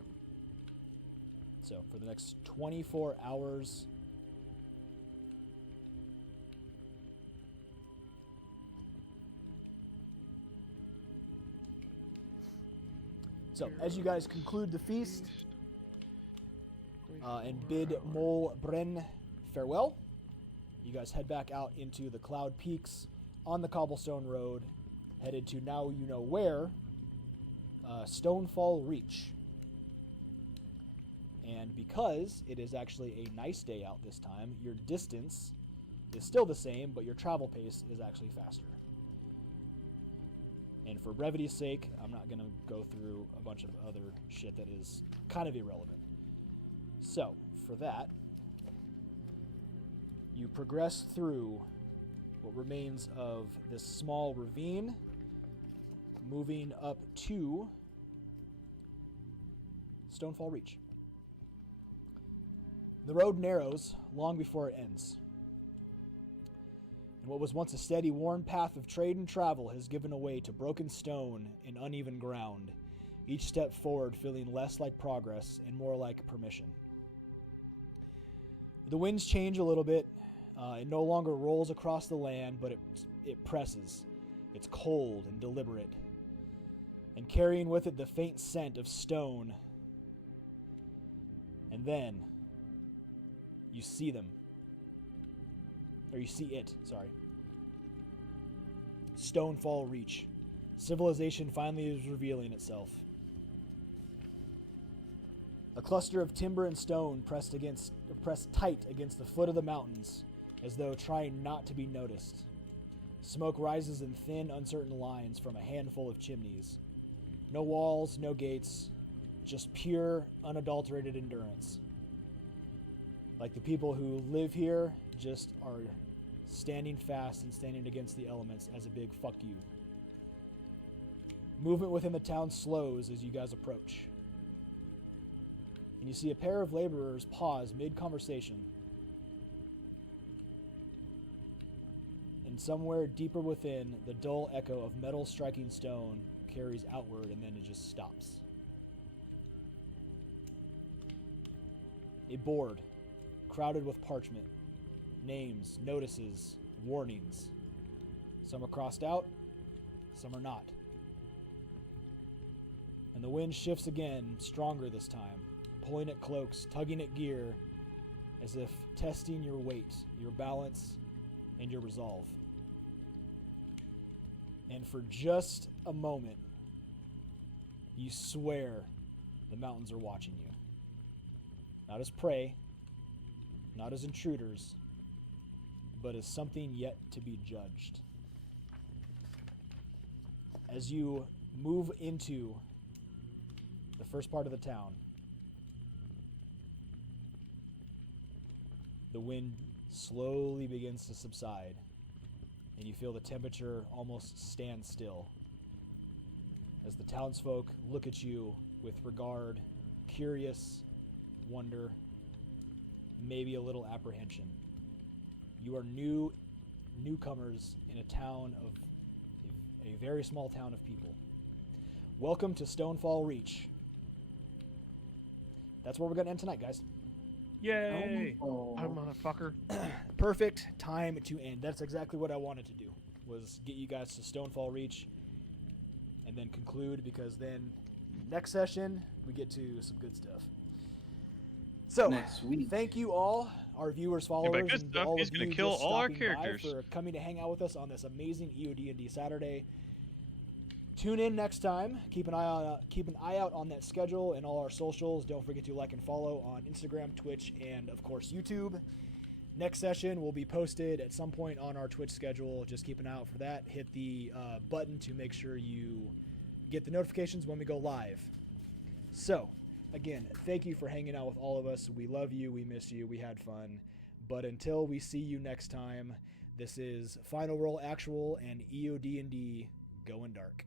So for the next 24 hours. So as you guys conclude the feast and bid Mol Bren farewell, you guys head back out into the Cloud Peaks on the cobblestone road, headed to now you know where, Stonefall Reach. And because it is actually a nice day out this time, your distance is still the same, but your travel pace is actually faster. And for brevity's sake, I'm not going to go through a bunch of other shit that is kind of irrelevant. So, for that, you progress through what remains of this small ravine, moving up to Stonefall Reach. The road narrows long before it ends. And what was once a steady, worn path of trade and travel has given way to broken stone and uneven ground, each step forward feeling less like progress and more like permission. The winds change a little bit. It no longer rolls across the land, but it presses. It's cold and deliberate, and carrying with it the faint scent of stone. And then you see them. Or you see it, sorry. Stonefall Reach. Civilization finally is revealing itself. A cluster of timber and stone pressed tight against the foot of the mountains, as though trying not to be noticed. Smoke rises in thin, uncertain lines from a handful of chimneys. No walls, no gates, just pure, unadulterated endurance. Like the people who live here just are standing fast and standing against the elements as a big fuck you. Movement within the town slows as you guys approach. And you see a pair of laborers pause mid-conversation. And somewhere deeper within, the dull echo of metal striking stone carries outward, and then it just stops. A board, crowded with parchment, names, notices, warnings. Some are crossed out, some are not. And the wind shifts again, stronger this time, pulling at cloaks, tugging at gear, as if testing your weight, your balance, and your resolve. And for just a moment, you swear the mountains are watching you. Not as prey, not as intruders, but as something yet to be judged. As you move into the first part of the town, the wind slowly begins to subside, and you feel the temperature almost stand still as the townsfolk look at you with regard, curious, wonder, maybe a little apprehension. You are newcomers in a town of a very small town of people. Welcome to Stonefall Reach. That's where we're going to end tonight, guys. Yay! Oh, motherfucker. Perfect time to end. That's exactly what I wanted to do. was get you guys to Stonefall Reach and then conclude, because then next session we get to some good stuff. So Next week. Thank you all, our viewers, by followers, good and stuff, all he's of gonna you kill just all our stopping by characters. for coming to hang out with us on this amazing EODD Saturday. Tune in next time. Keep an eye out on that schedule and all our socials. Don't forget to like and follow on Instagram, Twitch, and of course YouTube. Next session will be posted at some point on our Twitch schedule. Just keep an eye out for that. Hit the button to make sure you get the notifications when we go live. So, again, thank you for hanging out with all of us. We love you. We miss you. We had fun. But until we see you next time, this is Final Roll Actual and EOD&D Going Dark.